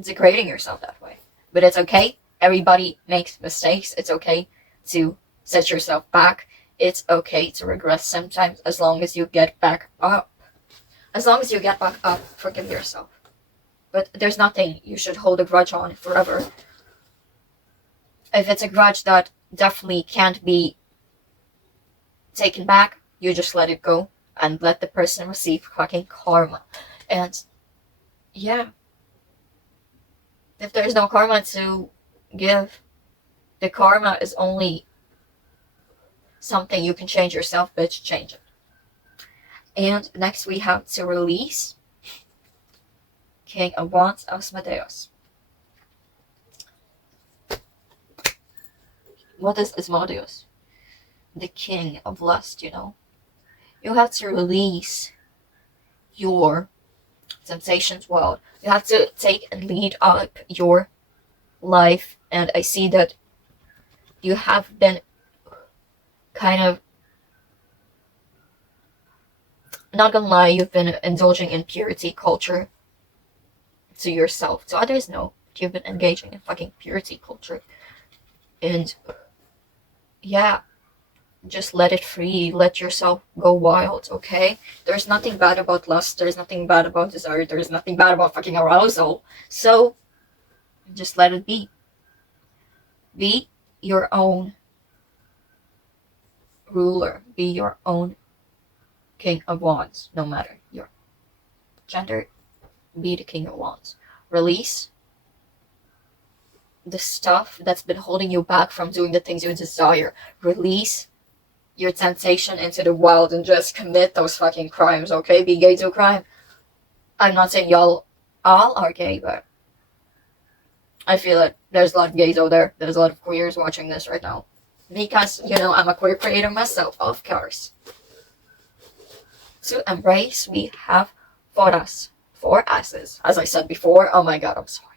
degrading yourself that way. But it's okay. Everybody makes mistakes. It's okay to set yourself back. It's okay to regress sometimes as long as you get back up. As long as you get back up, forgive yourself. But there's nothing you should hold a grudge on forever. If it's a grudge that definitely can't be taken back, you just let it go and let the person receive fucking karma. And yeah, if there's no karma to give, the karma is only something you can change yourself, bitch, change it. And next we have to release King of Wands, Asmodeus. What is Asmodeus? The king of lust, you know. You have to release your temptations world. You have to take and lead up your life. And I see that you have been kind of, not gonna lie, you've been indulging in purity culture to yourself. To others, no. You've been engaging in fucking purity culture. And yeah, just let it free. Let yourself go wild, okay? There's nothing bad about lust. There's nothing bad about desire. There's nothing bad about fucking arousal. So, just let it be. Be your own ruler. Be your own King of Wands, no matter your gender. Be the King of Wands. Release the stuff that's been holding you back from doing the things you desire. Release your temptation into the wild and just commit those fucking crimes, okay? Be gay to a crime. I'm not saying y'all all are gay, but I feel like there's a lot of gays out there. There's a lot of queers watching this right now. Because, you know, I'm a queer creator myself, of course. To embrace, we have Foras. 4 asses. As I said before, oh my god, I'm sorry.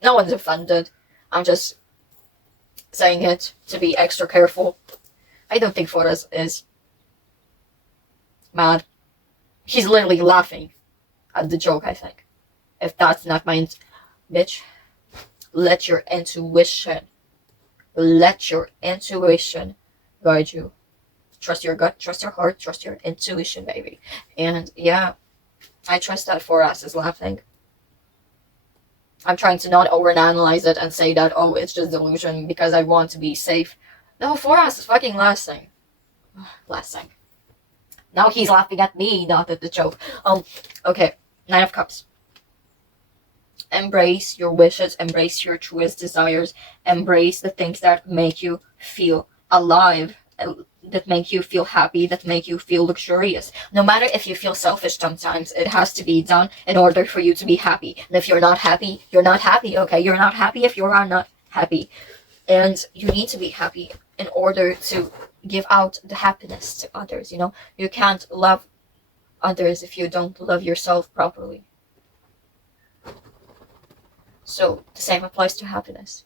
No one's offended. I'm just saying it to be extra careful. I don't think Foras is mad. He's literally laughing at the joke, I think. If that's not my bitch, let your intuition guide you. Trust your gut, trust your heart, trust your intuition, baby. And yeah, I trust that Foras is laughing. I'm trying to not overanalyze it and say that, oh, it's just delusion because I want to be safe. No, Foras is fucking laughing. Now he's laughing at me, not at the joke. Okay, 9 of Cups. Embrace your wishes, embrace your truest desires, embrace the things that make you feel alive, that make you feel happy, that make you feel luxurious. No matter if you feel selfish sometimes, it has to be done in order for you to be happy. And if you're not happy, you're not happy, okay? You're not happy if you are not happy. And you need to be happy in order to give out the happiness to others, you know? You can't love others if you don't love yourself properly. So, the same applies to happiness.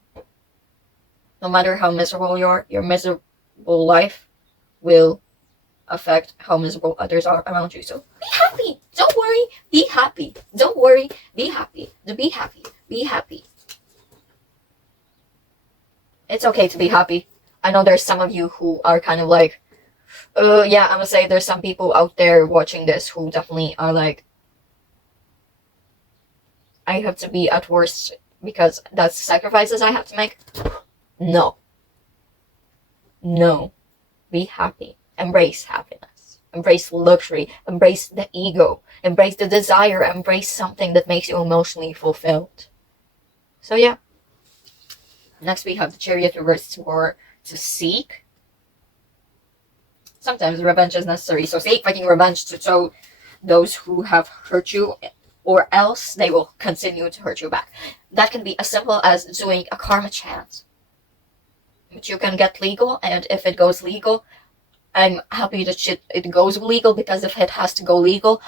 No matter how miserable you are, your miserable life will affect how miserable others are around you. So, be happy! Don't worry, be happy. Don't worry, be happy. Be happy. Be happy. It's okay to be happy. I know there's some of you who are kind of like, yeah, I'm gonna say there's some people out there watching this who definitely are like, I have to be at worst because that's sacrifices I have to make. No. Be happy. Embrace happiness. Embrace luxury. Embrace the ego. Embrace the desire. Embrace something that makes you emotionally fulfilled. So yeah. Next we have the Chariot reversed to seek. Sometimes revenge is necessary. So seek fucking revenge to show those who have hurt you, or else they will continue to hurt you back. That can be as simple as doing a karma chant. But you can get legal, and if it goes legal, I'm happy that it goes legal, because if it has to go legal,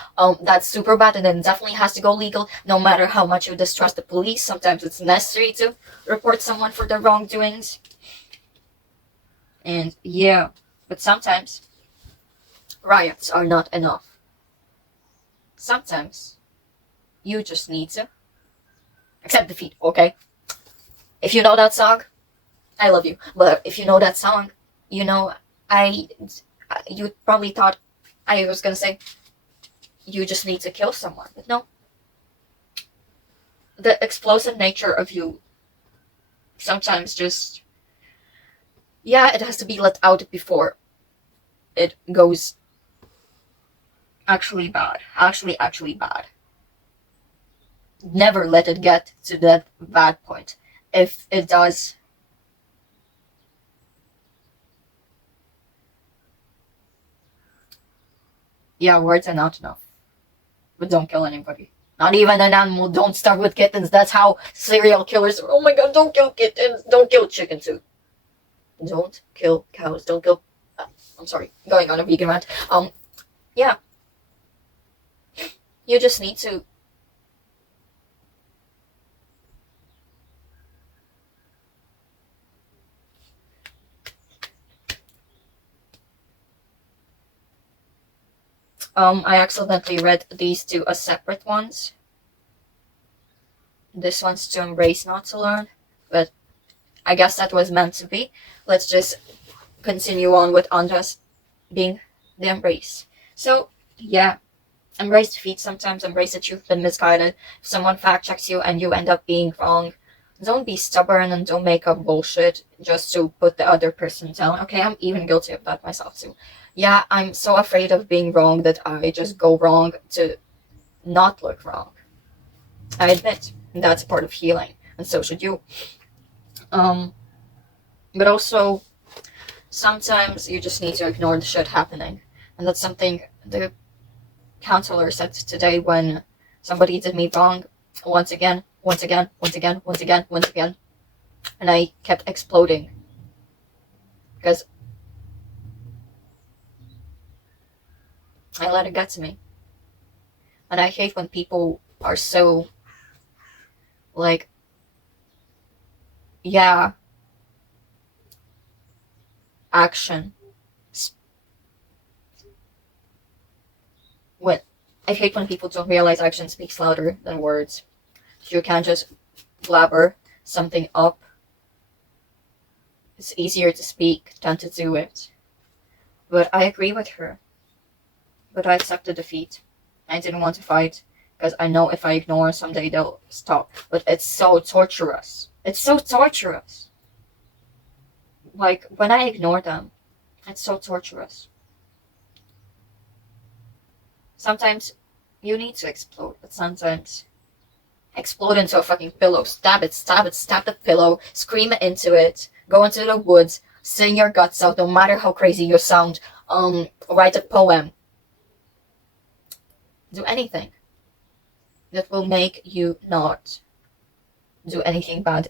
that's super bad, and then definitely has to go legal, no matter how much you distrust the police. Sometimes it's necessary to report someone for their wrongdoings. And yeah, but sometimes riots are not enough. Sometimes you just need to accept defeat, okay? If you know that song, I love you. But if you know that song, you know, I, you probably thought I was gonna say, you just need to kill someone. But no. The explosive nature of you sometimes just, yeah, it has to be let out before it goes actually bad. Actually bad. Never let it get to that bad point. If it does, yeah, words are not enough. But don't kill anybody. Not even an animal. Don't start with kittens. That's how serial killers are. Oh my god, don't kill kittens. Don't kill chickens too. Don't kill cows. Don't kill. I'm sorry, going on a vegan rant. Yeah. You just need to. I accidentally read these two as separate ones. This one's to embrace, not to learn. But I guess that was meant to be. Let's just continue on with Andras being the embrace. So, yeah. Embrace defeat sometimes, embrace that you've been misguided. If someone fact checks you and you end up being wrong, don't be stubborn and don't make up bullshit just to put the other person down. Okay, I'm even guilty of that myself too. Yeah, I'm so afraid of being wrong that I just go wrong to not look wrong. I admit that's part of healing, and so should you. Um, but also sometimes you just need to ignore the shit happening, and that's something the counselor said today when somebody did me wrong once again, and I kept exploding because I let it get to me. And I hate when people are so, like, yeah, action. When I hate when people don't realize action speaks louder than words. You can't just blabber something up. It's easier to speak than to do it. But I agree with her. But I accepted defeat. I didn't want to fight because I know if I ignore someday they'll stop. But it's so torturous. It's so torturous. Like, when I ignore them, it's so torturous. Sometimes you need to explode, but sometimes explode into a fucking pillow. Stab it, stab the pillow, scream into it, go into the woods, sing your guts out, no matter how crazy you sound. Write a poem. Do anything that will make you not do anything bad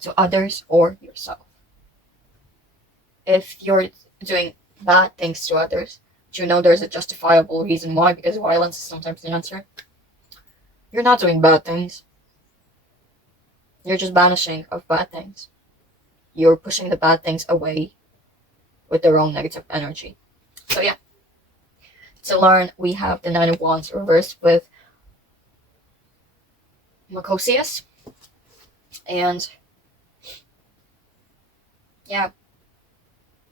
to others or yourself. If you're doing bad things to others, do you know there's a justifiable reason why? Because violence is sometimes the answer. You're not doing bad things. You're just banishing of bad things. You're pushing the bad things away with their own negative energy. So yeah. To learn, we have the Nine of Wands reversed with Macosius. And yeah,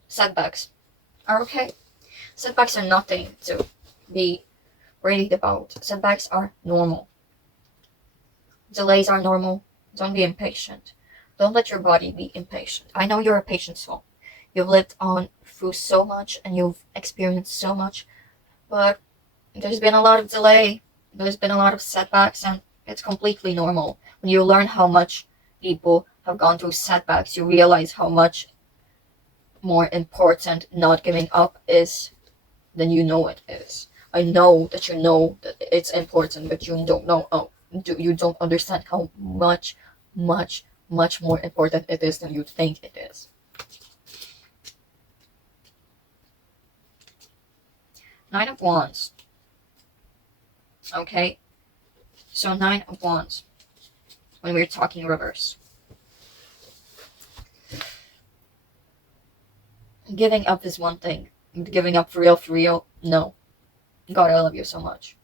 setbacks are okay. Setbacks are nothing to be worried about. Setbacks are normal. Delays are normal. Don't be impatient. Don't let your body be impatient. I know you're a patient soul. You've lived on through so much and you've experienced so much, but there's been a lot of delay. There's been a lot of setbacks, and it's completely normal. When you learn how much people have gone through setbacks, you realize how much more important not giving up is than you know it is. I know that you know that it's important, but you don't know. You don't understand how much more important it is than you think it is. Nine of Wands. Okay, so Nine of Wands. When we're talking reverse. Giving up is one thing. Giving up for real, no. God, I love you so much.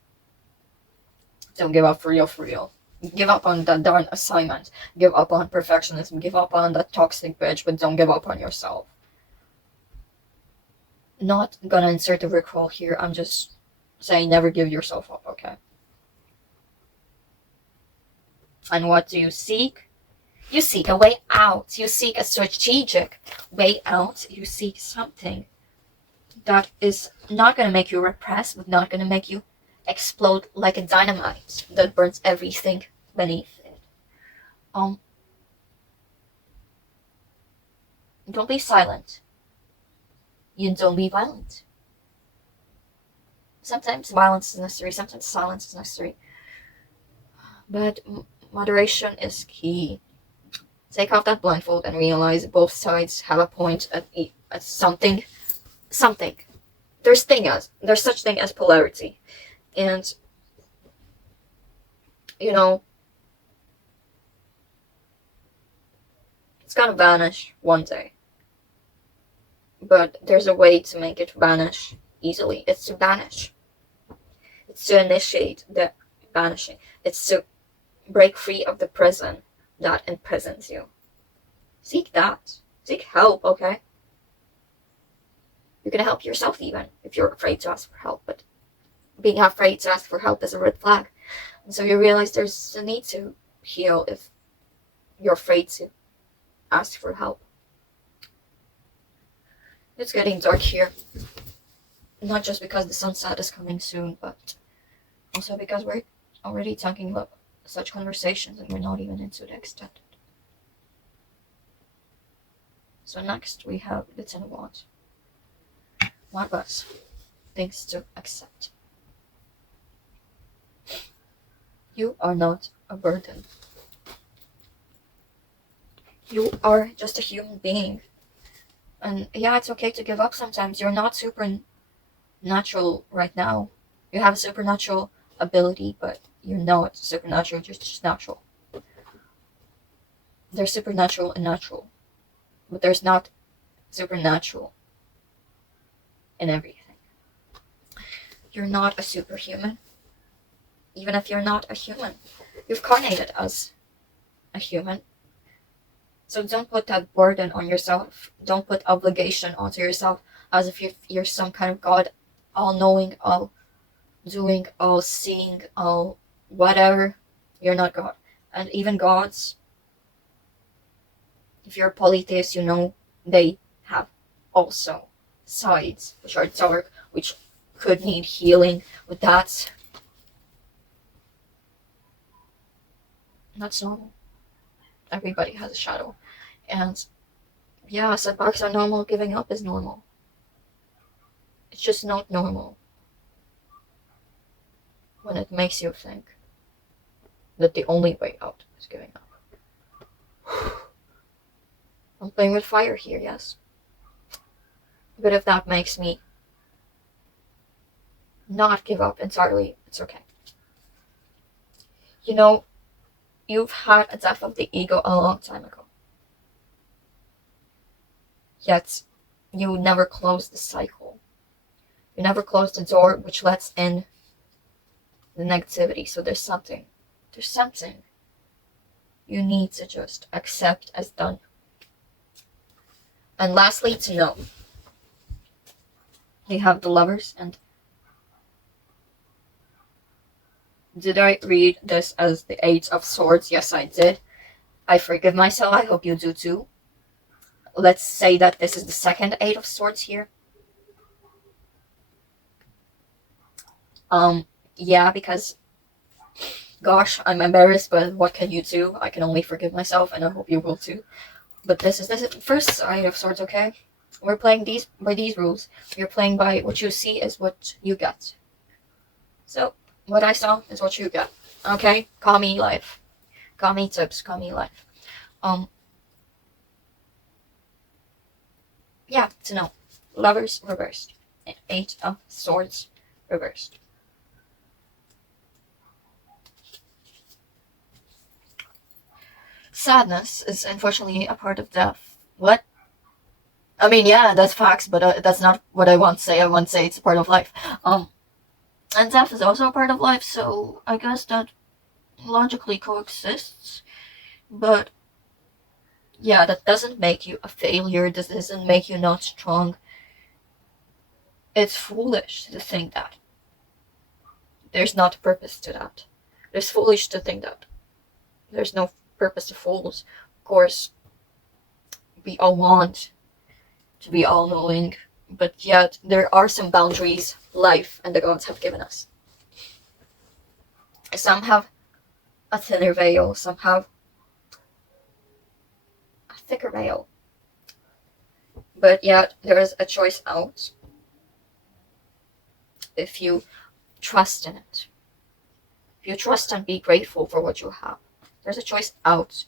Don't give up for real. Give up on that darn assignment. Give up on perfectionism. Give up on that toxic bitch, but don't give up on yourself. Not gonna insert a rickroll here. I'm just saying never give yourself up, okay? And what do you seek? You seek a way out. You seek a strategic way out. You seek something that is not gonna make you repress, but not gonna make you explode like a dynamite that burns everything beneath it. Don't be silent. You don't be violent. Sometimes violence is necessary, sometimes silence is necessary. But moderation is key. Take off that blindfold and realize both sides have a point at something. There's such thing as polarity. And it's gonna vanish one day. But there's a way to make it vanish easily. It's to banish. It's to initiate the banishing. It's to break free of the prison that imprisons you. Seek that. Seek help, okay? You can help yourself even if you're afraid to ask for help, but being afraid to ask for help is a red flag. And so you realize there's a need to heal if you're afraid to ask for help. It's getting dark here. Not just because the sunset is coming soon, but also because we're already talking about such conversations and we're not even into the extended. So next we have the 10 of Wands. What was things to accept? You are not a burden. You are just a human being. And yeah, it's okay to give up sometimes. You're not supernatural right now. You have a supernatural ability, but you're not supernatural, you're just natural. There's supernatural and natural, but there's not supernatural in everything. You're not a superhuman. Even if you're not a human, you've carnated as a human. So don't put that burden on yourself. Don't put obligation onto yourself as if you're some kind of God, all knowing, all doing, all seeing, all whatever. You're not God. And even gods, if you're a polytheist, you know they have also sides which are dark, which could need healing. But that's normal. Everybody has a shadow. And yeah, setbacks are normal, giving up is normal. It's just not normal when it makes you think that the only way out is giving up. I'm playing with fire here, yes. But if that makes me not give up entirely, it's okay. You know, you've had a death of the ego a long time ago. Yet, you never closed the cycle. You never closed the door which lets in the negativity. So there's something you need to just accept as done. And lastly, to know. You have the Lovers, and did I read this as the Eight of Swords? Yes, I did. I forgive myself. I hope you do too. Let's say that this is the second Eight of Swords here. Yeah, because, gosh, I'm embarrassed, but what can you do? I can only forgive myself, and I hope you will too. But this is the first Eight of Swords, okay? We're playing by these rules. You're playing by what you see is what you get. So, what I saw is what you get. Okay? Call me life. Call me tips. Call me life. Yeah, to know. Lovers reversed. Eight of Swords reversed. Sadness is unfortunately a part of death. What? I mean, yeah, that's facts, but that's not what I want to say. I want to say it's a part of life. And death is also a part of life, so I guess that logically coexists. But yeah, that doesn't make you a failure. This doesn't make you not strong. It's foolish to think that. There's not a purpose to that. It's foolish to think that. There's no purpose to fools. Of course, we all want to be all knowing, but yet there are some boundaries life and the gods have given us. Some have a thinner veil, some have a thicker veil, but yet there is a choice out if you trust in it. If you trust and be grateful for what you have, there's a choice out.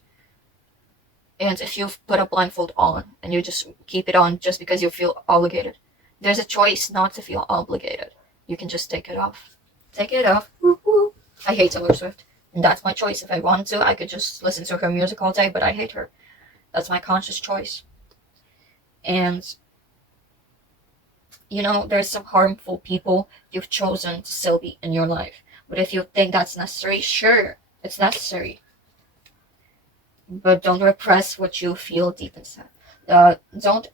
And if you've put a blindfold on and you just keep it on just because you feel obligated, there's a choice not to feel obligated. You can just take it off. Take it off. Woo-hoo. I hate Taylor Swift. And that's my choice. If I want to, I could just listen to her music all day, but I hate her. That's my conscious choice. And, you know, there's some harmful people you've chosen to still be in your life. But if you think that's necessary, sure, it's necessary. But don't repress what you feel deep inside. Don't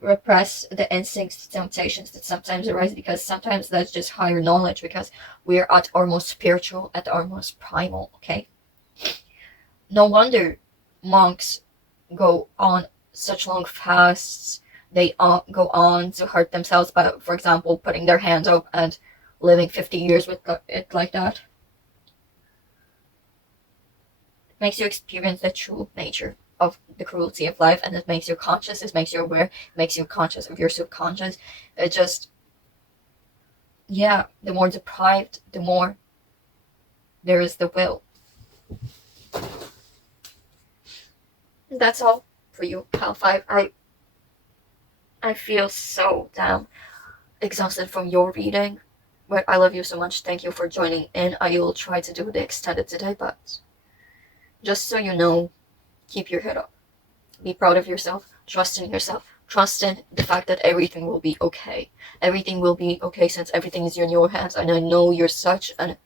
repress the instincts, the temptations that sometimes arise, because sometimes that's just higher knowledge, because we're at our most spiritual, at our most primal, okay? No wonder monks go on such long fasts. They go on to hurt themselves by, for example, putting their hands up and living 50 years with it like that. It makes you experience the true nature of the cruelty of life, and it makes you conscious, it makes you aware, it makes you conscious of your subconscious. It just, yeah, the more deprived, the more there is the will. That's all for you, Pal 5. I feel so damn exhausted from your reading, but I love you so much. Thank you for joining in. I will try to do the extended today, but just so you know, keep your head up. Be proud of yourself. Trust in yourself. Trust in the fact that everything will be okay. Everything will be okay since everything is in your hands. And I know you're such an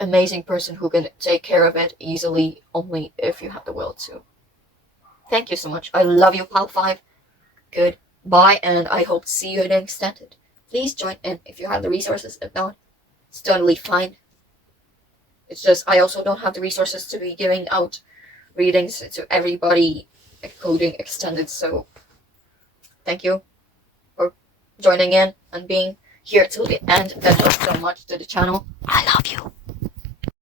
amazing person who can take care of it easily, only if you have the will to. Thank you so much. I love you, Pal 5. Goodbye, and I hope to see you in the extended. Please join in if you have the resources. If not, it's totally fine. It's just I also don't have the resources to be giving out readings to everybody, including extended. So thank you for joining in and being here till the end. That means so much to the channel. I love you.